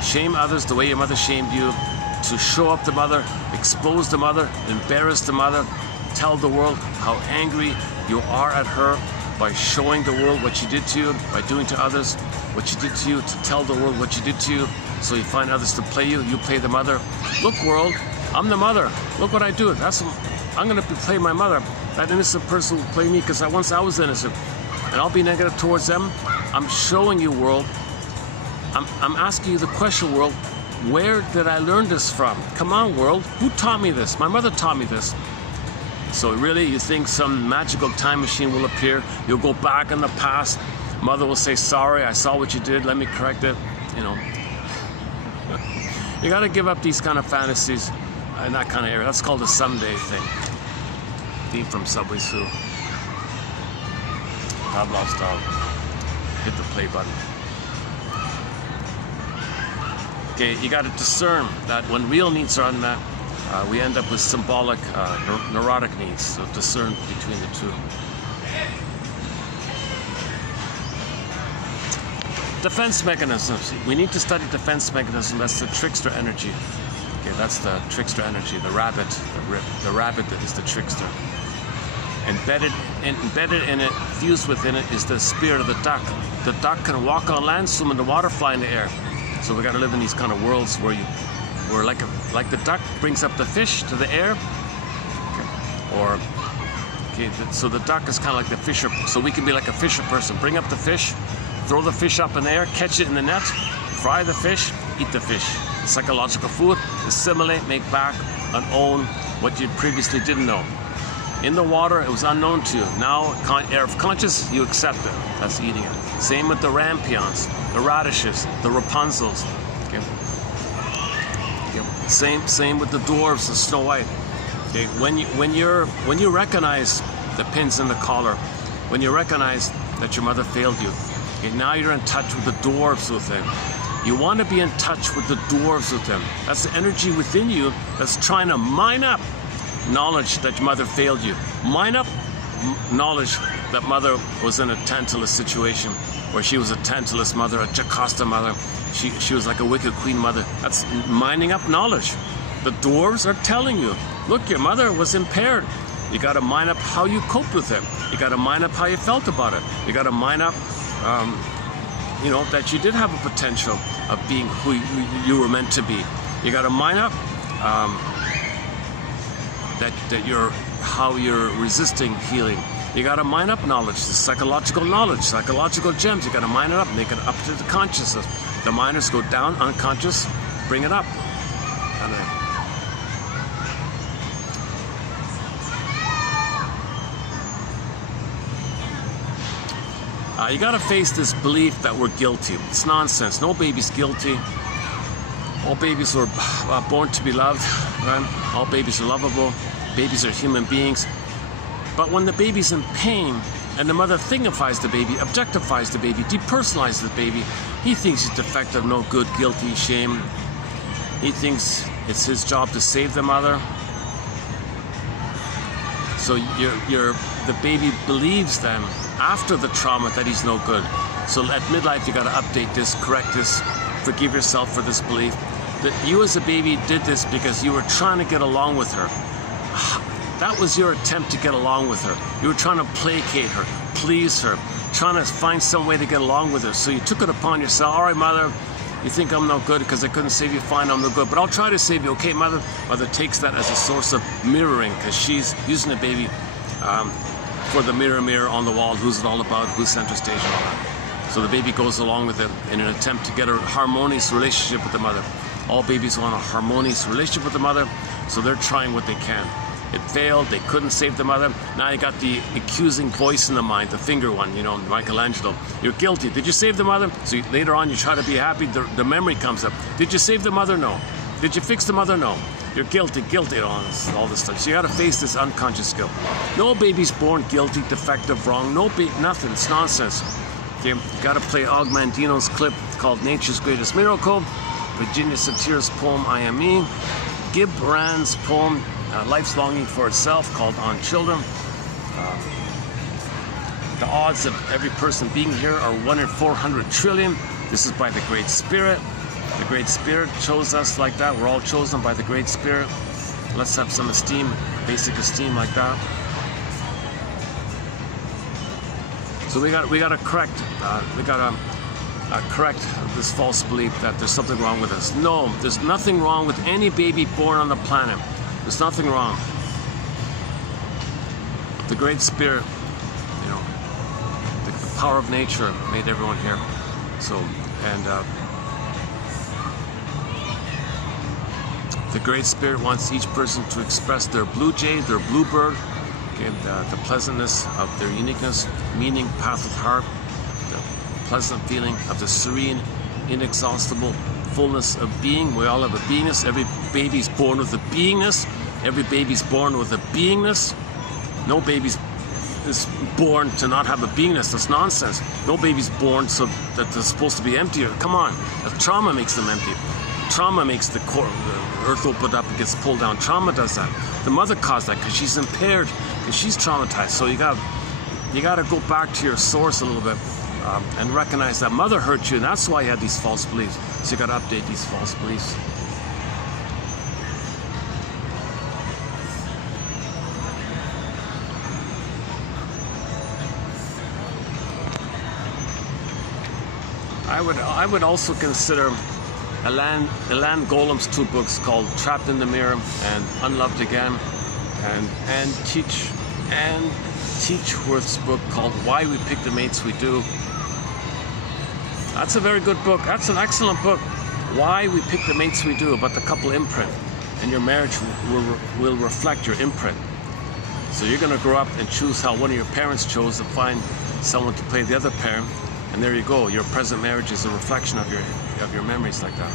Shame others the way your mother shamed you. To show up the mother, expose the mother, embarrass the mother, tell the world how angry you are at her by showing the world what she did to you, by doing to others what she did to you, to tell the world what she did to you, so you find others to play you, you play the mother. Look world, I'm the mother. Look what I do. I'm gonna play my mother. That innocent person will play me because once I was innocent. And I'll be negative towards them. I'm showing you world. I'm asking you the question world, where did I learn this from? Come on world, who taught me this? My mother taught me this. So really, you think some magical time machine will appear, you'll go back in the past, mother will say, sorry, I saw what you did, let me correct it, you know. You gotta give up these kind of fantasies in that kind of area. That's called the someday thing. Theme from Subway Sue. God loves dog. Hit the play button. Okay, you gotta discern that when real needs are unmet, we end up with symbolic, neurotic needs, so discern between the two. Defense mechanisms. We need to study defense mechanism. That's the trickster energy. Okay, that's the trickster energy, the rabbit. The rabbit that is the trickster. Embedded in it, fused within it, is the spirit of the duck. The duck can walk on land, swim in the water, fly in the air. So we gotta live in these kind of worlds where like the duck brings up the fish to the air, so the duck is kind of like the fisher. So we can be like a fisher person. Bring up the fish, throw the fish up in the air, catch it in the net, fry the fish, eat the fish. Psychological food, assimilate, make back, and own what you previously didn't know. In the water, it was unknown to you. Now, air of conscious, you accept it. That's eating it. Same with the rampions, the radishes, the Rapunzels. Okay. Same with the dwarves, the Snow White. Okay. When you recognize the pins in the collar, when you recognize that your mother failed you, okay, now you're in touch with the dwarves within. You want to be in touch with the dwarves within. That's the energy within you that's trying to mine up knowledge that your mother failed you. Mine up knowledge that mother was in a Tantalus situation, where she was a Tantalus mother, a Jocasta mother. She was like a wicked queen mother. That's mining up knowledge. The dwarves are telling you, look, your mother was impaired. You got to mine up how you coped with it. You got to mine up how you felt about it. You got to mine up, that you did have a potential of being who you were meant to be. You got to mine up how you're resisting healing. You got to mine up knowledge, the psychological knowledge, psychological gems. You got to mine it up, make it up to the consciousness. The miners go down, unconscious, bring it up. You got to face this belief that we're guilty. It's nonsense. No baby's guilty. All babies were born to be loved. Right? All babies are lovable. Babies are human beings. But when the baby's in pain and the mother thingifies the baby, objectifies the baby, depersonalizes the baby, he thinks he's defective, no good, guilty, shame. He thinks it's his job to save the mother. So the baby believes then, after the trauma, that he's no good. So at midlife, you got to update this, correct this, forgive yourself for this belief. That you as a baby did this because you were trying to get along with her. That was your attempt to get along with her. You were trying to placate her, please her, trying to find some way to get along with her. So you took it upon yourself. All right, mother, you think I'm no good because I couldn't save you, fine, I'm no good, but I'll try to save you. Okay, mother? Mother takes that as a source of mirroring, because she's using the baby for the mirror on the wall. Who's it all about? Who's center stage and all that. So the baby goes along with it in an attempt to get a harmonious relationship with the mother. All babies want a harmonious relationship with the mother, so they're trying what they can. It failed, they couldn't save the mother. Now you got the accusing voice in the mind, the finger one, Michelangelo. You're guilty. Did you save the mother? So later on you try to be happy, the memory comes up. Did you save the mother? No. Did you fix the mother? No. You're guilty, all this stuff. So you gotta face this unconscious guilt. No baby's born guilty, defective, wrong. Nothing, it's nonsense. Okay, you gotta play Og Mandino's clip called Nature's Greatest Miracle. Virginia Satir's poem, I Am Me. Gib Rand's poem, Life's Longing for Itself, called On Children. The odds of every person being here are 1 in 400 trillion. This is by the Great Spirit. The Great Spirit chose us like that. We're all chosen by the Great Spirit. Let's have some esteem, basic esteem like that. So we got to correct. Correct this false belief that there's something wrong with us. No, there's nothing wrong with any baby born on the planet. There's nothing wrong. The Great Spirit, you know, the power of nature made everyone here. So, and the Great Spirit wants each person to express their blue jay, their bluebird, okay, the pleasantness of their uniqueness, meaning, path of heart, pleasant feeling of the serene, inexhaustible fullness of being. We all have a beingness. Every baby's born with a beingness. Every baby's born with a beingness. No baby's is born to not have a beingness. That's nonsense. No baby's born so that they're supposed to be empty. Come on. If trauma makes them empty. Trauma makes the core, the earth opened up and gets pulled down. Trauma does that. The mother caused that because she's impaired, because she's traumatized. So you got to go back to your source a little bit. And recognize that mother hurt you, and that's why you had these false beliefs. So you got to update these false beliefs. I would also consider Ilan Golem's 2 books called Trapped in the Mirror and Unloved Again, and Teachworth's book called Why We Pick the Mates We Do. That's a very good book. That's an excellent book. Why We Pick the Mates We Do, about the couple imprint. And your marriage will reflect your imprint. So you're going to grow up and choose how one of your parents chose to find someone to play the other parent. And there you go. Your present marriage is a reflection of your memories like that.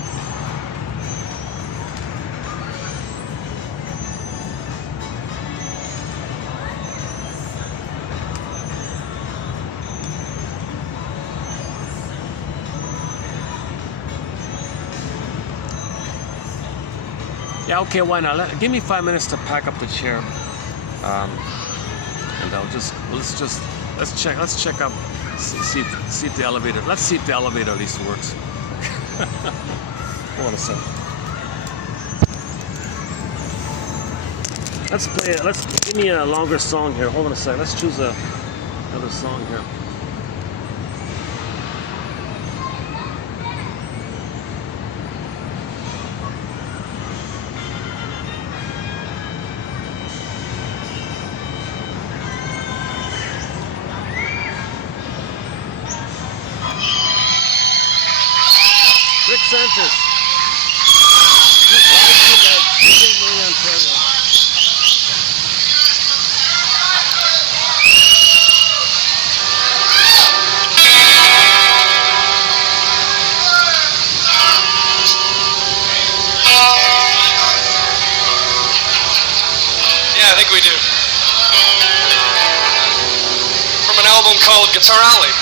Yeah, okay, why not? Give me 5 minutes to pack up the chair, and let's check up, see if the elevator. Let's see if the elevator at least works. Hold on a second. Let's give me a longer song here. Hold on a second. Let's choose another song here. Centers. Yeah, I think we do. From an album called Guitar Alley.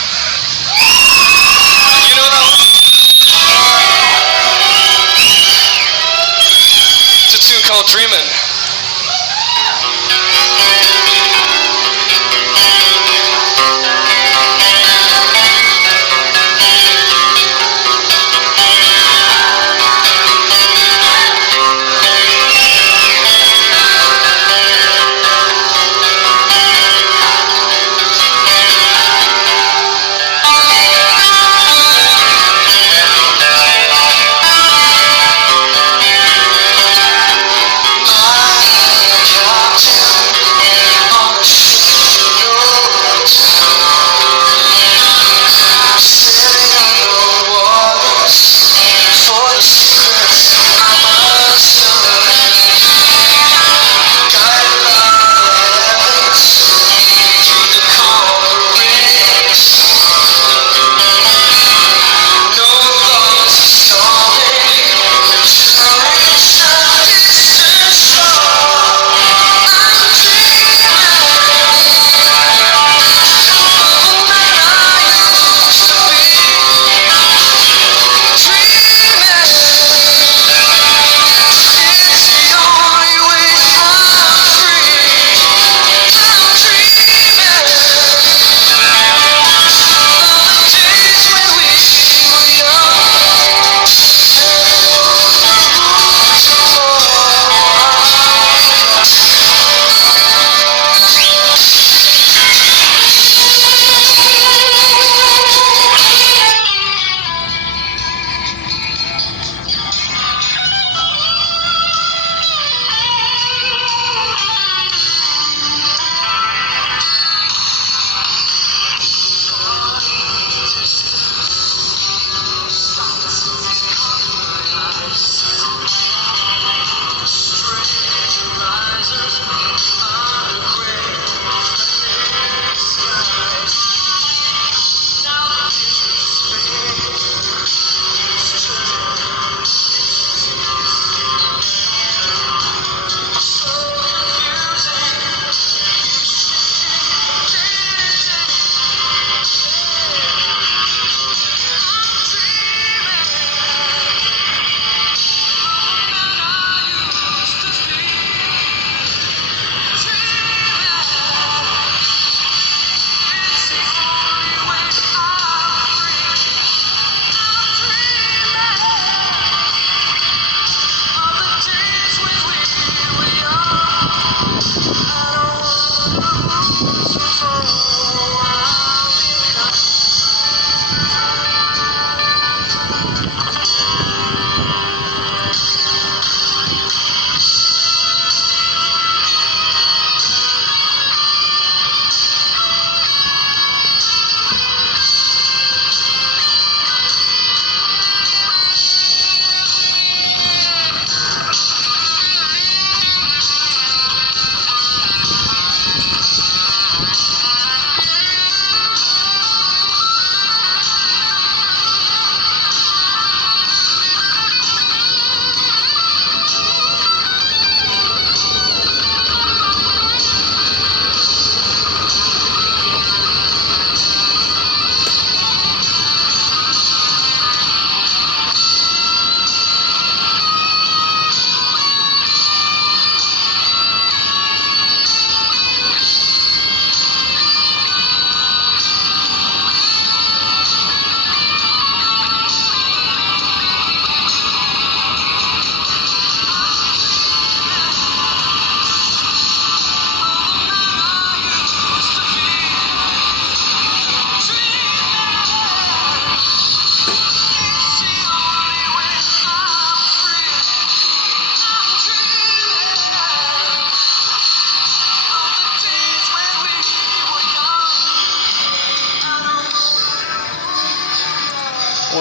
You know that one? Called Dreamin'.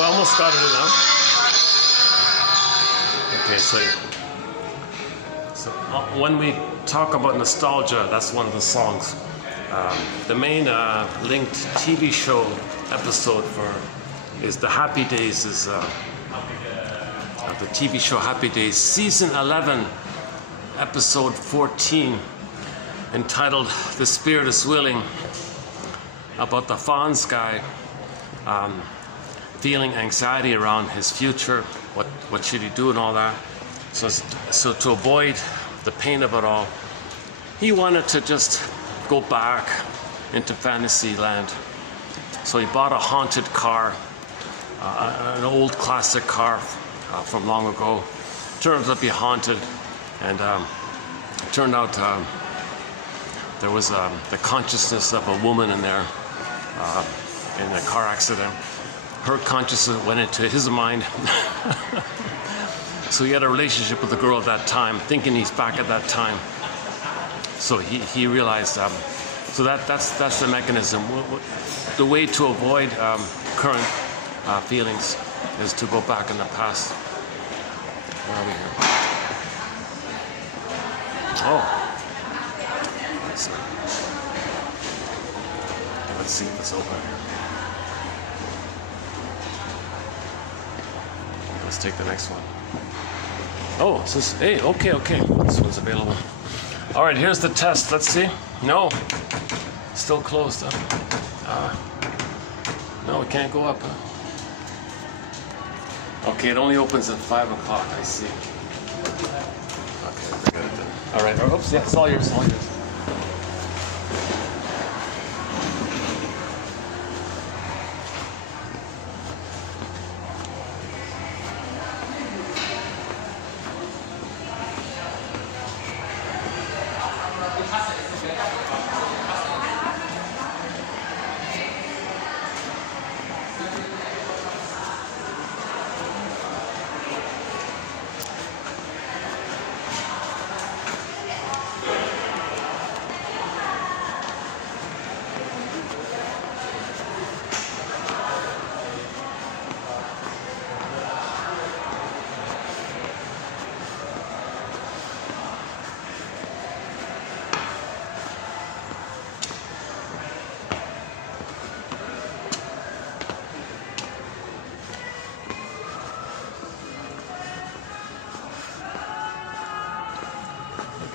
almost got it now. Okay, so when we talk about nostalgia, that's one of the songs. The main linked TV show episode is the Happy Days, is the TV show Happy Days, season 11, episode 14, entitled "The Spirit is Willing," about the Fonz guy feeling anxiety around his future, what should he do and all that. So to avoid the pain of it all, he wanted to just go back into fantasy land. So he bought a haunted car, an old classic car from long ago. Turned out to be haunted, and it turned out there was the consciousness of a woman in there in a car accident. Her consciousness went into his mind. So he had a relationship with the girl at that time, thinking he's back at that time. So he realized, so that's the mechanism. The way to avoid current feelings is to go back in the past. Where are we here? Oh. Let's see if it's open here. Let's take the next one. Oh, it says, hey, okay. This one's available. All right, here's the test. Let's see. No, still closed. No, we can't go up. Okay, it only opens at 5 o'clock. I see. Okay, forget it then. All right. Oops, yeah, it's all yours.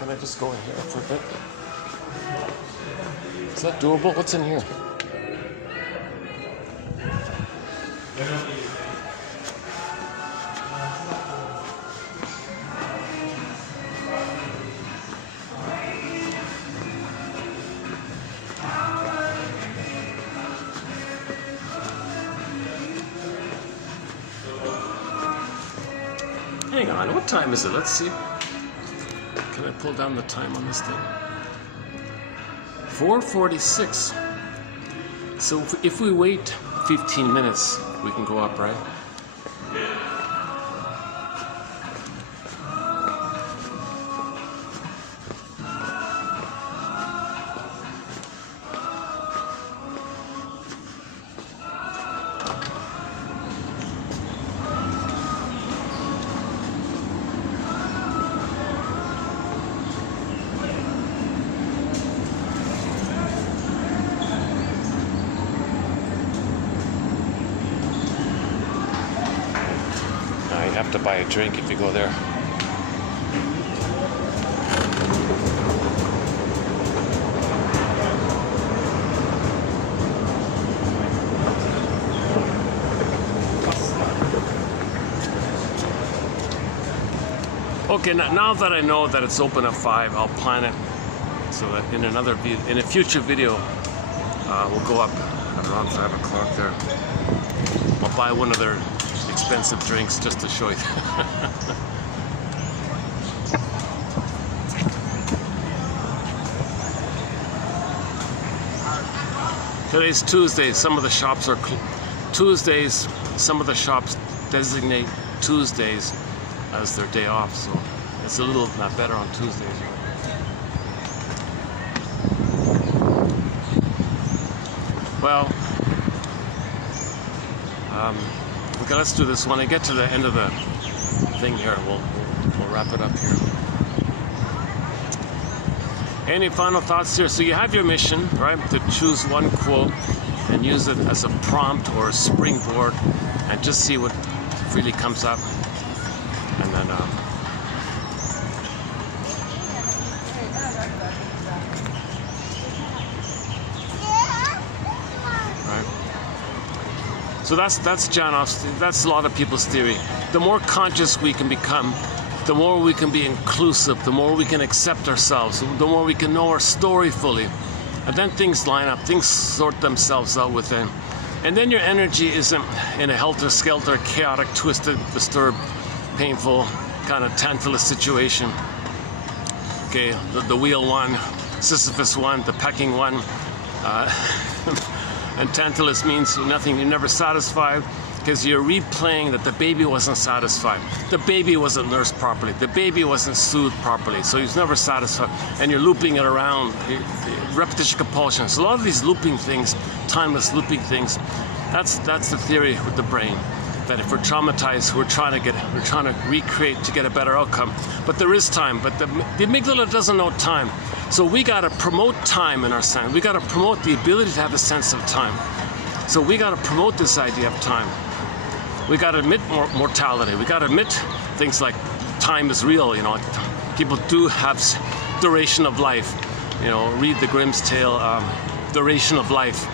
Can I just go in here for a bit? Is that doable? What's in here? Hang on, what time is it? Let's see. Can I pull down the time on this thing? 4:46. So if we wait 15 minutes, we can go up, right? You have to buy a drink if you go there. Okay, now that I know that it's open at 5, I'll plan it so that in a future video, we'll go up at around 5 o'clock there. I'll buy one of their expensive drinks just to show you. Today's Tuesday. Some of the shops are Tuesdays. Some of the shops designate Tuesdays as their day off, so it's a little not better on Tuesdays. Well, Okay, let's do this. When I get to the end of the thing here, we'll wrap it up here. Any final thoughts here? So you have your mission, right? To choose one quote and use it as a prompt or a springboard and just see what really comes up. And then so that's Janoff's, that's a lot of people's theory. The more conscious we can become, the more we can be inclusive, the more we can accept ourselves, the more we can know our story fully. And then things line up, things sort themselves out within. And then your energy isn't in a helter-skelter, chaotic, twisted, disturbed, painful, kind of Tantalus situation. Okay, the wheel one, Sisyphus one, the pecking one. And Tantalus means nothing, you're never satisfied, because you're replaying that the baby wasn't satisfied. The baby wasn't nursed properly. The baby wasn't soothed properly. So he's never satisfied. And you're looping it around, repetition compulsion. So a lot of these looping things, timeless looping things, that's the theory with the brain. That if we're traumatized, we're trying to recreate to get a better outcome. But there is time, but the amygdala doesn't know time. So we gotta promote time in our sense. We gotta promote the ability to have a sense of time. So we gotta promote this idea of time. We gotta admit mortality. We gotta admit things like time is real, you know. People do have duration of life. You know, read the Grimm's tale, duration of life.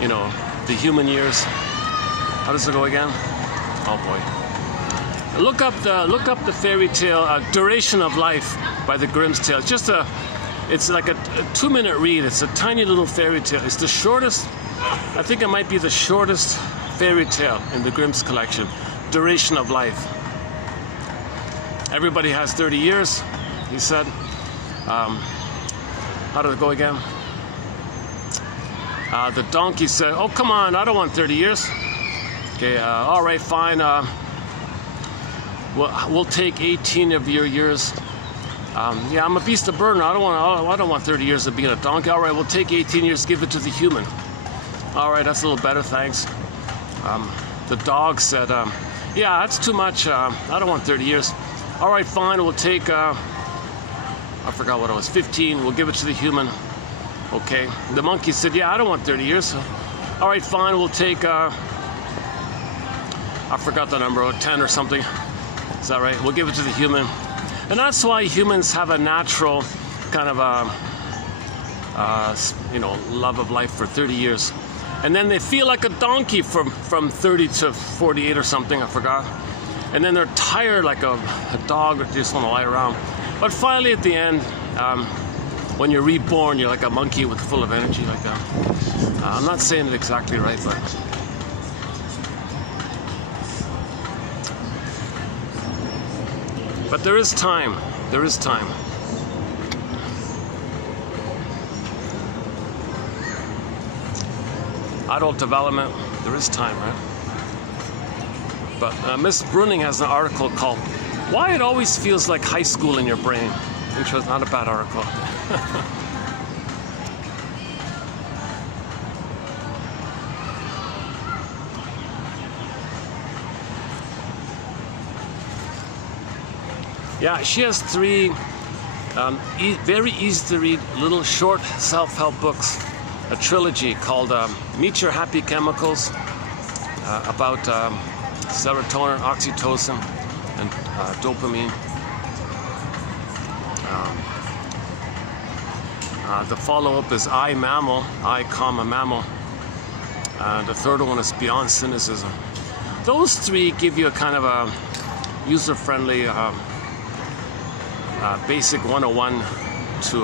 You know, the human years. How does it go again? Oh boy. Look up the fairy tale, Duration of Life by the Grimm's tale. It's like a 2-minute read. It's a tiny little fairy tale. It's the shortest, I think it might be the shortest fairy tale in the Grimm's collection. Duration of Life. Everybody has 30 years, he said. How did it go again? The donkey said, oh, come on, I don't want 30 years. Okay, all right, fine. We'll take 18 of your years. Yeah, I'm a beast of burden. I don't want 30 years of being a donkey. All right, we'll take 18 years, give it to the human. All right, that's a little better, thanks. The dog said, yeah, that's too much. I don't want 30 years. All right, fine, we'll take, I forgot what it was, 15, we'll give it to the human. Okay. The monkey said, yeah, I don't want 30 years. All right, fine, we'll take, I forgot the number, 10 or something. Is that right? We'll give it to the human. And that's why humans have a natural kind of love of life for 30 years. And then they feel like a donkey from 30 to 48 or something, I forgot. And then they're tired like a dog that just want to lie around. But finally at the end, when you're reborn, you're like a monkey with full of energy like that. I'm not saying it exactly right, but there is time. There is time. Adult development, there is time, right? But Miss Brun has an article called "Why It Always Feels Like High School in Your Brain." Interesting, not a bad article. Yeah, she has 3 very easy to read little short self-help books, a trilogy called Meet Your Happy Chemicals, about serotonin, oxytocin, and dopamine. The follow-up is I, Mammal, I, Mammal. The third one is Beyond Cynicism. Those 3 give you a kind of a user-friendly basic 101 to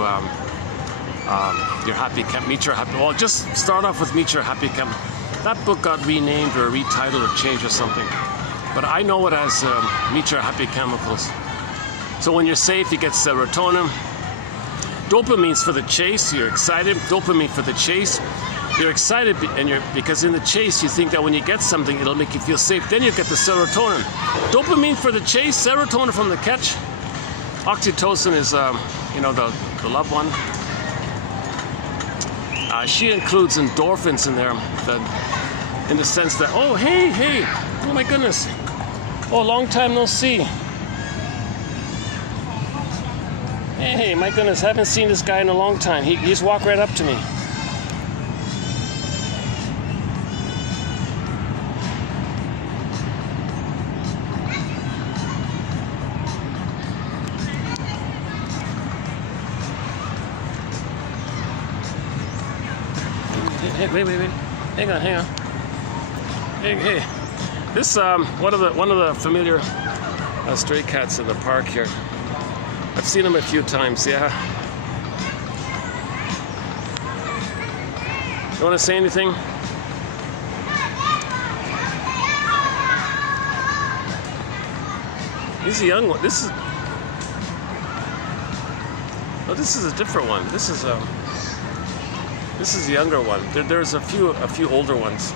your happy chem. Meet your happy. Well, just start off with Meet Your Happy Chem. That book got renamed or retitled or changed or something, but I know it as Meet Your Happy Chemicals. So when you're safe, you get serotonin. Dopamine's for the chase. You're excited. Dopamine for the chase. You're excited because in the chase you think that when you get something it'll make you feel safe. Then you get the serotonin. Dopamine for the chase. Serotonin from the catch. Oxytocin is, the loved one. She includes endorphins in there, in the sense that, oh, hey, Oh my goodness. Oh, long time no see. Hey, my goodness, haven't seen this guy in a long time. He just walked right up to me. Hey, wait. Hang on. Hey. This one of the familiar stray cats in the park here. I've seen him a few times. Yeah. You want to say anything? This is a young one. This is a different one. This is a younger one. There's a few older ones.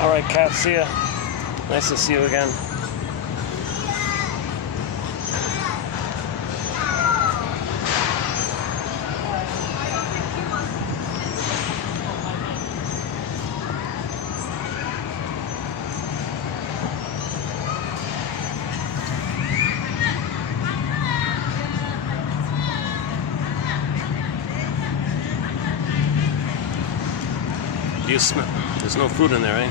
All right, Kat, see ya. Nice to see you again. Do you smell? There's no food in there, eh?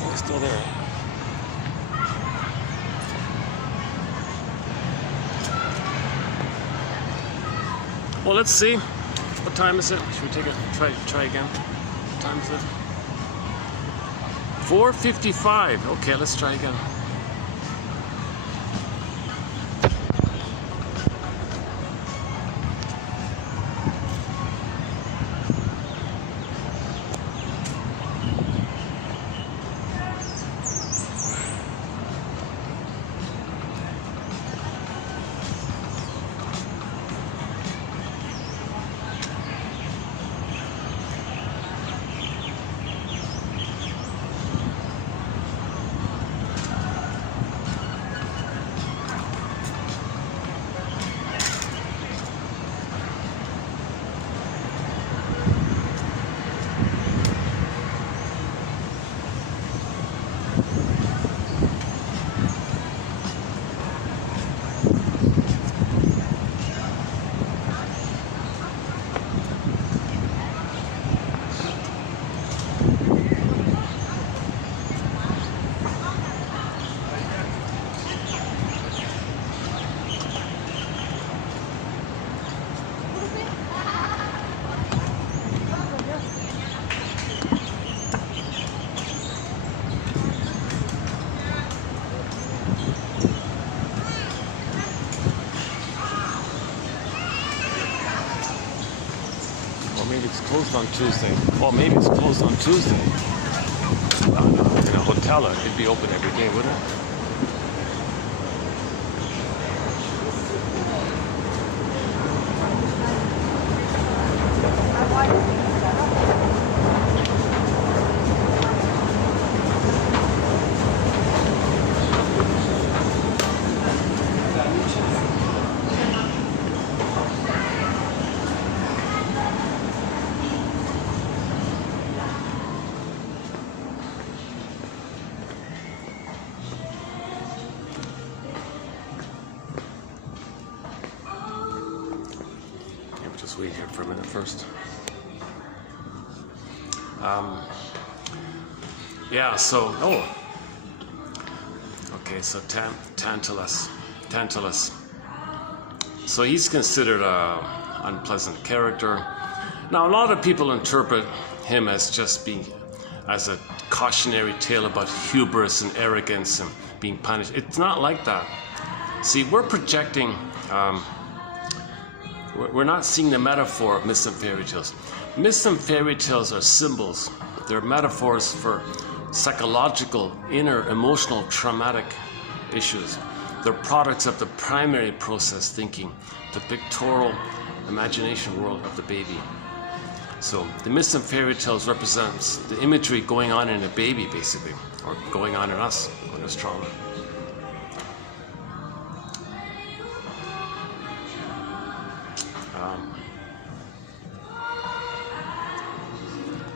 Oh, it's still there. Well, let's see. What time is it? Should we take a try again? What time is it? 4:55. Okay, let's try again. Maybe it's closed on Tuesday. Oh, maybe it's closed on Tuesday. In a hotel, it'd be open every day, wouldn't it? for a minute first. Yeah, so, okay, so Tantalus. So he's considered an unpleasant character. Now, a lot of people interpret him as just being, as a cautionary tale about hubris and arrogance and being punished. It's not like that. See, we're projecting, we're not seeing the metaphor of myths and fairy tales. Myths and fairy tales are symbols. They're metaphors for psychological, inner, emotional, traumatic issues. They're products of the primary process thinking, the pictorial imagination world of the baby. So the myths and fairy tales represents the imagery going on in a baby, basically, or going on in us when there's trauma.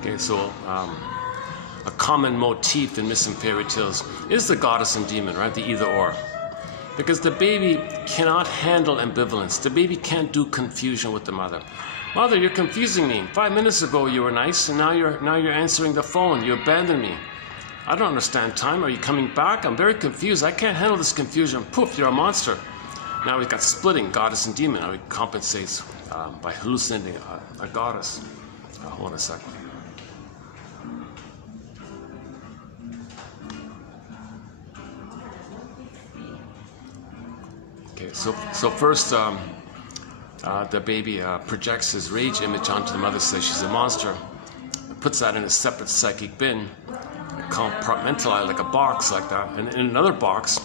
Okay, so a common motif in myths and fairy tales is the goddess and demon, right? The either or. Because the baby cannot handle ambivalence. The baby can't do confusion with the mother. Mother, you're confusing me. 5 minutes ago you were nice, and now you're answering the phone. You abandoned me. I don't understand time. Are you coming back? I'm very confused. I can't handle this confusion. Poof, you're a monster. Now we've got splitting, goddess and demon. Now it compensates by hallucinating a goddess. Hold on a second. Okay, so first the baby projects his rage image onto the mother, says she's a monster, puts that in a separate psychic bin, compartmentalized like a box like that, and in another box,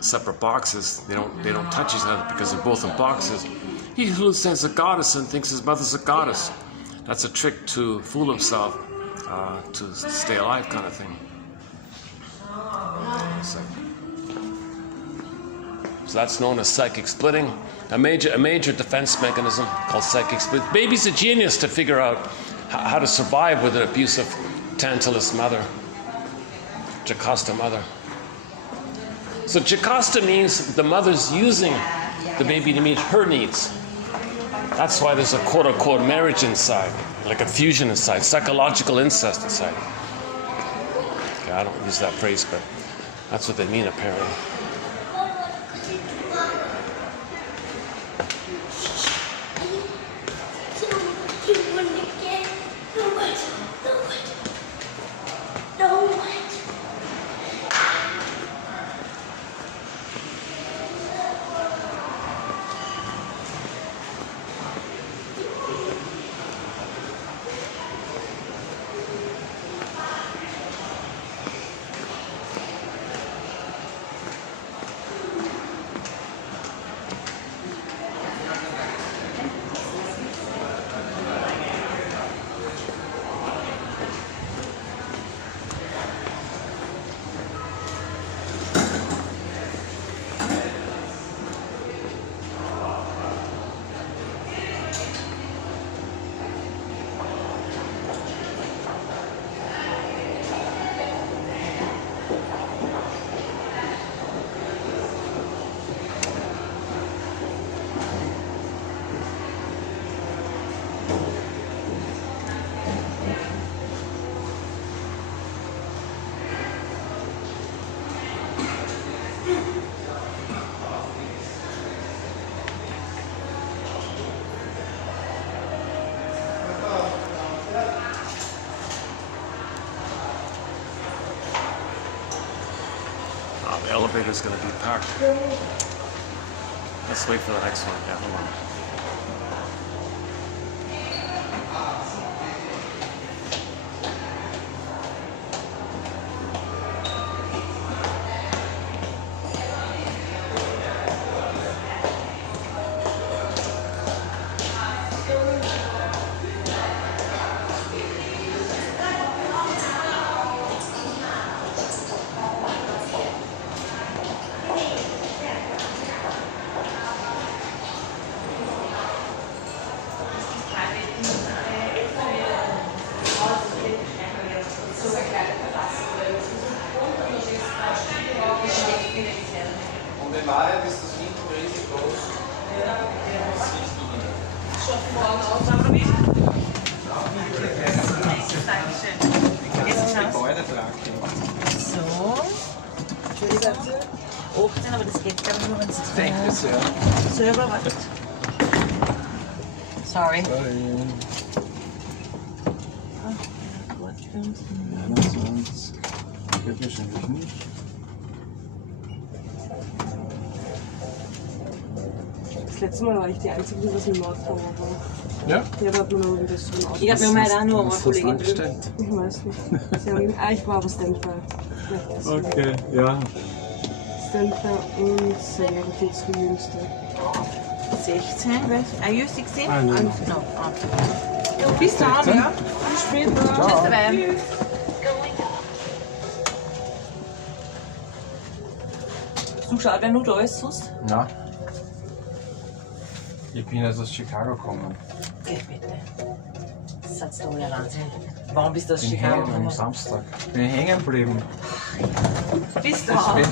separate boxes, they don't touch each other because they're both in boxes. He hallucinates a goddess and thinks his mother's a goddess. That's a trick to fool himself, to stay alive, kind of thing. So that's known as psychic splitting, a major defense mechanism called psychic split. Baby's a genius to figure out how to survive with an abusive Tantalus mother, Jocasta mother. So Jocasta means the mother's using the baby to meet her needs. That's why there's a quote-unquote marriage inside, like a fusion inside, psychological incest inside. Okay, I don't use that phrase, but that's what they mean apparently. The elevator's going to be packed. Let's wait for the next one. Yeah, hold on. Thank you, sir. Server what? Sorry. Geht wahrscheinlich nicht. Das letzte Mal war ich die Einzige, die was im Nordtower war. Ja? Ja, da hat man noch ein bisschen aus. Ich habe mir mal auch nur eine Was hast du Kollegin angestellt? Ich weiß nicht. Sie haben, ich war aber Standby. Okay, ja. Standby und Seniority zum Jüngste. 16, are you 16? Ah, no. No. Bis dann, ja. Bis später. Tschüss dabei. Du schaust, wer nur da ist, sonst? Na. Ich bin jetzt aus Chicago gekommen. Geh bitte. Das hat's doch ja Wahnsinn. Warum bist du aus Bin Chicago hängen am gekommen? Samstag. Bin hängen geblieben. Bis dann.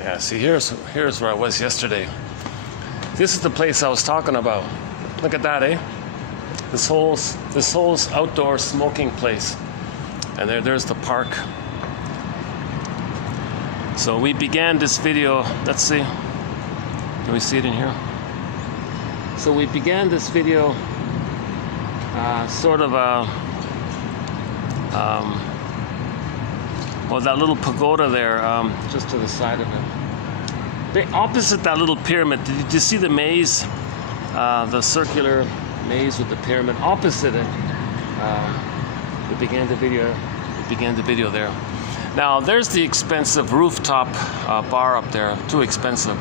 Yeah, see, here's where I was yesterday. This is the place I was talking about. Look at that, eh? This whole outdoor smoking place. And there's the park. So we began this video, let's see. Can we see it in here? So we began this video sort of well, that little pagoda there, just to the side of it. Opposite that little pyramid, did you see the maze? The circular maze with the pyramid. Opposite it, we began the video there. Now, there's the expensive rooftop bar up there, too expensive.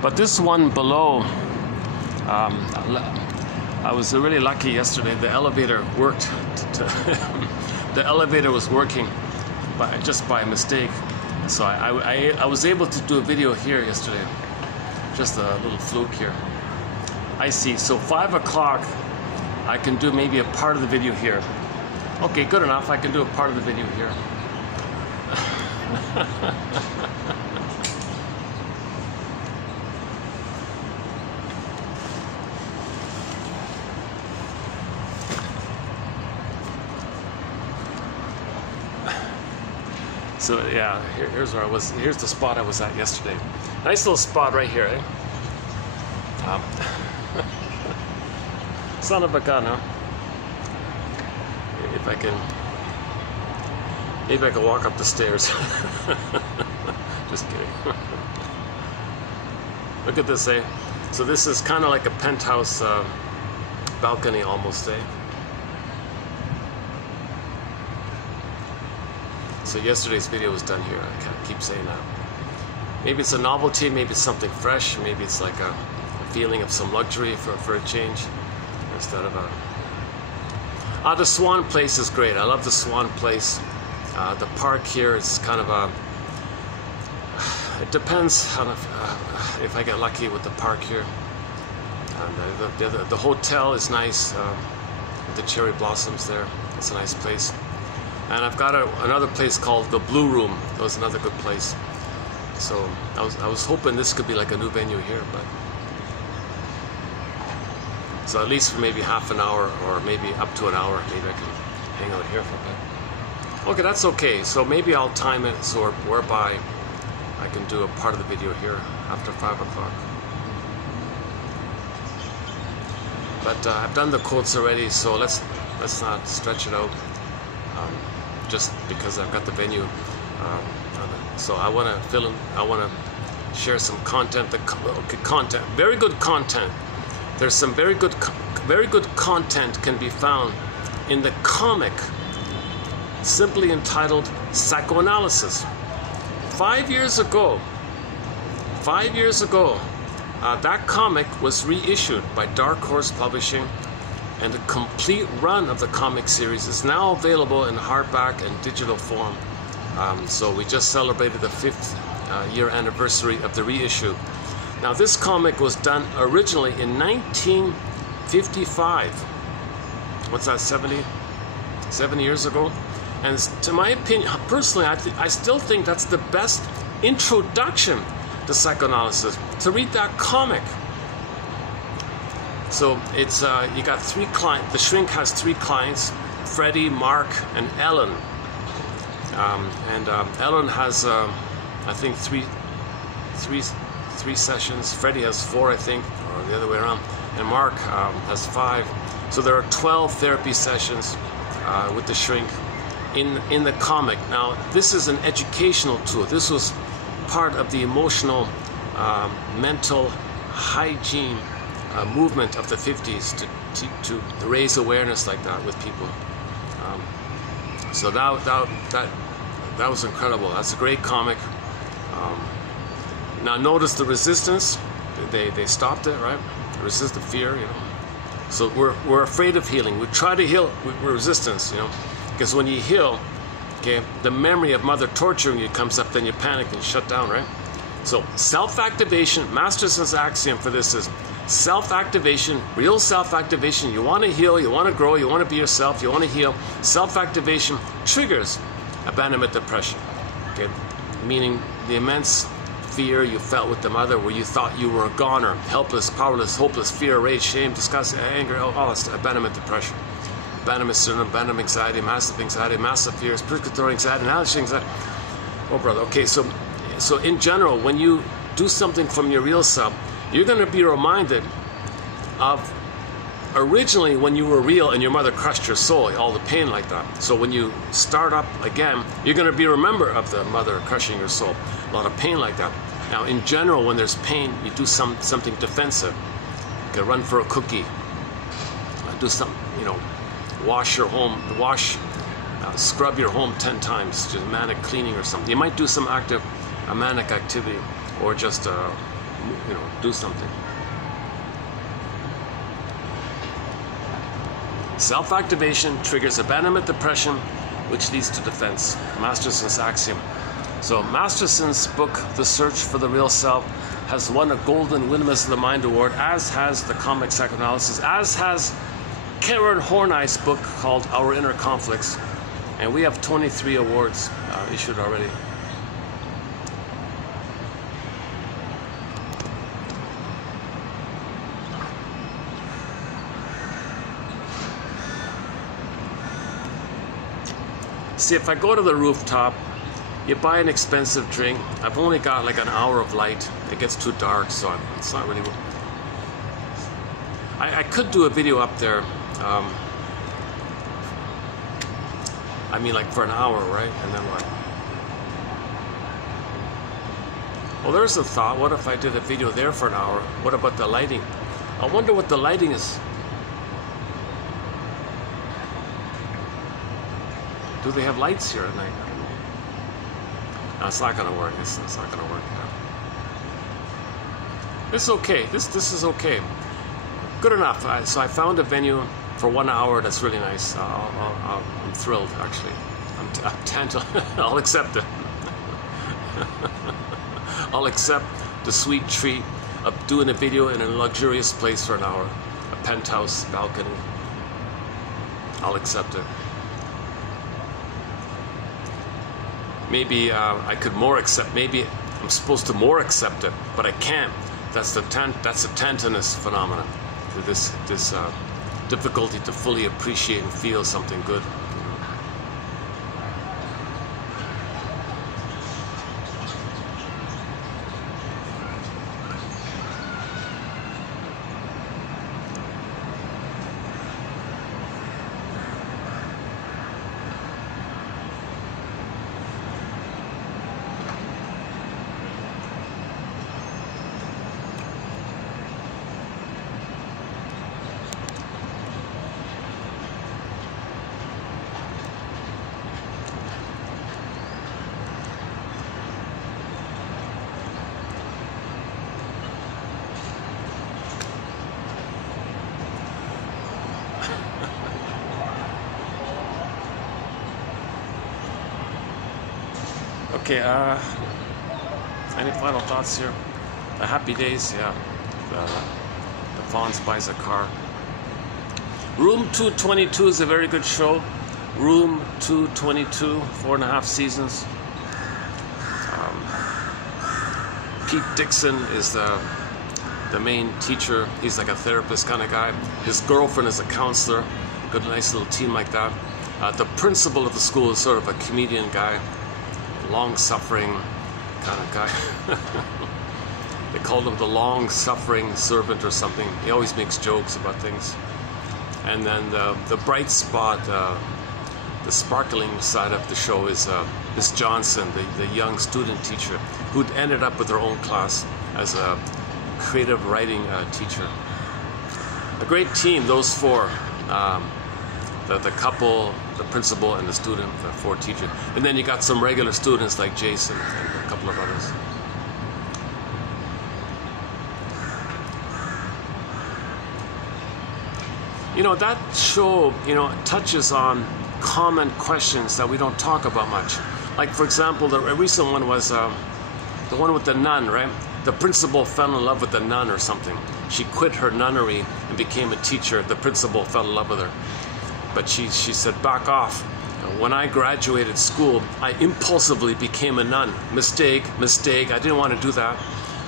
But this one below, I was really lucky yesterday. The elevator worked. The elevator was working. Just by mistake. So I was able to do a video here yesterday. Just a little fluke here. I see. So 5 o'clock, I can do maybe a part of the video here. Okay, good enough. I can do a part of the video here. So yeah, here's where I was. Here's the spot I was at yesterday. Nice little spot right here, eh? Son of a gun, huh? If I can, maybe I can walk up the stairs. Just kidding. Look at this, eh? So this is kind of like a penthouse balcony almost, eh? So yesterday's video was done here. I kind of keep saying that. Maybe it's a novelty, maybe it's something fresh, maybe it's like a feeling of some luxury for a change instead of a... the Swan Place is great. I love the Swan Place. The park here is kind of a... It depends on if I get lucky with the park here. And the hotel is nice. With the cherry blossoms there. It's a nice place. And I've got another place called the Blue Room. That was another good place. So I was hoping this could be like a new venue here, but so at least for maybe half an hour or maybe up to an hour, maybe I can hang out here for a bit. Okay, that's okay. So maybe I'll time it so whereby I can do a part of the video here after 5 o'clock. But I've done the quotes already, so let's not stretch it out. Just because I've got the venue. So I want to fill in. I want to share some content. Content, very good content. There's some very good content can be found in the comic, simply entitled Psychoanalysis. 5 years ago, that comic was reissued by Dark Horse Publishing, and the complete run of the comic series is now available in hardback and digital form. So we just celebrated the 5th year anniversary of the reissue. Now this comic was done originally in 1955. What's that, 70 years ago? And to my opinion, personally, I still think that's the best introduction to psychoanalysis, to read that comic. So it's you got 3 clients. The shrink has 3 clients: Freddie, Mark, and Ellen. Ellen has, I think, three sessions. Freddie has 4, I think, or the other way around. And Mark has 5. So there are 12 therapy sessions with the shrink in the comic. Now, this is an educational tool. This was part of the emotional, mental hygiene movement of the 50s to raise awareness like that with people. So that was incredible. That's a great comic. Now notice the resistance. They stopped it, right? Resist the fear, you know. So we're afraid of healing. We try to heal. We're resistance, you know. Because when you heal, okay, the memory of mother torturing you comes up, then you panic and shut down, right? So self-activation, Masterson's axiom for this is self-activation, real self-activation. You want to heal, you want to grow, you want to be yourself, you want to heal. Self-activation triggers abandonment depression, okay? Meaning the immense fear you felt with the mother, where you thought you were a goner, helpless, powerless, hopeless, fear, rage, shame, disgust, anger, all that's abandonment depression. Abandonment syndrome, abandonment anxiety, massive fears, precatory anxiety, anxiety, anxiety. Oh, brother. Okay, so in general, when you do something from your real self, you're going to be reminded of originally when you were real and your mother crushed your soul, all the pain like that. So when you start up again, you're going to be remembered of the mother crushing your soul, a lot of pain like that. Now, in general, when there's pain, you do something defensive. You can run for a cookie, do something, you know. Wash your home, scrub your home 10 times, just manic cleaning or something. You might do some active, manic activity, or just, you know, do something. Self-activation triggers abandonment depression, which leads to defense. Masterson's axiom. So Masterson's book, The Search for the Real Self, has won a Golden Windmills of the Mind Award, as has the comic Psychoanalysis, as has Karen Horney's book called Our Inner Conflicts, and we have 23 awards issued already. See, if I go to the rooftop, you buy an expensive drink. I've only got like an hour of light. It gets too dark, so it's not really. I could do a video up there. I mean, like for an hour, right? And then what? Well, there's a thought. What if I did a video there for an hour? What about the lighting? I wonder what the lighting is. Do they have lights here at night? I don't know. No, it's not going to work. It's not going to work. No. It's okay. This is okay. Good enough. So I found a venue for 1 hour that's really nice. I'm thrilled, actually. I'm Tantalus. I'll accept it. I'll accept the sweet treat of doing a video in a luxurious place for an hour. A penthouse balcony. I'll accept it. Maybe I could more accept. Maybe I'm supposed to more accept it, but I can't. That's the Tantalus phenomenon. This difficulty to fully appreciate and feel something good. Okay, any final thoughts here? The Happy Days, yeah. The Fonz buys a car. Room 222 is a very good show. Room 222, 4.5 seasons. Pete Dixon is the main teacher. He's like a therapist kind of guy. His girlfriend is a counselor. Good, nice little team like that. The principal of the school is sort of a comedian guy. Long-suffering kind of guy. They called him the long-suffering servant or something. He always makes jokes about things. And then the bright spot, the sparkling side of the show is Miss Johnson, the young student teacher, who'd ended up with her own class as a creative writing teacher. A great team, those four. The couple, the principal, and the student, the four teachers. And then you got some regular students like Jason and a couple of others. You know, that show, you know, touches on common questions that we don't talk about much. Like, for example, the recent one was the one with the nun, right? The principal fell in love with the nun or something. She quit her nunnery and became a teacher. The principal fell in love with her. But she said, back off. When I graduated school, I impulsively became a nun. Mistake. I didn't want to do that.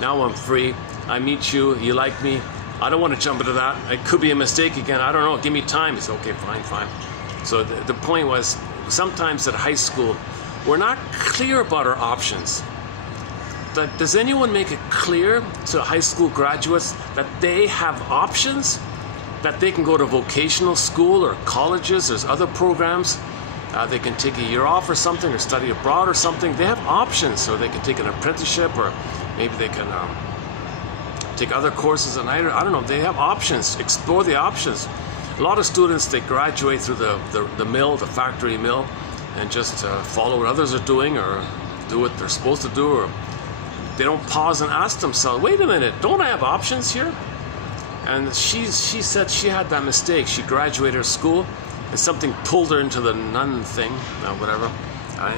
Now I'm free. I meet you. You like me. I don't want to jump into that. It could be a mistake again. I don't know. Give me time. He said, okay, fine. So the point was, sometimes at high school, we're not clear about our options. Does anyone make it clear to high school graduates that they have options? That they can go to vocational school or colleges, there's other programs. They can take a year off or something, or study abroad or something. They have options, or they can take an apprenticeship, or maybe they can take other courses. And I don't know, they have options. Explore the options. A lot of students, they graduate through the mill, the factory mill, and just follow what others are doing, or do what they're supposed to do, or they don't pause and ask themselves, wait a minute, don't I have options here? And she said she had that mistake. She graduated school and something pulled her into the nun thing, whatever.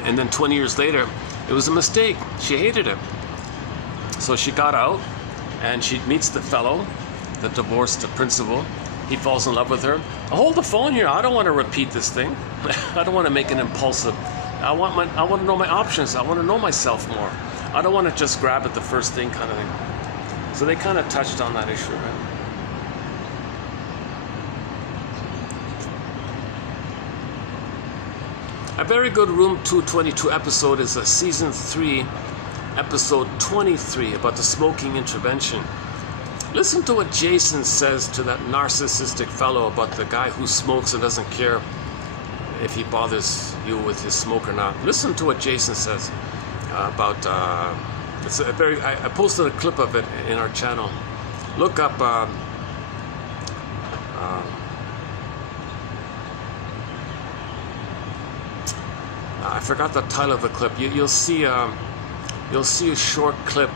And then 20 years later, it was a mistake. She hated it. So she got out and she meets the fellow, the divorced principal. He falls in love with her. Hold the phone here. I don't want to repeat this thing. I don't want to make an impulsive. I want to know my options. I want to know myself more. I don't want to just grab at the first thing kind of thing. So they kind of touched on that issue, right? A very good Room 222 episode is a Season 3, Episode 23 about the smoking intervention. Listen to what Jason says to that narcissistic fellow about the guy who smokes and doesn't care if he bothers you with his smoke or not. Listen to what Jason says about, it's a very, I posted a clip of it in our channel. Look up, I forgot the title of the clip. You'll see a short clip.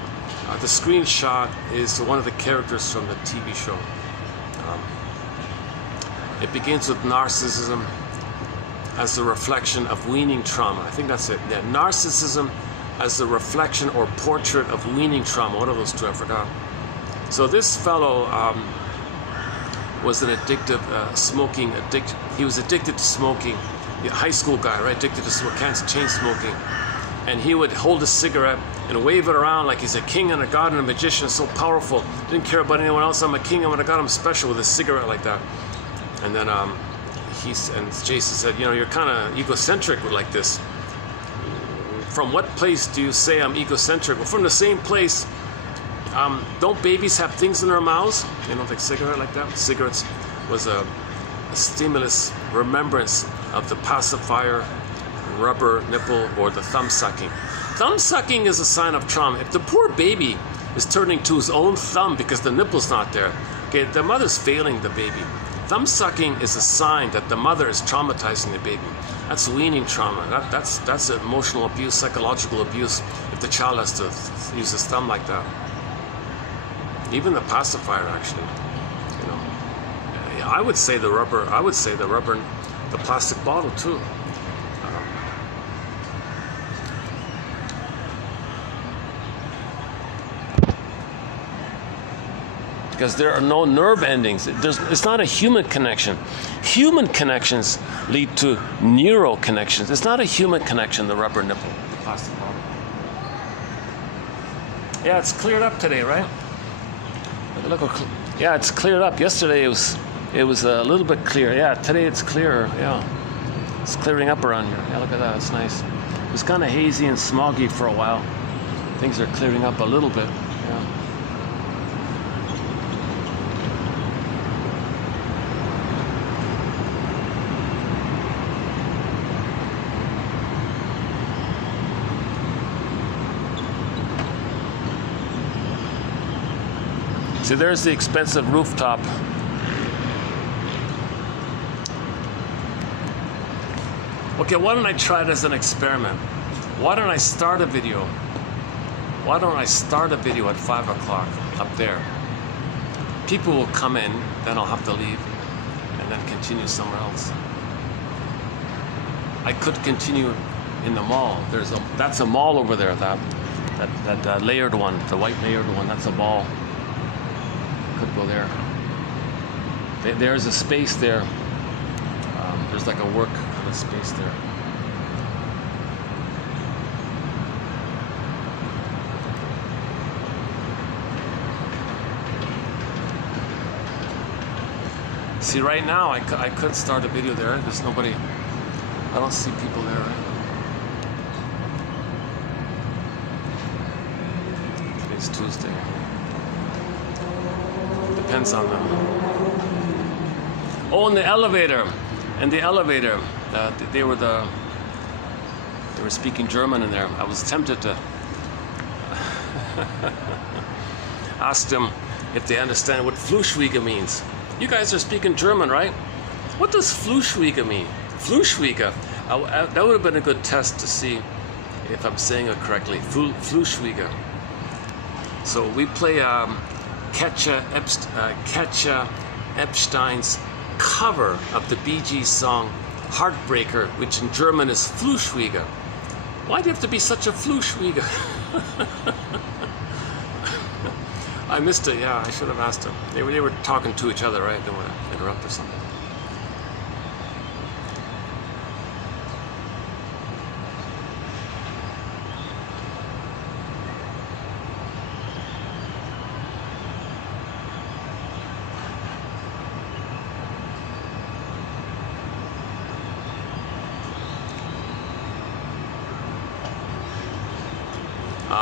The screenshot is one of the characters from the TV show. It begins with narcissism as the reflection of weaning trauma. I think that's it. Yeah, narcissism as the reflection or portrait of weaning trauma. What are those two? I forgot. So this fellow was an addictive, smoking addict. He was addicted to smoking. A high school guy, right? Addicted to smoke, can't change smoking. And he would hold a cigarette and wave it around like he's a king and a god and a magician, so powerful. Didn't care about anyone else. I'm a king, I'm a god, I'm special, with a cigarette like that. And then Jason said, you know, you're kind of egocentric like this. From what place do you say I'm egocentric? Well, from the same place. Don't babies have things in their mouths? You know, like cigarette like that? Cigarettes was a stimulus, remembrance of the pacifier, rubber nipple, or the thumb sucking. Thumb sucking is a sign of trauma. If the poor baby is turning to his own thumb because the nipple's not there, okay, the mother's failing the baby. Thumb sucking is a sign that the mother is traumatizing the baby. That's weaning trauma. That's emotional abuse, psychological abuse, if the child has to use his thumb like that. Even the pacifier, actually. You know, I would say the rubber. The plastic bottle too. Because there are no nerve endings. It's not a human connection. Human connections lead to neural connections. It's not a human connection, the rubber nipple, the plastic bottle. Yeah, it's cleared up today, right? Look, yeah, it's cleared up. Yesterday it was a little bit clear. Yeah, today it's clearer. Yeah, it's clearing up around here. Yeah, look at that. It's nice. It was kind of hazy and smoggy for a while. Things are clearing up a little bit. Yeah. See, there's the expensive rooftop. Okay, why don't I try it as an experiment? Why don't I start a video? Why don't I start a video at 5 o'clock up there? People will come in, then I'll have to leave, and then continue somewhere else. I could continue in the mall. That's a mall over there, that layered one, the white layered one, that's a mall. Could go there. There's a space there. There's like a work kind of space there. See, right now I could start a video there. There's nobody. I don't see people there, right? Today's Tuesday. Depends on them. Oh, and the elevator. They were speaking German in there. I was tempted to ask them if they understand what Fluschwiege means. You guys are speaking German, right? What does Fluschwiege mean? Fluschwiege. That would have been a good test to see if I'm saying it correctly. Fluschwiege. So we play Katja Epstein's cover of the Bee Gees song Heartbreaker, which in German is Fluschwiege. Why do you have to be such a Fluschwiege? I missed it, yeah, I should have asked them. They were talking to each other, right? They didn't want to interrupt or something.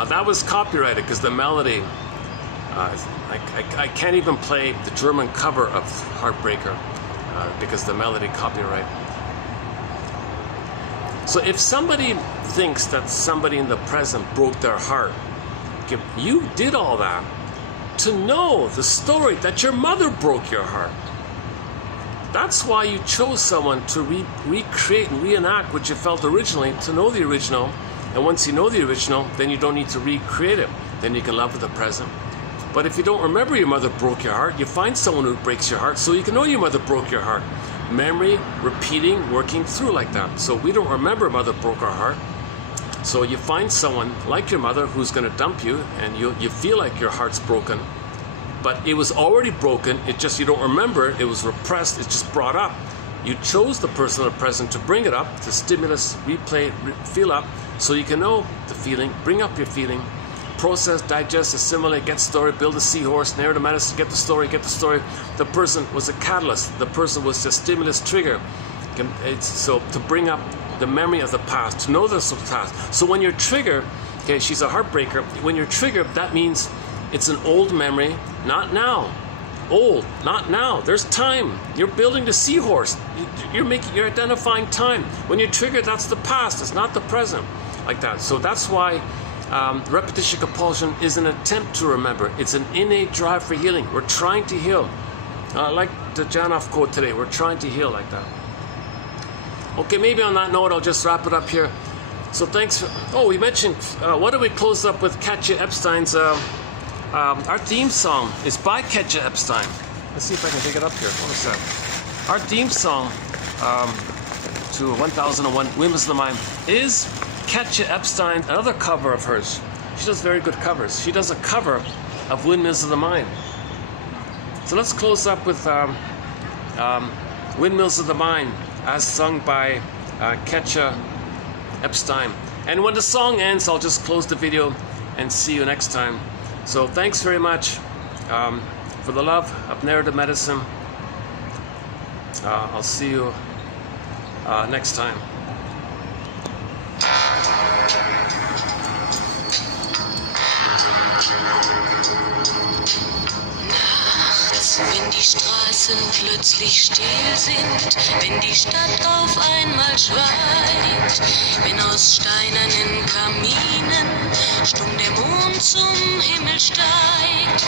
That was copyrighted because the melody, I can't even play the German cover of Heartbreaker because the melody copyright. So if somebody thinks that somebody in the present broke their heart, you did all that to know the story that your mother broke your heart. That's why you chose someone to recreate and reenact what you felt originally, to know the original. And once you know the original, then you don't need to recreate it. Then you can love the present. But if you don't remember your mother broke your heart, you find someone who breaks your heart so you can know your mother broke your heart. Memory, repeating, working through like that. So we don't remember mother broke our heart. So you find someone like your mother who's going to dump you, and you feel like your heart's broken. But it was already broken, it just, you don't remember it, was repressed, it's just brought up. You chose the person in the present to bring it up, to stimulus, replay, feel up, so you can know the feeling, bring up your feeling, process, digest, assimilate, get story, build a seahorse, narrow the medicine, get the story, get the story. The person was a catalyst. The person was the stimulus trigger. So to bring up the memory of the past, to know this past. So when you're triggered, okay, she's a heartbreaker. When you're triggered, that means it's an old memory, not now. Old, not now. There's time. You're building the seahorse. You're identifying time. When you're triggered, that's the past. It's not the present, like that. So that's why repetition compulsion is an attempt to remember. It's an innate drive for healing. We're trying to heal. Like the Janov quote today, we're trying to heal like that. Okay, maybe on that note, I'll just wrap it up here. So thanks for, we mentioned, what did we close up with? Katja Epstein's, our theme song is by Katja Epstein. Let's see if I can take it up here. What is that? Our theme song to 1001 Windmills of the Mind is Katja Epstein, another cover of hers. She does very good covers. She does a cover of Windmills of the Mind. So let's close up with Windmills of the Mind as sung by Katja Epstein. And when the song ends, I'll just close the video and see you next time. So thanks very much for the love of narrative medicine. I'll see you next time. Wenn die Straßen plötzlich still sind, wenn die Stadt auf einmal schweigt, wenn aus steinernen Kaminen stumm der Mond zum Himmel steigt,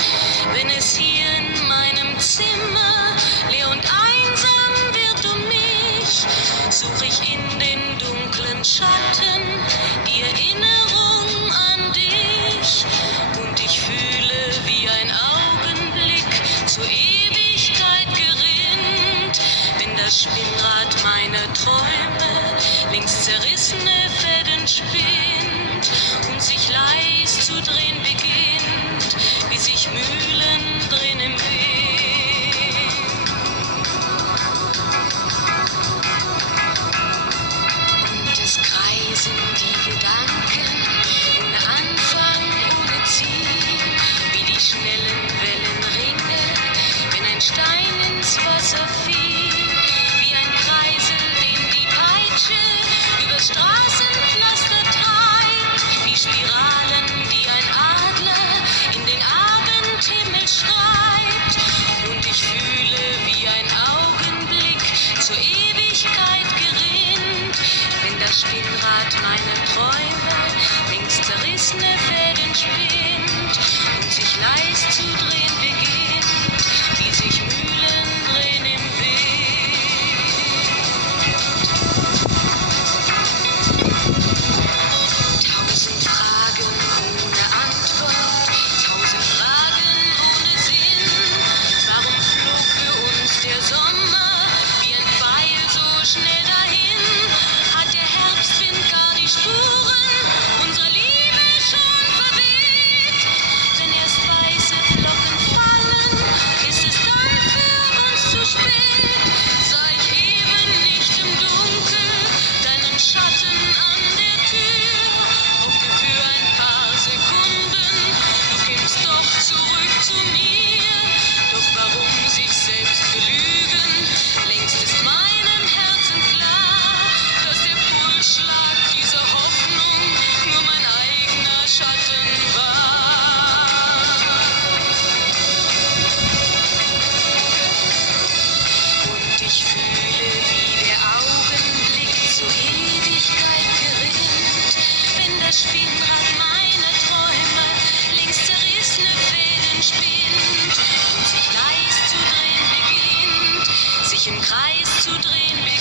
wenn es hier in meinem Zimmer leer und einsam wird um mich, such ich in den dunklen Schatten die Erinnerung an dich und ich fühle wie ein Augenblick zur Ewigkeit gerinnt, wenn das Spinnrad meiner Träume links zerrissene Fäden spinnt und sich leis zu drehen beginnt, wie sich Mühlen drehen im Wind. Und es kreisen die Gedanken ohne Anfang, ohne Ziel, wie die schnellen Wellenringe, wenn ein Stein ins Wasser fiel, wie ein Kreisel, den die Peitsche über Straßenpflaster treibt, wie Spiralen, die ein Adler in den Abendhimmel schreibt. Und ich fühle, wie ein Augenblick zur Ewigkeit gerinnt, wenn das Spinnrad meiner Träume links zerrissene Fäden spinnt und sich leis zu drehen beginnt, wie sich Mühlen drehen im Wind. 1000 Fragen ohne Antwort, 1000 Fragen ohne Sinn. Warum flog für uns der Sommer wie ein Pfeil so schnell dahin? Hat der Herbstwind gar die Spuren unserer Liebe schon verweht? Wenn erst weiße Flocken fallen, ist es dann für uns zu spät. Sah ich eben nicht im Dunkel deinen Schatten an der Tür, hoffte für ein paar Sekunden, du kämst doch zurück zu mir. Doch warum sich selbst belügen? Längst ist meinem Herzen klar, dass der Pulsschlag dieser Hoffnung nur mein eigener Schatten war. Und ich fühle, wie der Augenblick zur Ewigkeit gerinnt, wenn das Spinnrad meiner Träume links zerrissene Fäden spinnt und sich leis zu drehen beginnt, sich im Kreis zu drehen beginnt.